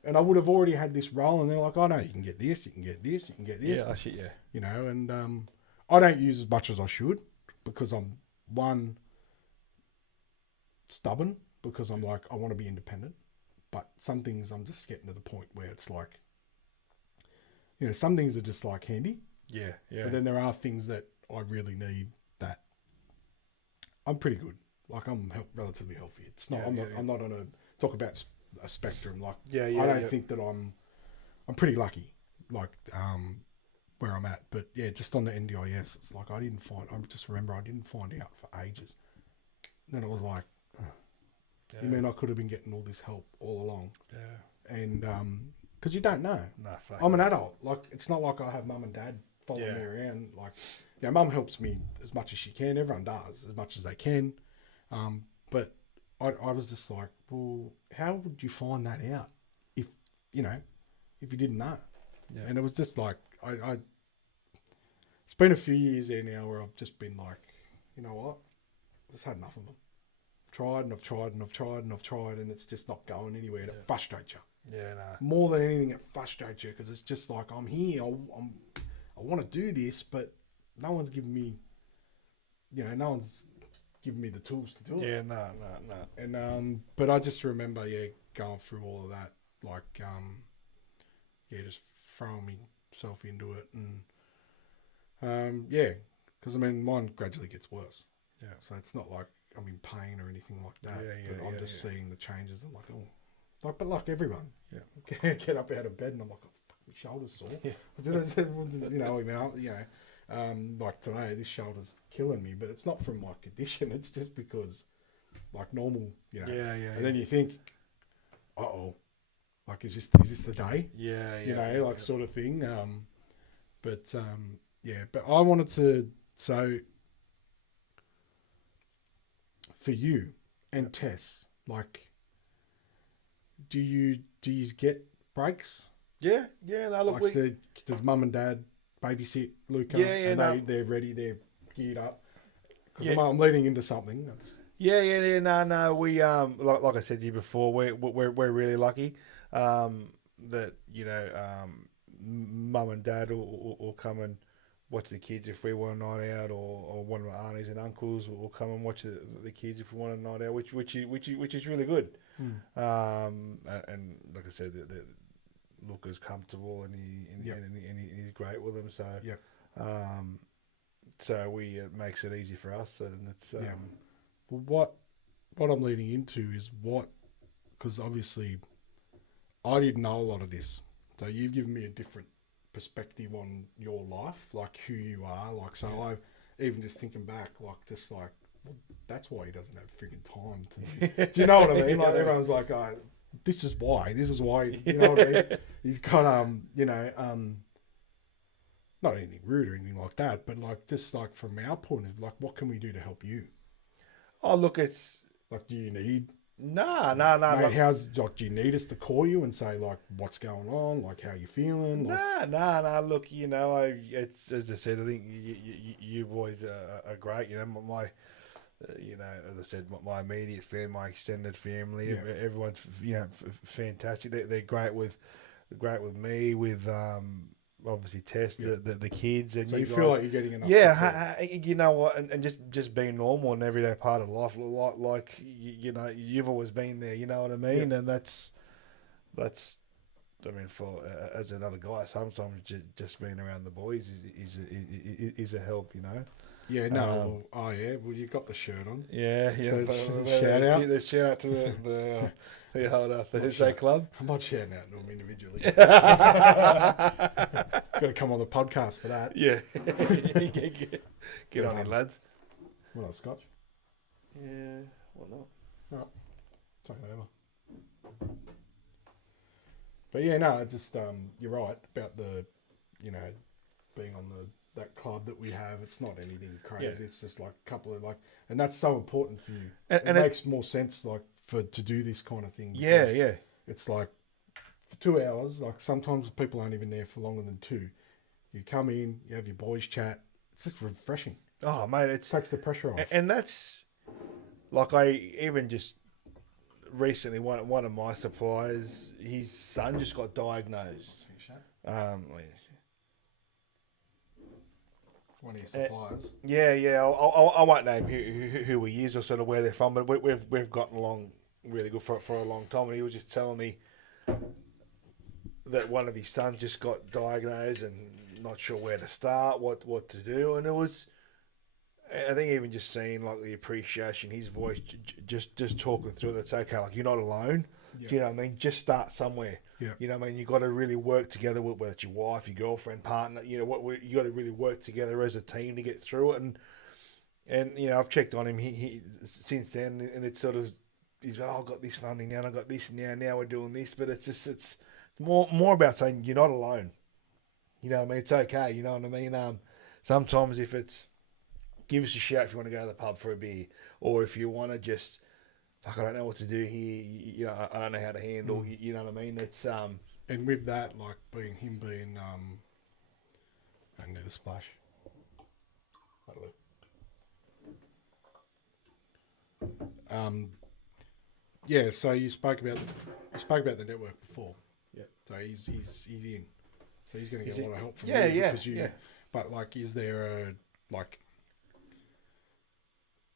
And I would have already had this role, and they're like, oh, no, you can get this, you can get this, you can get this. Yeah, shit, yeah. You know, and I don't use as much as I should because I'm, one, stubborn, because I'm like, I want to be independent. But some things I'm just getting to the point where it's like, you know, some things are just like handy. Yeah, yeah. But then there are things that I really need that I'm pretty good. Like, I'm relatively healthy. It's not, I'm not on a, talk about a spectrum. Like, I don't think that I'm pretty lucky, like, where I'm at. But yeah, just on the NDIS, it's like, I just remember I didn't find out for ages. Then it was like, you mean I could have been getting all this help all along? Yeah. And, because you don't know. No, fuck. I'm an adult. Like, it's not like I have mum and dad following me around. Like, you know, mum helps me as much as she can. Everyone does as much as they can. But I was just like, well, how would you find that out if you didn't know? Yeah. And it was just like, it's been a few years there now where I've just been like, you know what? I've just had enough of them. I've tried, and it's just not going anywhere. And it frustrates you. Yeah, no. More than anything, it frustrates you because it's just like, I'm here, I want to do this, but no one's giving me, no one's giving me the tools to do it. Yeah, no. And but I just remember, going through all of that, like, just throwing myself into it, and because I mean, mine gradually gets worse. Yeah, so it's not like I'm in pain or anything like that. But I'm just seeing the changes. I'm like, oh. But like everyone, get up out of bed and I'm like, oh, fuck, my shoulder's sore. Like today, this shoulder's killing me, but it's not from my condition. It's just because, like, normal, And then you think, like, is this the day? Like, sort of thing. But I wanted to, so for you and Tess, like, do you get breaks? Yeah. No, look, like, does mum and dad babysit Luca? They're ready, they're geared up. Because I'm leading into something. No. We like I said to you before, we're really lucky that mum and dad will come and watch the kids if we want a night out, or one of my aunties and uncles will come and watch the kids if we want a night out, which is really good. And like I said, Luca's comfortable and he's great with them. So so it makes it easy for us, and it's Well, what I'm leading into is because obviously I didn't know a lot of this, so you've given me a different perspective on your life, like who you are, like, so I even just thinking back, like, just like, well, that's why he doesn't have frigging time to do you know what I mean? Like, everyone's like, this is why. This is why. You know what I mean? He's got not anything rude or anything like that, but like just like from our point of like, what can we do to help you? Oh, look, it's Like, do you need? no. Mate, Look, how's like? Do you need us to call you and say like, what's going on? Like, how you feeling? Like, no. Look, it's as I said. I think you boys are great. My as I said, my immediate family, my extended family, Yeah. everyone's fantastic. They're great with me, with obviously Tess, the kids, and so you you guys. feel like you're getting enough? Yeah, you know what, and just being normal and everyday part of life, like you've always been there. You know what I mean, and that's. I mean, for as another guy, sometimes just being around the boys is a help. Yeah, no. Well, well, you've got the shirt on. Yeah. Shout out. The shout out to the old Thursday club. I'm not shouting out to them individually. Got to come on the podcast for that. Yeah. Get on it, lads. What else, Scotch? Yeah, what not? All right. Take it over. But yeah, no, just you're right about the, being on that club that we have. It's not anything crazy. Yeah. It's just like a couple of and that's so important for you. And it makes more sense to do this kind of thing. Yeah. It's like for 2 hours. Like sometimes people aren't even there for longer than 2. You come in, you have your boys chat. It's just refreshing. Oh, mate, It takes the pressure off. and that's like I even just recently one of my suppliers, his son just got diagnosed. One of your suppliers. Yeah. I won't name who he is or sort of where they're from, but we've gotten along really good for a long time. And he was just telling me that one of his sons just got diagnosed and not sure where to start, what to do, and it was. I think even just seeing like the appreciation, his voice, just talking through it. It's okay, like you're not alone. Yeah. Do you know what I mean? Just start somewhere. Yeah. You know what I mean? You got to really work together with whether it's your wife, your girlfriend, partner. You got to really work together as a team to get through it. And I've checked on him. He since then, and it's sort of he's like, I've got this funding now, and I've got this now. Now we're doing this, but it's more about saying you're not alone. You know what I mean? It's okay. You know what I mean? Sometimes if it's give us a shout if you want to go to the pub for a beer, or if you want to just, fuck, I don't know what to do here. I don't know how to handle. You know what I mean? It's And with that, like being, I need a splash. Yeah. So you spoke about the network before. Yeah. So he's in. So he's going to get a lot of help from you. Yeah. But like, is there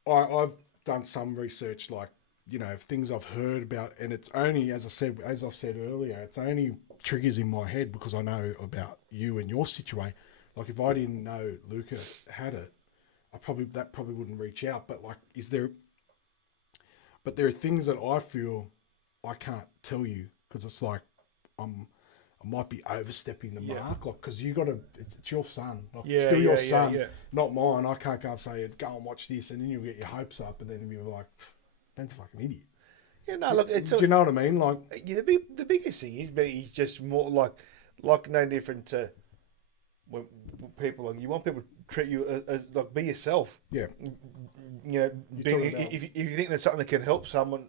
I've done some research, like, things I've heard about, and it's only, as I said earlier, it's only triggers in my head because I know about you and your situation. Like, if I didn't know Luca had it, that probably wouldn't reach out. But like, there are things that I feel I can't tell you because it's like I might be overstepping the mark, like, because it's your son, like, it's still your son, not mine. I can't go and say, go and watch this, and then you'll get your hopes up, and then you'll be like, Ben's a fucking idiot. Yeah, no, look, do you know what I mean? Like, the biggest thing is, he's just more like no different to when people you want people to treat you as like be yourself. Yeah. If you think there's something that can help someone,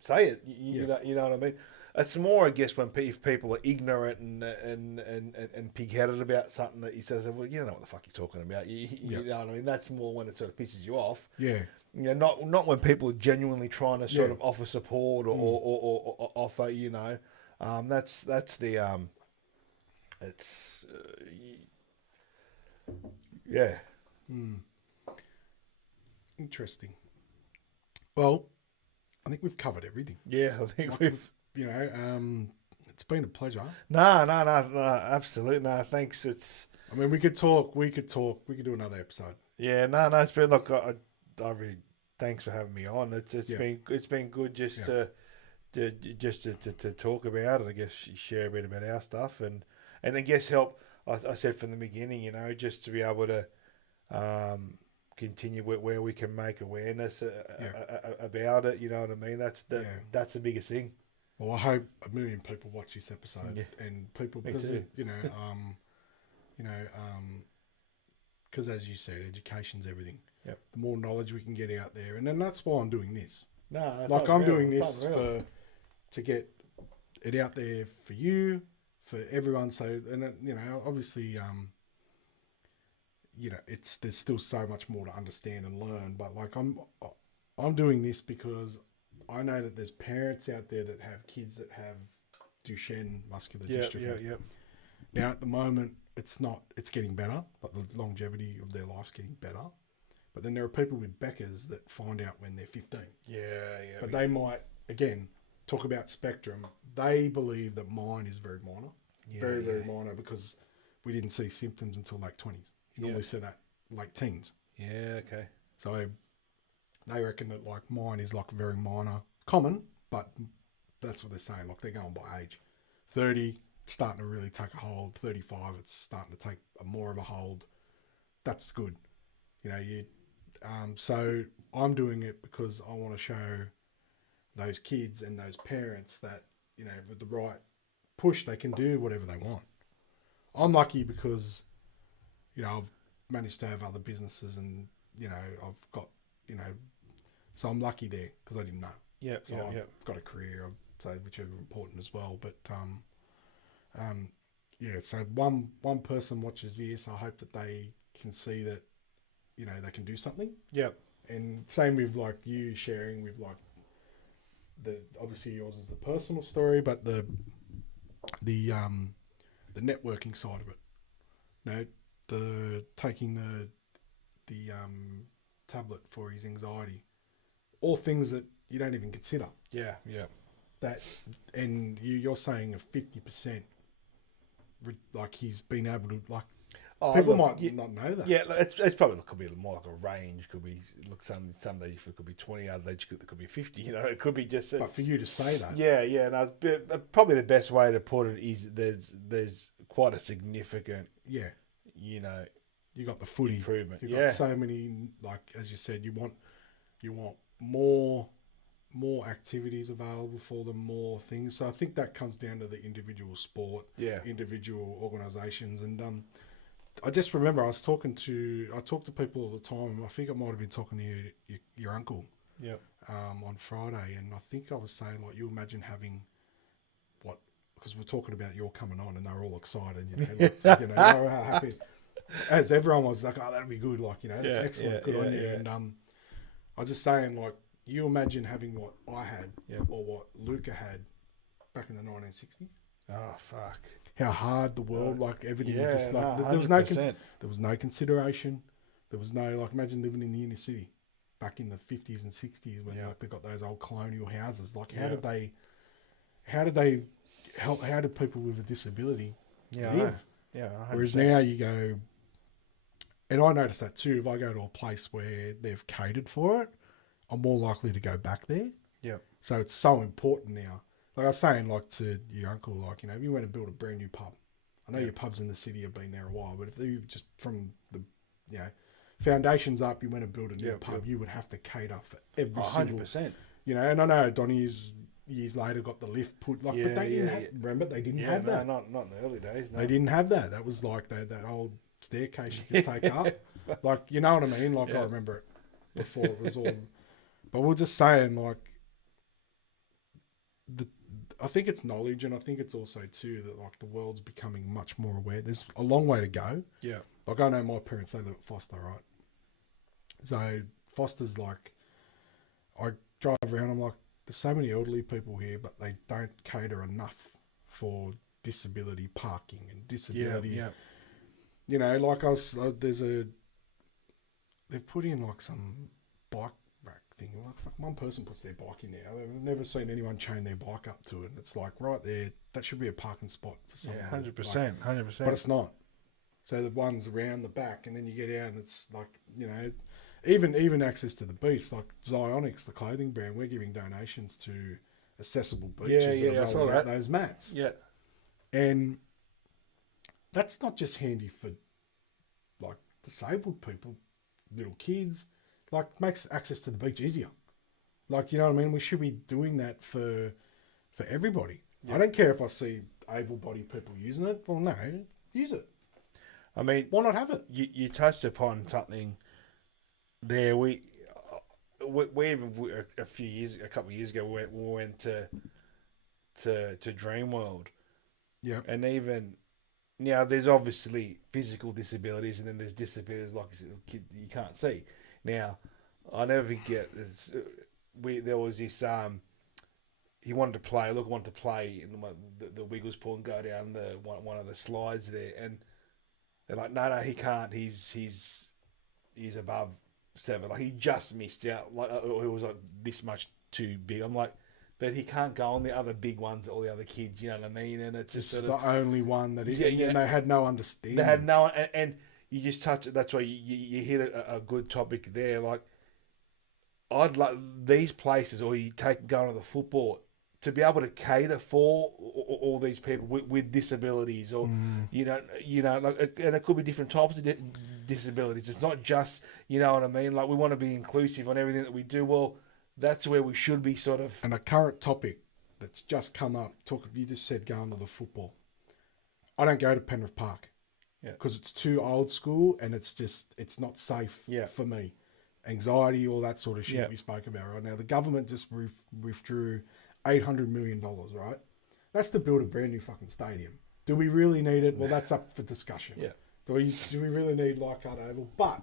say it. You know what I mean. It's more, I guess, when people are ignorant and pig-headed about something that he says, well, you don't know what the fuck you're talking about. You know what I mean? That's more when it sort of pisses you off. Yeah. Not when people are genuinely trying to sort of offer support or offer, that's the it's Interesting. Well, I think we've covered everything. Yeah, I think we've. It's been a pleasure. No, absolutely no. Thanks. I mean, we could talk. We could do another episode. Yeah, no. It's been like I really thanks for having me on. It's been good just to talk about it. I guess share a bit about our stuff and I guess help. I said from the beginning, just to be able to continue where we can make awareness about it. You know what I mean? That's the biggest thing. Well, I hope 1 million people watch this episode, and people Me because too. because as you said, education's everything. Yep. The more knowledge we can get out there, and then that's why I'm doing this. No, that's Like I'm unreal. doing It's this unreal. to get it out there for you, for everyone. So, and obviously, there's still so much more to understand and learn. But like I'm doing this because I know that there's parents out there that have kids that have Duchenne muscular dystrophy. Yeah. Now at the moment, it's getting better. Like the longevity of their life's getting better. But then there are people with Becker's that find out when they're 15. Yeah. But they might, again, talk about spectrum. They believe that mine is very minor. Very minor because we didn't see symptoms until late 20s. You normally see that late teens. Yeah, okay. So they reckon that like mine is like very minor. Common, but that's what they're saying. Like they're going by age. 30, it's starting to really take a hold. 35, it's starting to take more of a hold. That's good. So I'm doing it because I want to show those kids and those parents that, with the right push, they can do whatever they want. I'm lucky because, I've managed to have other businesses and, I've got, so I'm lucky there because I didn't know. I've got a career, I'd say, which is important as well. But, so one person watches this. I hope that they can see that, they can do something. Yep. And same with like you sharing with like obviously yours is the personal story, but the networking side of it. The taking the tablet for his anxiety, all things that you don't even consider. Yeah. That and you're saying a 50%. Like he's been able to like. People might not know that. Yeah, it's probably could be more like a range. Could be some days it could be 20, other days it could be 50. It could be just. But for you to say that, yeah. No, probably the best way to put it is there's quite a significant. Yeah. You got the footy improvement. You got so many, like as you said, you want more activities available for them, more things. So I think that comes down to the individual sport, individual organisations, and I just remember I talk to people all the time. I think I might have been talking to your uncle, on Friday, and I think I was saying like, you imagine having because we're talking about you're coming on, and they were all excited, they were happy, as everyone was like, oh, that'd be good, like that's excellent, good on you, and I was just saying like, you imagine having what I had or what Luca had back in the 1960s. Oh fuck. How hard the world, like everything was just like, 100%. there was no consideration. There was no, like, imagine living in the inner city back in the 50s and 60s when like they got those old colonial houses. Like how did they help, how did people with a disability live? Yeah. 100%. Whereas now you go, and I notice that too, if I go to a place where they've catered for it, I'm more likely to go back there. Yeah. So it's so important now. Like I was saying, like to your uncle, like, if you went to build a brand new pub, I know your pubs in the city have been there a while, but if you just from the, foundations up, you went to build a new pub, you would have to cater for every 100%. And I know Donny's years later got the lift put, like, but they didn't have, remember, they didn't have that. Not in the early days. No. They didn't have that. That was like that old staircase you could take up. Like, you know what I mean? Like, I remember it before it was all, but we're just saying, like, I think it's knowledge, and I think it's also too that like the world's becoming much more aware. There's a long way to go. Yeah. Like I know my parents, they live at Foster, right? So Foster's like, I drive around, I'm like, there's so many elderly people here, but they don't cater enough for disability parking and disability. Yeah. Like they've put in like some bike rack thing. Like, fuck, one person puts their bike in there. I've never seen anyone chain their bike up to it. It's like right there, that should be a parking spot for someone. 100%, 100%. But it's not. So the ones around the back, and then you get out, and it's like, even access to the beach, like Zionics, the clothing brand, we're giving donations to accessible beaches. I saw that. Those mats. Yeah. And that's not just handy for like disabled people, little kids, like makes access to the beach easier. Like, you know what I mean? We should be doing that for for everybody. Yeah. I don't care if I see able-bodied people using it. Well, no, use it. I mean, Why not have it? you touched upon something there. We even a couple of years ago, we went to Dreamworld. Yeah. And even now, there's obviously physical disabilities, and then there's disabilities like you can't see. Now, I never forget this. There was this he wanted to play. Luca wanted to play in the Wiggles pool and go down one of the slides there, and they're like, no, he can't. He's above 7. Like, he just missed out. Like, it was like this much too big. I'm like, but he can't go on the other big ones that all the other kids. You know what I mean? And it's just It's sort of the only one that Yeah. and they had no understanding. they had no, and you just touch it. That's why you hit a good topic there. Like, I'd like these places, or you going to the football, to be able to cater for all these people with disabilities, or you know, like, and it could be different types of disabilities. It's not just, you know what I mean. Like, we want to be inclusive on everything that we do. Well, that's where we should be, sort of. And a current topic that's just come up. You just said going to the football. I don't go to Penrith Park. Yeah. Because it's too old school and it's not safe for me. Anxiety, all that sort of shit we spoke about right now. The government just withdrew $800 million, right? That's to build a brand new fucking stadium. Do we really need it? Well, that's up for discussion. Yeah. Do we really need Leichhardt Oval? But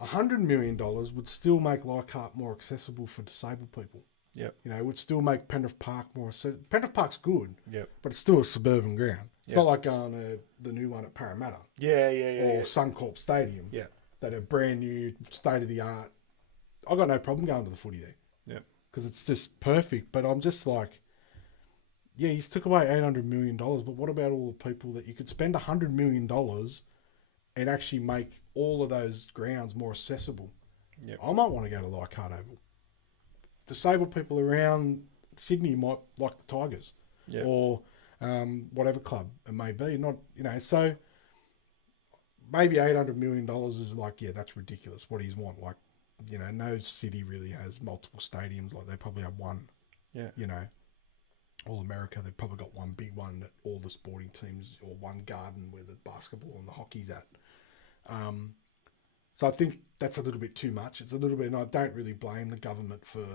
$100 million would still make Leichhardt more accessible for disabled people. Yep. You know, it would still make Penrith Park more accessible. Penrith Park's good, Yep. but it's still a suburban ground. It's not like going to the new one at Parramatta or Suncorp Stadium Yeah. that are brand new, state-of-the-art. I've got no problem going to the footy there. Yeah. Because it's just perfect. But I'm just like, yeah, you took away $800 million, but what about all the people that you could spend $100 million and actually make all of those grounds more accessible? Yep. I might want to go to Leichhardt Oval. Disabled people around Sydney might like the Tigers or whatever club it may be. Not, you know, so maybe $800 million is like, yeah, that's ridiculous. What do you want? Like, you know, no city really has multiple stadiums. Like, they probably have one. Yeah. You know, all America, they've probably got one big one that all the sporting teams, or one garden where the basketball and the hockey's at. So I think that's a little bit too much. It's a little bit, and I don't really blame the government for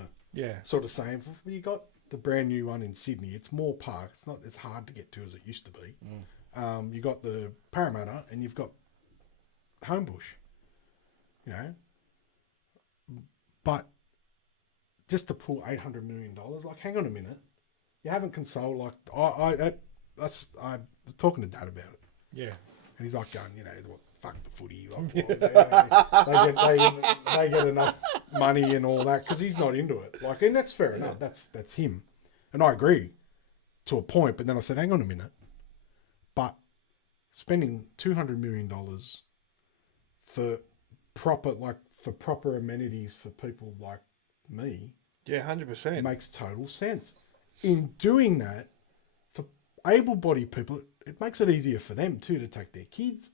sort of saying, well, you got the brand new one in Sydney. It's more park. It's not as hard to get to as it used to be. You got the Parramatta and you've got Homebush, you know. But just to pull $800 million, like, hang on a minute. You haven't consoled, like, I was talking to Dad about it. Yeah. And he's like going, you know, what, fuck the footy. Like, they get enough money and all that, because he's not into it. Like, and that's fair enough. That's him. And I agree to a point. But then I said, hang on a minute. But spending $200 million for proper amenities for people like me, 100% makes total sense. In doing that, for able-bodied people, it makes it easier for them too to take their kids.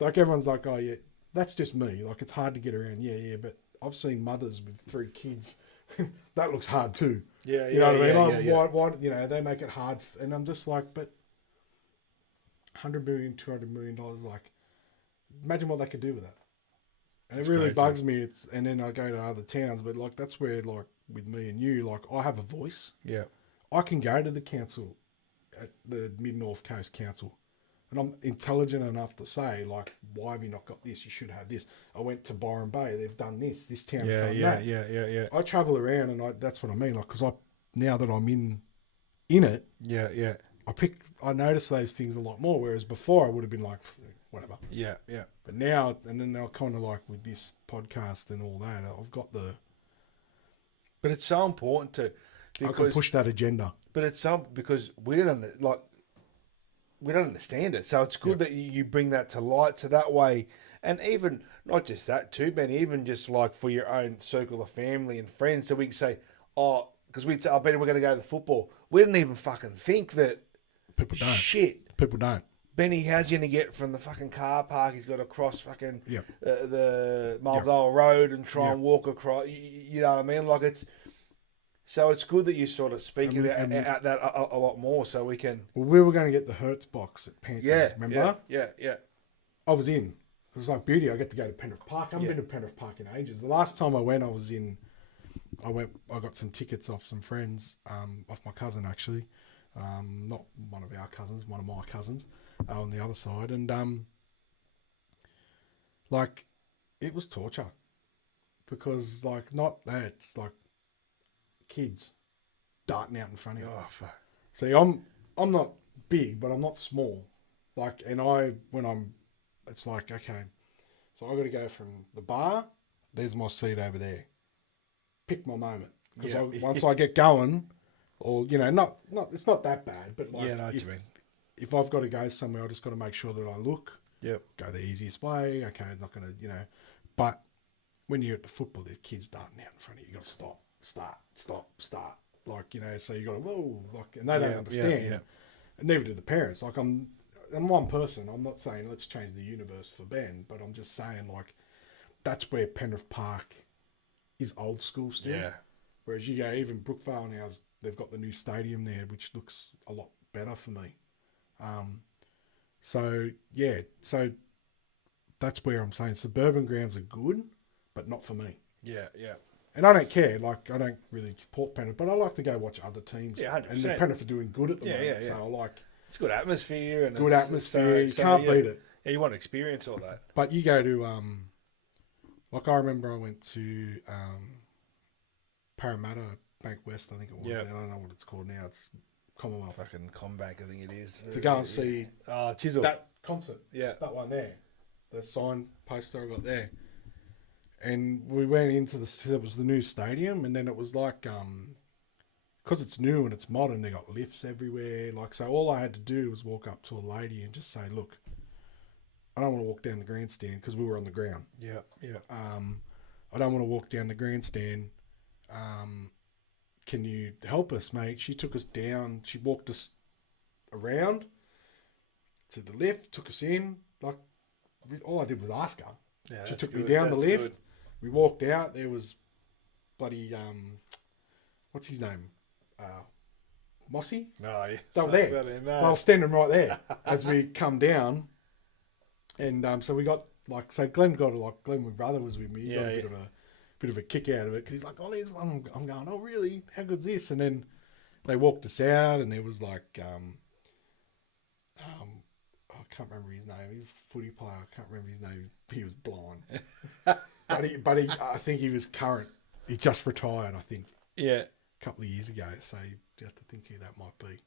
Like, everyone's like, oh yeah, that's just me. Like, it's hard to get around. Yeah, but I've seen mothers with 3 kids. That looks hard too. Yeah, you know what I mean? Yeah. Why, you know, they make it hard. And I'm just like, but $100 million, $200 million, like, imagine what they could do with that. And it really bugs me. And then I go to other towns, but like, that's where, like, with me and you, like, I have a voice. Yeah. I can go to the council, at the Mid-North Coast Council, and I'm intelligent enough to say, like, why have you not got this? You should have this. I went to Byron Bay. They've done this. This town's done that. Yeah. I travel around, and that's what I mean. Like, because now that I'm in it, I notice those things a lot more. Whereas before, I would have been like, whatever. Yeah. But now, and then I kind of, like, with this podcast and all that, I've got But it's so important to. I can push that agenda. But it's because we don't understand it. So it's good that you bring that to light. So that way, and even not just that too, Ben, even just like for your own circle of family and friends, so we can say, oh, because we'd say, I bet we're going to go to the football. We didn't even fucking think that. People don't. Shit. People don't. Benny, how's he going to get from the fucking car park? He's got to cross fucking the Mulgoa Road and try and walk across. You know what I mean? Like, it's So it's good that you sort of speak And we- out, and- out that a lot more, so we can. Well, we were going to get the Hertz box at Panthers, Yeah, remember? yeah. I was in. It was like beauty. I get to go to Penrith Park. I haven't Yeah. been to Penrith Park in ages. The last time I went, I was in. I got some tickets off some friends, off my cousin actually, not one of our cousins, one of my cousins, on the other side, and like, it was torture, because like not that it's like kids darting out in front of you. Oh, fuck. See, I'm not big, but I'm not small. Like, and it's like, okay, so I got to go from the bar. There's my seat over there. Pick my moment, because once I get going, or not it's not that bad, but like, Yeah, I know what you mean. if I've got to go somewhere, I just got to make sure that I look. Yep. Go the easiest way. Okay, it's not going to, but when you're at the football, there's kids darting out in front of you. You got to stop. Like, so you got to, whoa, like, and they don't understand. Yeah. And neither do the parents. Like, I'm one person. I'm not saying let's change the universe for Ben, but I'm just saying, like, that's where Penrith Park is old school still. Yeah. Whereas you go, even Brookvale now, they've got the new stadium there, which looks a lot better for me. So that's where I'm saying suburban grounds are good, but not for me. Yeah. And I don't care. Like, I don't really support Penrith, but I like to go watch other teams. Yeah, 100%. And the Penrith are doing good at the moment. Yeah. So I like It's good atmosphere and good atmosphere. You can't beat it. Yeah, you want to experience all that. But you go to like, I remember I went to Parramatta Bank West, I think it was. Yeah. I don't know what it's called now. It's Commonwealth. Fucking Combank, I think it is. To go and see Chisel. that concert. Yeah. That one there. The sign poster I got there. And we went into it was the new stadium, and then it was like, because it's new and it's modern, they got lifts everywhere. Like, so all I had to do was walk up to a lady and just say, look, I don't want to walk down the grandstand, because we were on the ground. Yeah. I don't want to walk down the grandstand. Can you help us, mate? She took us down. She walked us around to the lift, took us in. Like, all I did was ask her. Yeah, She took me good. down the That's lift. good. We walked out. There was bloody, what's his name? Mossy? No, yeah. They were there. About him, no. They were standing right there as we come down. And so we got, like, so Glenn, my brother was with me. He got a bit of a kick out of it, because he's like, oh, there's one. I'm going, oh, really? How good's this? And then they walked us out, and there was like, I can't remember his name. He's a footy player. I can't remember his name. He was blind. but he, I think he was current. He just retired, I think, Yeah. a couple of years ago. So you have to think who that might be.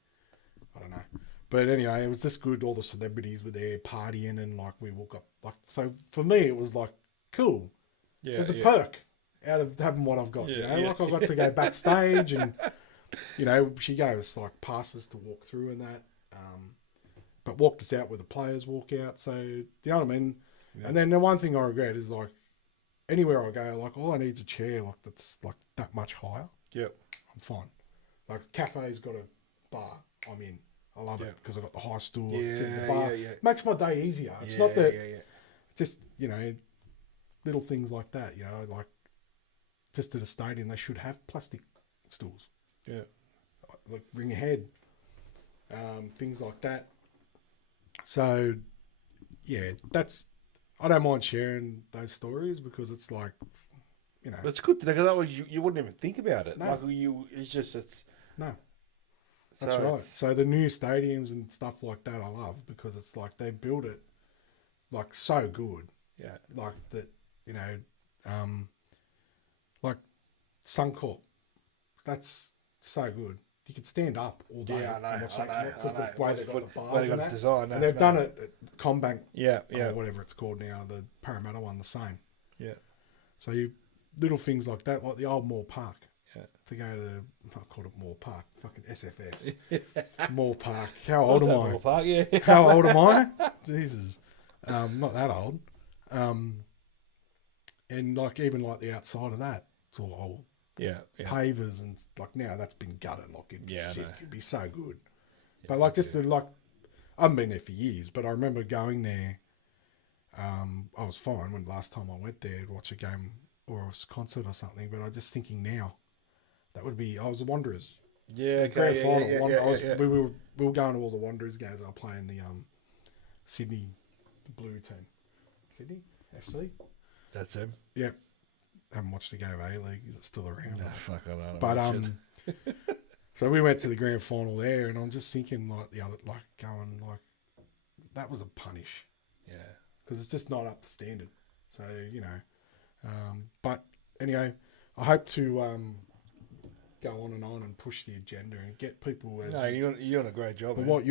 I don't know. But anyway, it was just good. All the celebrities were there partying, and like, we all got like, so for me, it was like cool. Yeah. It was a perk out of having what I've got. Like, I got to go backstage, and she gave us like passes to walk through and that. But walked us out where the players walk out. So, you know what I mean? Yeah. And then the one thing I regret is, like, anywhere I go, like, all I need is a chair, like, that's like that much higher. Yep. I'm fine. Like, a cafe's got a bar. I'm in. I love it, because I've got the high stool. Yeah, sit in the bar. yeah. Makes my day easier. It's not that, just, little things like that, like, just at a stadium, they should have plastic stools. Yeah. Like, ring ahead. Things like that. So, yeah, I don't mind sharing those stories, because it's like, But it's good today, because otherwise you wouldn't even think about it. No. Like, it's. No. That's right. So the new stadiums and stuff like that, I love, because it's like they build it like so good. Yeah. Like that, like Suncorp. That's so good. You could stand up all day. Yeah, I know. Because the way they've got the Way bars they and got that. it designed. And they've done it at Combank. Yeah. Or whatever it's called now, the Parramatta one, the same. Yeah. So little things like that, like the old Moore Park. Yeah. To go to I called it Moore Park, fucking SFS. Moore Park. How old am I? Moore Park, yeah. How old am I? Jesus. Not that old. And like, even like the outside of that, it's all old. Yeah. Pavers, and like, now that's been gutted. Like, it'd be sick. No. It'd be so good. But like, just I haven't been there for years, but I remember going there. I was fine when last time I went there to watch a game or a concert or something, but I'm just thinking now, That would be. I was the Wanderers. Yeah, The grand final. yeah. We were going to all the Wanderers games. I was playing the Sydney Blue team. Sydney FC. That's him. Yep. Haven't watched the game of A-League. Is it still around? No, fuck, I don't know. But so we went to the grand final there, and I'm just thinking that was a punish. Yeah. Because it's just not up to standard. So but anyway, I hope to go on and push the agenda and get people. You're doing a great job. But man. what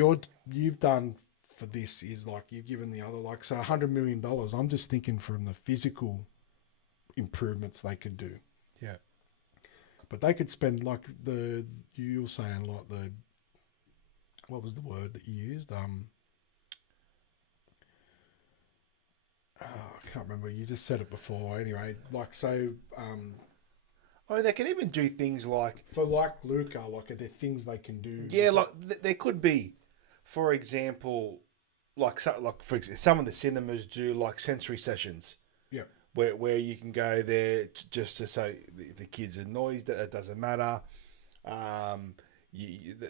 you've done for this is like you've given the other so $100 million. I'm just thinking from the physical improvements they could do. Yeah. But they could spend like you were saying like what was the word that you used? I can't remember. You just said it before. Anyway, like so. I mean, they can even do things like For like Luca, like are there things they can do? yeah, like there could be, for example, for example, some of the cinemas do like sensory sessions. Yeah. Where you can go there just to say if the kids are noised, it doesn't matter.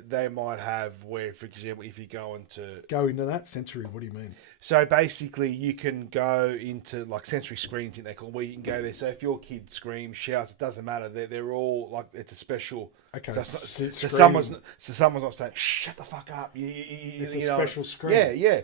They might have where, for example, if you go into that sensory. What do you mean? so basically you can go into like sensory screens, they call, where you can go there. So if your kid screams, shouts, it doesn't matter. They're all like it's a special. Okay. So someone's not saying shut the fuck up. It's a special screen. Yeah.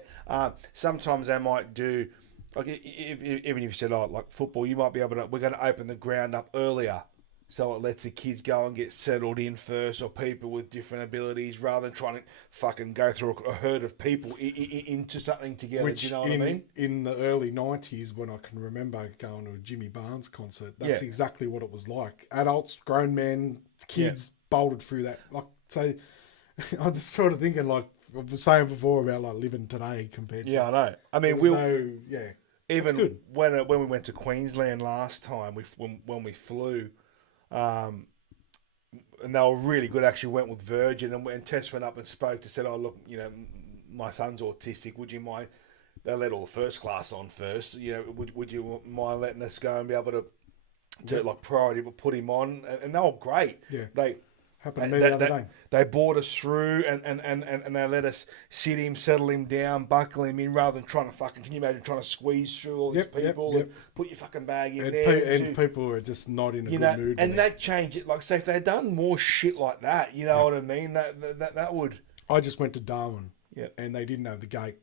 Sometimes they might do. Like even if you said, like football, you might be able to. We're going to open the ground up earlier, so it lets the kids go and get settled in first, or people with different abilities, rather than trying to fucking go through a herd of people into something together. Which do you know what I mean? In the early 90s, when I can remember going to a Jimmy Barnes concert, that's exactly what it was like. Adults, grown men, kids bolted through that. Like so, I'm just sort of thinking like I was saying before about like living today compared. Yeah, to, I know. I mean, even when we went to Queensland last time, when we flew, and they were really good. Actually, went with Virgin, and Tess went up and spoke to said, "Oh look, my son's autistic. Would you mind?" They let all the first class on first. Would you mind letting us go and be able to like priority, but put him on? And they were great. Yeah, they. Happened to me the other day. They brought us through and they let us sit him, settle him down, buckle him in, rather than trying to fucking. Can you imagine trying to squeeze through all these people and put your fucking bag in there? And people are just not in a good mood. And that changed it. Like, say, if they'd done more shit like that, you know what I mean? That would. I just went to Darwin, and they didn't have the gate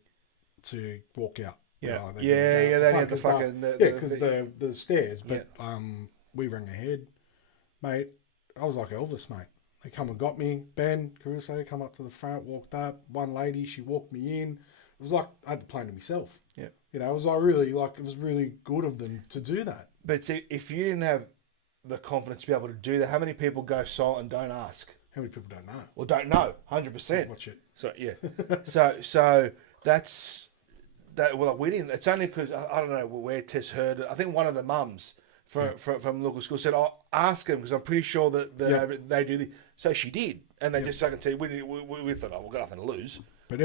to walk out. Yeah, they didn't have the fucking because the stairs. But we rang ahead, mate. I was like Elvis, mate. They come and got me. Ben Caruso come up to the front, walked up. One lady, she walked me in. It was like I had the plane to myself. Yeah. It was like really it was really good of them to do that. But see, if you didn't have the confidence to be able to do that, how many people go silent and don't ask? How many people don't know? Well, don't know, 100%. Watch it. So yeah, so that's that. Well, we didn't. It's only because I don't know where Tess heard it. I think one of the mums from local school said, "I'll ask him because I'm pretty sure that they do the." So she did, and they just fucking said, "We thought, oh, we've got nothing to lose." But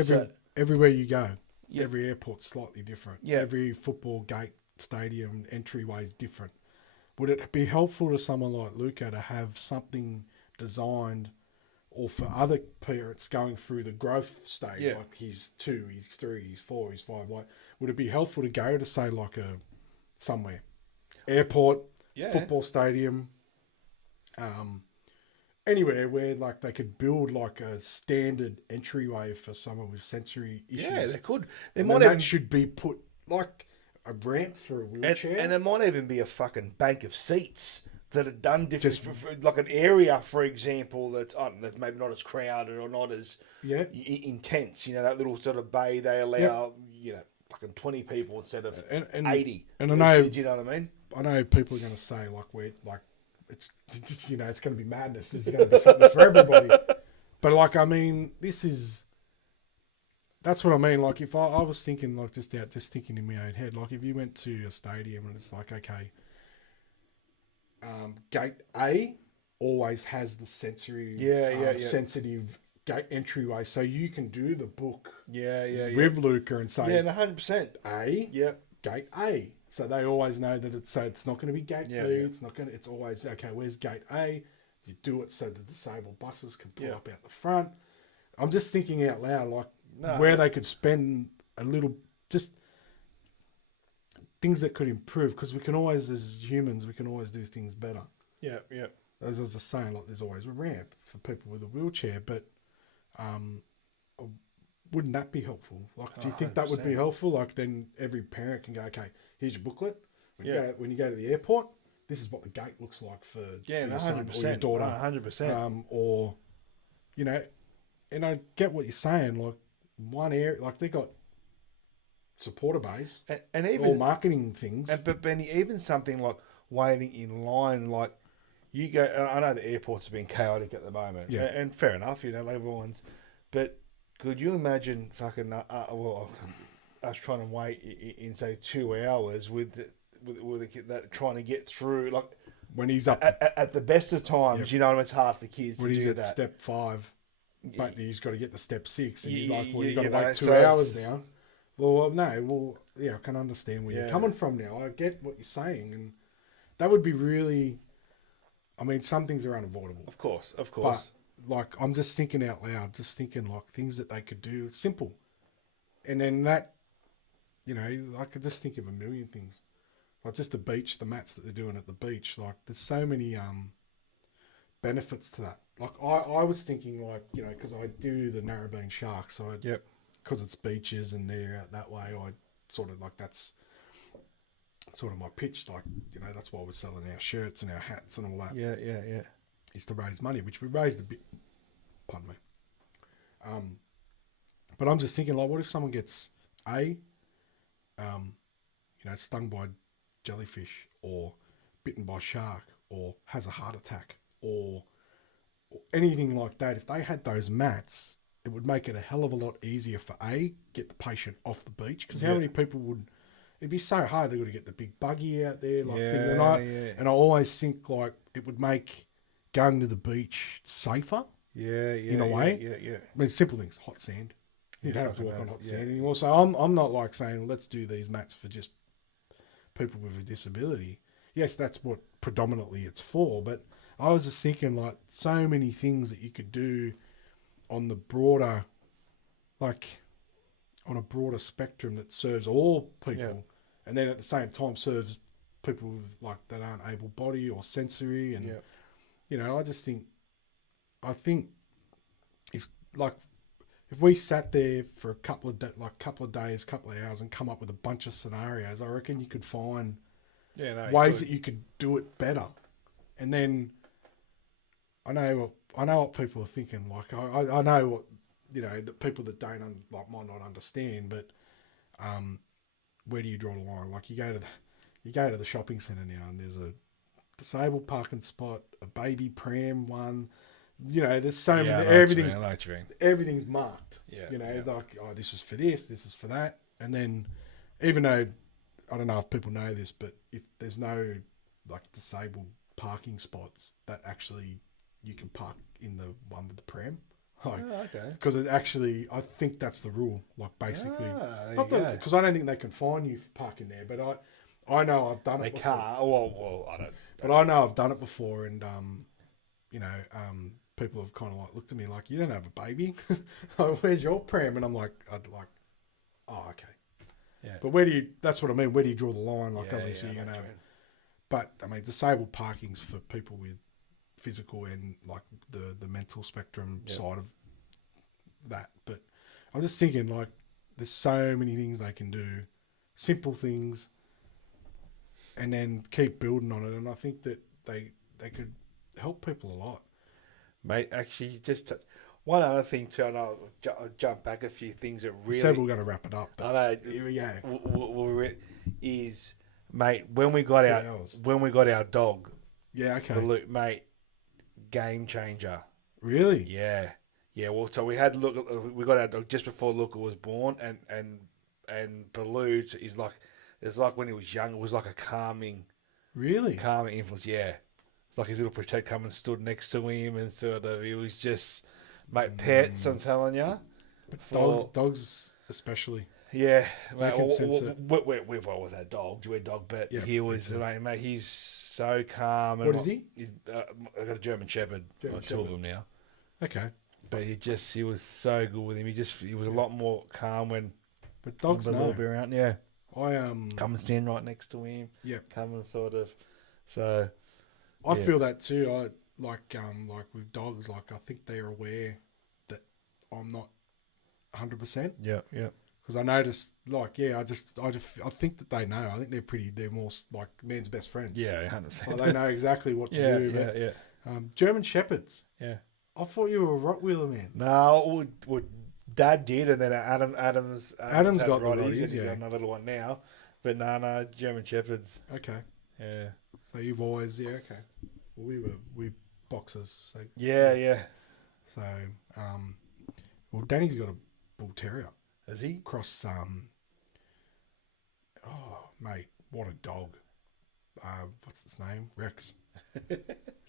everywhere you go, every airport's slightly different. Yeah. Every football gate, stadium entryway is different. Would it be helpful to someone like Luca to have something designed, or for other parents going through the growth stage, like he's 2, he's 3, he's 4, he's 5, like would it be helpful to go to say like somewhere, airport, football stadium, anywhere where like they could build like a standard entryway for someone with sensory issues? Yeah, they could. That should be put like a ramp through a wheelchair, and it might even be a fucking bank of seats that are done different, for like an area, for example, that's maybe not as crowded or not as intense. That little sort of bay they allow, fucking 20 people instead of 80. And I know, do you know what I mean? I know people are going to say it's it's going to be madness. There's going to be something for everybody. But like, I mean, that's what I mean. Like, if I was thinking, like, just thinking in my own head, like, if you went to a stadium and it's like, okay, gate A always has the sensory, sensitive gate entryway, so you can do the book, with Luca and say, 100%, gate A. So they always know that it's not going to be gate B. It's not going to. It's always okay. Where's gate A? you do it so the disabled buses can pull up out the front. I'm just thinking out loud, like where they could spend a little, just things that could improve, because we can always, as humans, we can always do things better. Yeah, yeah. As I was just saying, like there's always a ramp for people with a wheelchair, but wouldn't that be helpful? Like, do you think that would be helpful? Like, then every parent can go, okay, here's your booklet. When you go to the airport, this is what the gate looks like for your son or your daughter. 100%. Or, you know, and I get what you're saying. Like, one area, like they got supporter base and even all marketing things. But Benny, even something like waiting in line, like you go. I know the airports have been chaotic at the moment, and fair enough, you know, everyone's. But could you imagine fucking us trying to wait in say 2 hours with a kid that trying to get through, like when he's up at the best of times, you know, it's hard for kids when to he's do at that. step 5, but he's got to get to step 6, and he's like, well, you you've got to know, wait 2 so hours now. Well, no, well, yeah, I can understand where you're coming from now. I get what you're saying, and that would be really. I mean, some things are unavoidable, Of course. but like I'm just thinking out loud, just thinking like things that they could do simple, and then that, you know, I could just think of a million things. Like just the beach, the mats that they're doing at the beach. Like there's so many benefits to that. Like I was thinking, like, you know, because I do the Narrabeen Sharks, so because it's beaches and they're out that way, I sort of like that's sort of my pitch. Like, you know, that's why we're selling our shirts and our hats and all that. Yeah. Is to raise money, which we raised a bit. Pardon me. But I'm just thinking, like, what if someone gets you know, stung by jellyfish or bitten by a shark or has a heart attack or anything like that? If they had those mats, it would make it a hell of a lot easier for get the patient off the beach, because how many people would? It'd be so hard. They've got to get the big buggy out there, like and I always think like it would make going to the beach safer. In a way. Yeah. I mean, simple things, hot sand. You don't have to walk on hot sand anymore. So I'm not like saying, well, let's do these mats for just people with a disability. Yes, that's what predominantly it's for. But I was just thinking, like, so many things that you could do on the broader, like, on a broader spectrum that serves all people, and then at the same time serves people with, like, that aren't able-bodied or sensory. And, you know, I think if we sat there for a couple of days, couple of hours, and come up with a bunch of scenarios, I reckon you could find ways that you could do it better. And then I know what people are thinking. Like I know what, you know, the people that don't might not understand, but where do you draw the line? Like you go to the shopping centre now, and there's a disabled parking spot, a baby pram one. You know, there's so many. Everything. I know what you mean. Everything's marked. You know, like, oh, this is for this is for that. And then, even though I don't know if people know this, but if there's no like disabled parking spots, that actually you can park in the one with the pram. Like, because it actually, I think that's the rule. Like basically, because I don't think they can fine you for parking there, but I know I've done it. They can't. Well, I don't. But I know I've done it before, and you know, people have kind of like looked at me like, you don't have a baby. Oh, where's your pram? And I'm like, oh, okay. Yeah. But that's what I mean. Where do you draw the line? Like, obviously you're going to have, but I mean, disabled parking's for people with physical and like the mental spectrum side of that. But I'm just thinking, like, there's so many things they can do, simple things, and then keep building on it. And I think that they could help people a lot. Mate, actually, just one other thing too, and I'll jump back a few things that really... said we're going to wrap it up. I know. Here we go. Is, mate, when we got our dog... Yeah, okay. Luke, mate, game changer. Really? Yeah. Yeah, well, so we got our dog just before Luca was born, and Baloo is like... It's like when he was young, it was like a calming... Really? Calming influence, yeah. It's like his little protect come and stood next to him, and sort of, he was just, mate, pets, I'm telling you. But dogs especially. Yeah, They mate, can sense it. we've always had dogs. We're dog, but Yeah, he me was, too. mate, he's so calm. What is he? I got a German Shepherd. German Two of Shepherd. them now. Okay. But he was so good with him. He was a lot more calm when But dogs a little know. bit around. Yeah, I come and stand right next to him. Yeah. Come and sort of. So I yeah. feel that too. I like with dogs, like I think they're aware that I'm not 100%. Yeah, yeah, Because I noticed, like, yeah, I think that they know. I think they're more like man's best friend. yeah, 100%. Like, they know exactly what to Yeah, do. yeah, But, yeah, German Shepherds. yeah. I thought you were a Rottweiler man. No, well, Dad did, and then Adam's Adam's had got the Rotties, and Rotties, he's yeah. got another little one now. But no, German Shepherds. Okay. Yeah, So you've always, yeah, okay. Well, we boxers. So, yeah. So, well, Danny's got a bull terrier. Is he? Cross, oh, mate, what a dog. What's its name? Rex.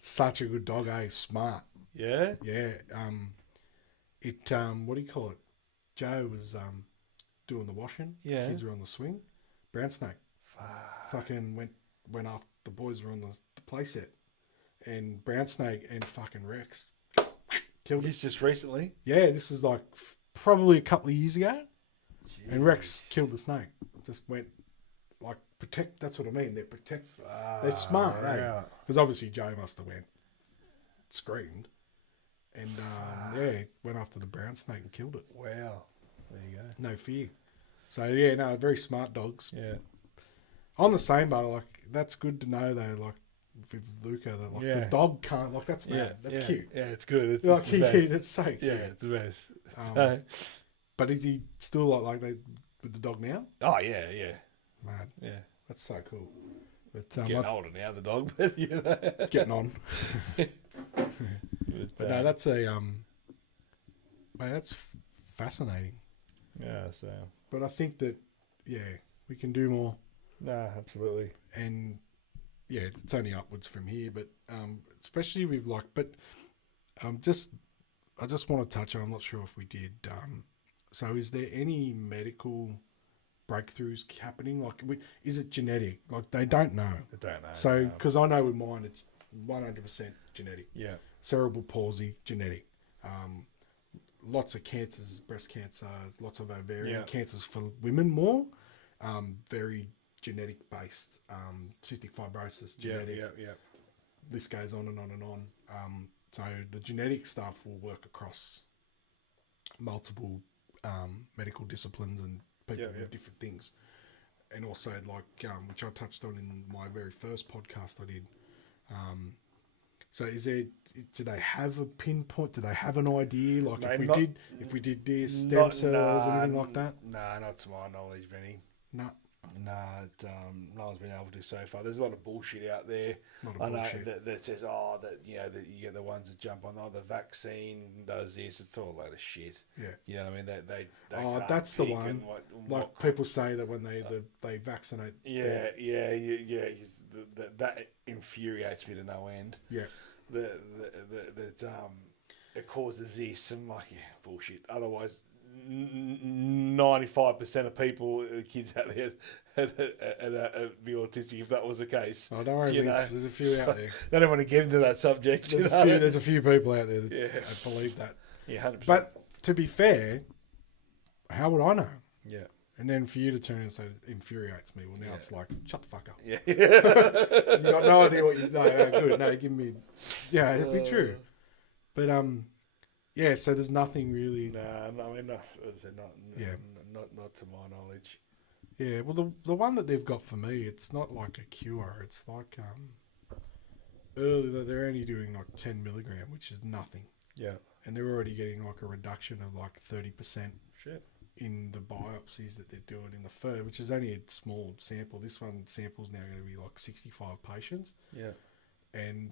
Such a good dog, eh? Smart. Yeah. Yeah. What do you call it? Joe was doing the washing. Yeah. Kids were on the swing. Brown snake. Fucking went after the boys were on the play set. And brown snake and fucking Rex killed it. This just recently. Yeah, this is like probably a couple of years ago. Jeez. And Rex killed the snake. Just went like protect. That's what I mean. They're smart, eh? Because obviously Joe must have screamed, and went after the brown snake and killed it. Wow. There you go. No fear. So yeah, no, very smart dogs. Yeah. I'm the same, but like that's good to know though. Like with Luca, that like the dog can't. Like that's mad. That's cute. Yeah, it's good. It's Like the best. that's so cute. Yeah, it's the best. So, but is he still like they with the dog now? Oh yeah, yeah, Mad. yeah. That's so cool. But Getting older now, the dog, but you know, it's getting on. But no, that's that's fascinating. yeah. So But I think that we can do more, no, absolutely. and yeah, it's only upwards from here. But especially with I just want to touch on. I'm not sure if we did. So is there any medical breakthroughs happening? Like, is it genetic? Like they don't know. I don't know. So because I know with mine, it's 100% genetic. Yeah. Cerebral palsy, genetic. Lots of cancers, breast cancer, lots of ovarian cancers for women more. Very genetic based. Cystic fibrosis, genetic. Yeah. This goes on and on and on. So the genetic stuff will work across multiple medical disciplines and people with different things. And also like, which I touched on in my very first podcast I did. So do they have a pinpoint? Do they have an idea? Like if we did this, stem cells, anything like that? Nah, not to my knowledge, Benny. No. Nah, no one's been able to so far. There's a lot of bullshit out there. I know that says, that that you get the ones that jump on, the vaccine does this. It's all a load of shit. Yeah. You know what I mean? They that's the one. Like people say that when they vaccinate. Yeah. That infuriates me to no end. Yeah. That it causes this. I'm like, bullshit. Otherwise, 95% of people, kids out there, would be autistic if that was the case. Oh, don't worry, Vince, there's a few out there. They don't want to get into that subject. There's a few people out there that believe that. Yeah, 100%. But to be fair, how would I know? Yeah. And then for you to turn and say it infuriates me, well, now it's like, shut the fuck up. Yeah. You got no idea what you know. No, good. No, give me. Yeah, it'd be true. But so there's nothing really. Nah, I mean, not to my knowledge. Yeah, well, the one that they've got for me, it's not like a cure. It's like early they're only doing like 10 milligram, which is nothing. Yeah. And they're already getting like a reduction of like 30%. Shit. In the biopsies that they're doing in the fur, which is only a small sample. This one sample's now going to be like 65 patients. Yeah.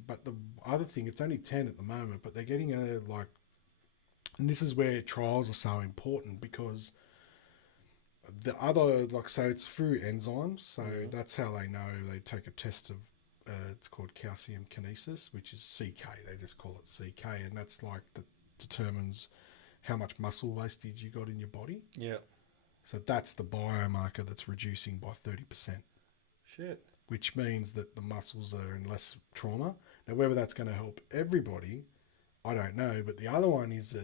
But the other thing, it's only 10 at the moment, but they're getting and this is where trials are so important because the other, so it's through enzymes. So that's how they know. They take a test of, it's called calcium kinesis, which is CK. They just call it CK. And that's like that determines how much muscle wastage you got in your body. Yeah. So that's the biomarker that's reducing by 30%, Shit. which means that the muscles are in less trauma. Now, whether that's going to help everybody, I don't know. But the other one is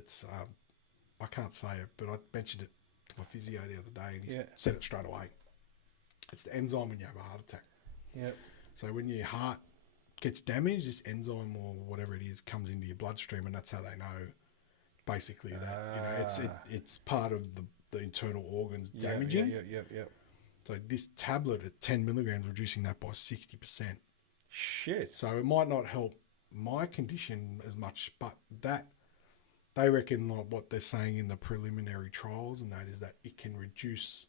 I can't say it, but I mentioned it to my physio the other day, and he said it straight away. It's the enzyme when you have a heart attack. Yeah. So when your heart gets damaged, this enzyme or whatever it is comes into your bloodstream, and that's how they know, basically, that it's part of the internal organs damaging. Yeah. So this tablet at 10 milligrams, reducing that by 60%. Shit. So it might not help my condition as much, but that they reckon, like what they're saying in the preliminary trials, and that is that it can reduce.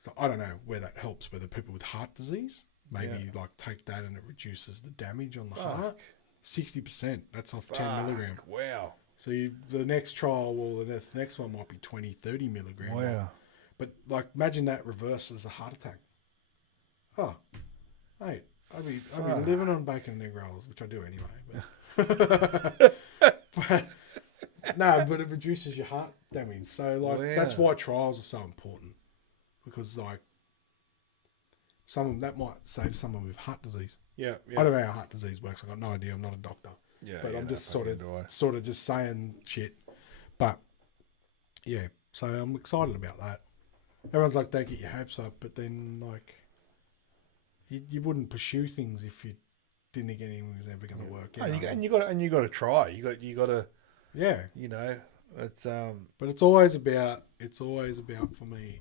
So I don't know where that helps, whether people with heart disease maybe like take that and it reduces the damage on the heart. 60%. That's off 10 milligram. Wow. So the next trial, well, the next one might be 20, 30 milligram. Wow. But like, imagine that reverses a heart attack. Oh, mate, I'd be living on bacon and egg rolls, which I do anyway. But no, but it reduces your heart damage. So like, that's why trials are so important, because like that might save someone with heart disease. Yeah. I don't know how heart disease works. I've got no idea. I'm not a doctor. Yeah. But I'm just sort of just saying shit. But yeah, so I'm excited about that. Everyone's like, don't get your hopes up, but then like, you wouldn't pursue things if you didn't think anything was ever going to work. You got to try. You got to. Yeah. You know, it's But it's always about for me.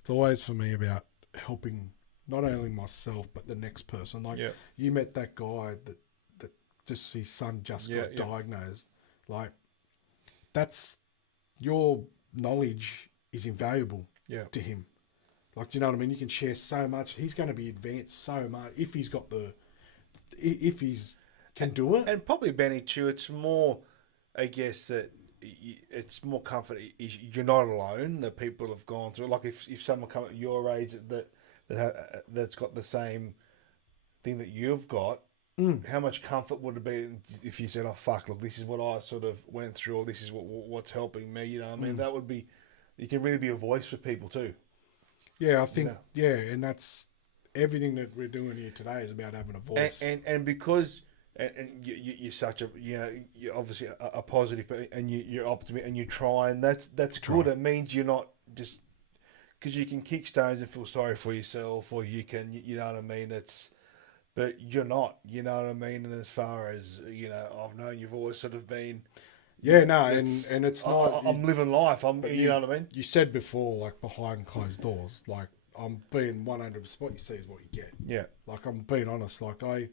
It's always for me about helping not only myself but the next person. Like you met that guy that just his son just got diagnosed. Like, that's your knowledge is invaluable to him. Like, do you know what I mean? You can share so much. He's going to be advanced so much if he's got can do it. And probably, Benny, too, it's more, I guess, that it's more comfort. You're not alone. That people have gone through. Like, if someone come at your age that's got the same thing that you've got, how much comfort would it be if you said, "Oh fuck, look, this is what I sort of went through, or this is what's helping me." You know what I mean? That would be, you can really be a voice for people too. Yeah, I think and that's everything that we're doing here today is about having a voice. And because you're such a you're obviously a positive, and you're optimistic and you try, and that's good. It means you're not just because you can kick stones and feel sorry for yourself, or you can you know what I mean. But you're not, you know what I mean. And as far as I've known you've always sort of been. Yeah, no, and it's not. I'm living life. You know what I mean. You said before, like behind closed doors, like I'm being 100%. What you see is what you get. Yeah, like I'm being honest. Like I'm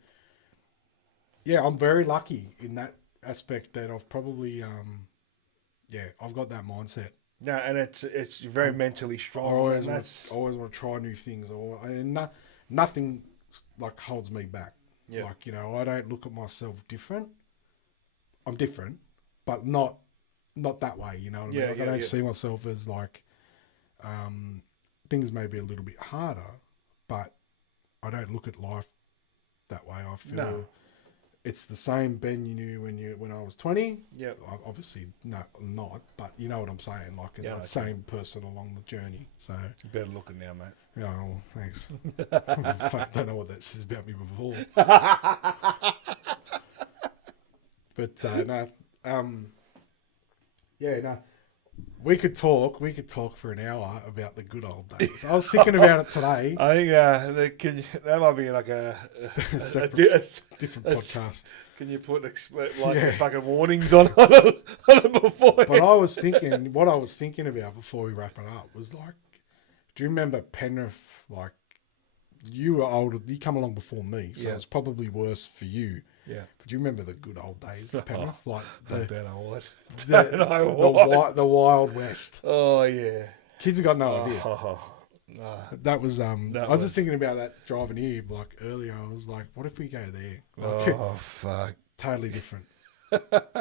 very lucky in that aspect that I've probably, I've got that mindset. No, and it's very mentally strong. I always want to try new things, and nothing like holds me back. Yeah. Like I don't look at myself different. I'm different. But not that way, you know what I mean? Like, I don't see myself as like, things may be a little bit harder, but I don't look at life that way. I feel it's the same Ben you knew when I was 20. Yeah. Obviously, not, but you know what I'm saying? Like, the same person along the journey. So you're better looking now, mate. Yeah, well, thanks. I don't know what that says about me before. But no. We could talk for an hour about the good old days. I was thinking about it today. I think that might be like a different podcast. Can you put fucking warnings on it before? But what I was thinking about before we wrap it up was like, do you remember Penrith? Like, you were older, you come along before me, so it's probably worse for you. Yeah. But do you remember the good old days of Penrith? Like the Wild West. Oh yeah. Kids have got no idea. No. That was I was just thinking about that driving here like earlier. I was like, what if we go there? Like, fuck. Totally different.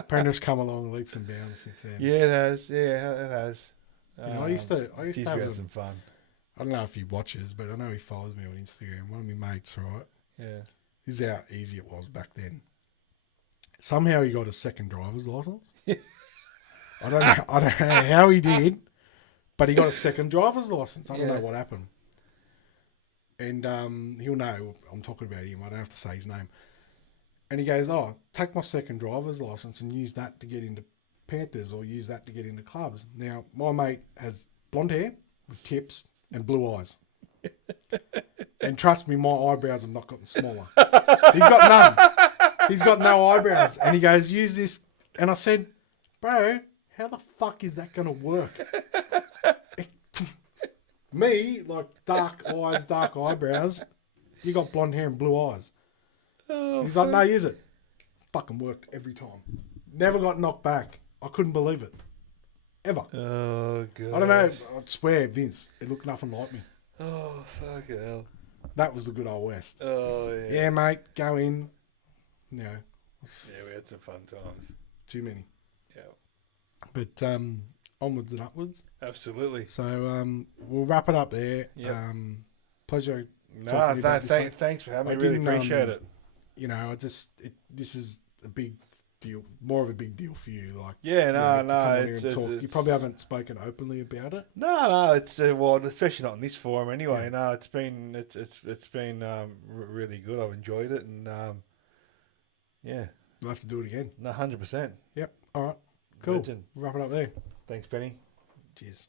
Penrith's come along leaps and bounds since then. Yeah, it has. Yeah, it has. I used to have some fun. I don't know if he watches, but I know he follows me on Instagram. One of my mates, right? Yeah. This is how easy it was back then. Somehow he got a second driver's license. I don't know how he did, But he got a second driver's license. I don't know Yeah. what happened. And he'll know I'm talking about him. I don't have to say his name. And he goes, oh, take my second driver's license and use that to get into Panthers or use that to get into clubs. Now, my mate has blonde hair with tips and blue eyes. And trust me, my eyebrows have not gotten smaller. He's got none. He's got no eyebrows. And he goes, use this. And I said, bro, how the fuck is that going to work? Me, like dark eyes, dark eyebrows. You got blonde hair and blue eyes. Oh, He's like, no, use it. Fucking worked every time. Never got knocked back. I couldn't believe it. Ever. Oh, God. I don't know. I swear, Vince, it looked nothing like me. Oh, fucking hell. That was the good old West. Oh, yeah. Yeah, mate, go in. No, Yeah, we had some fun times. too many. Yeah. But onwards and upwards. Absolutely. So we'll wrap it up there. Yep. Pleasure. No, talking to you about this one. thanks for having I me. Really didn't, appreciate it. You know, this is a big deal, more of a big deal for you. Like, Yeah, you know, no, to come on no. here and talk. You probably haven't spoken openly about it. No, it's well, especially not in this forum anyway. Yeah. No, it's been really good. I've enjoyed it, and yeah, We'll have to do it again. no, 100%. Yep. All right. Cool. Legend. Wrap it up there. Thanks, Benny. Cheers.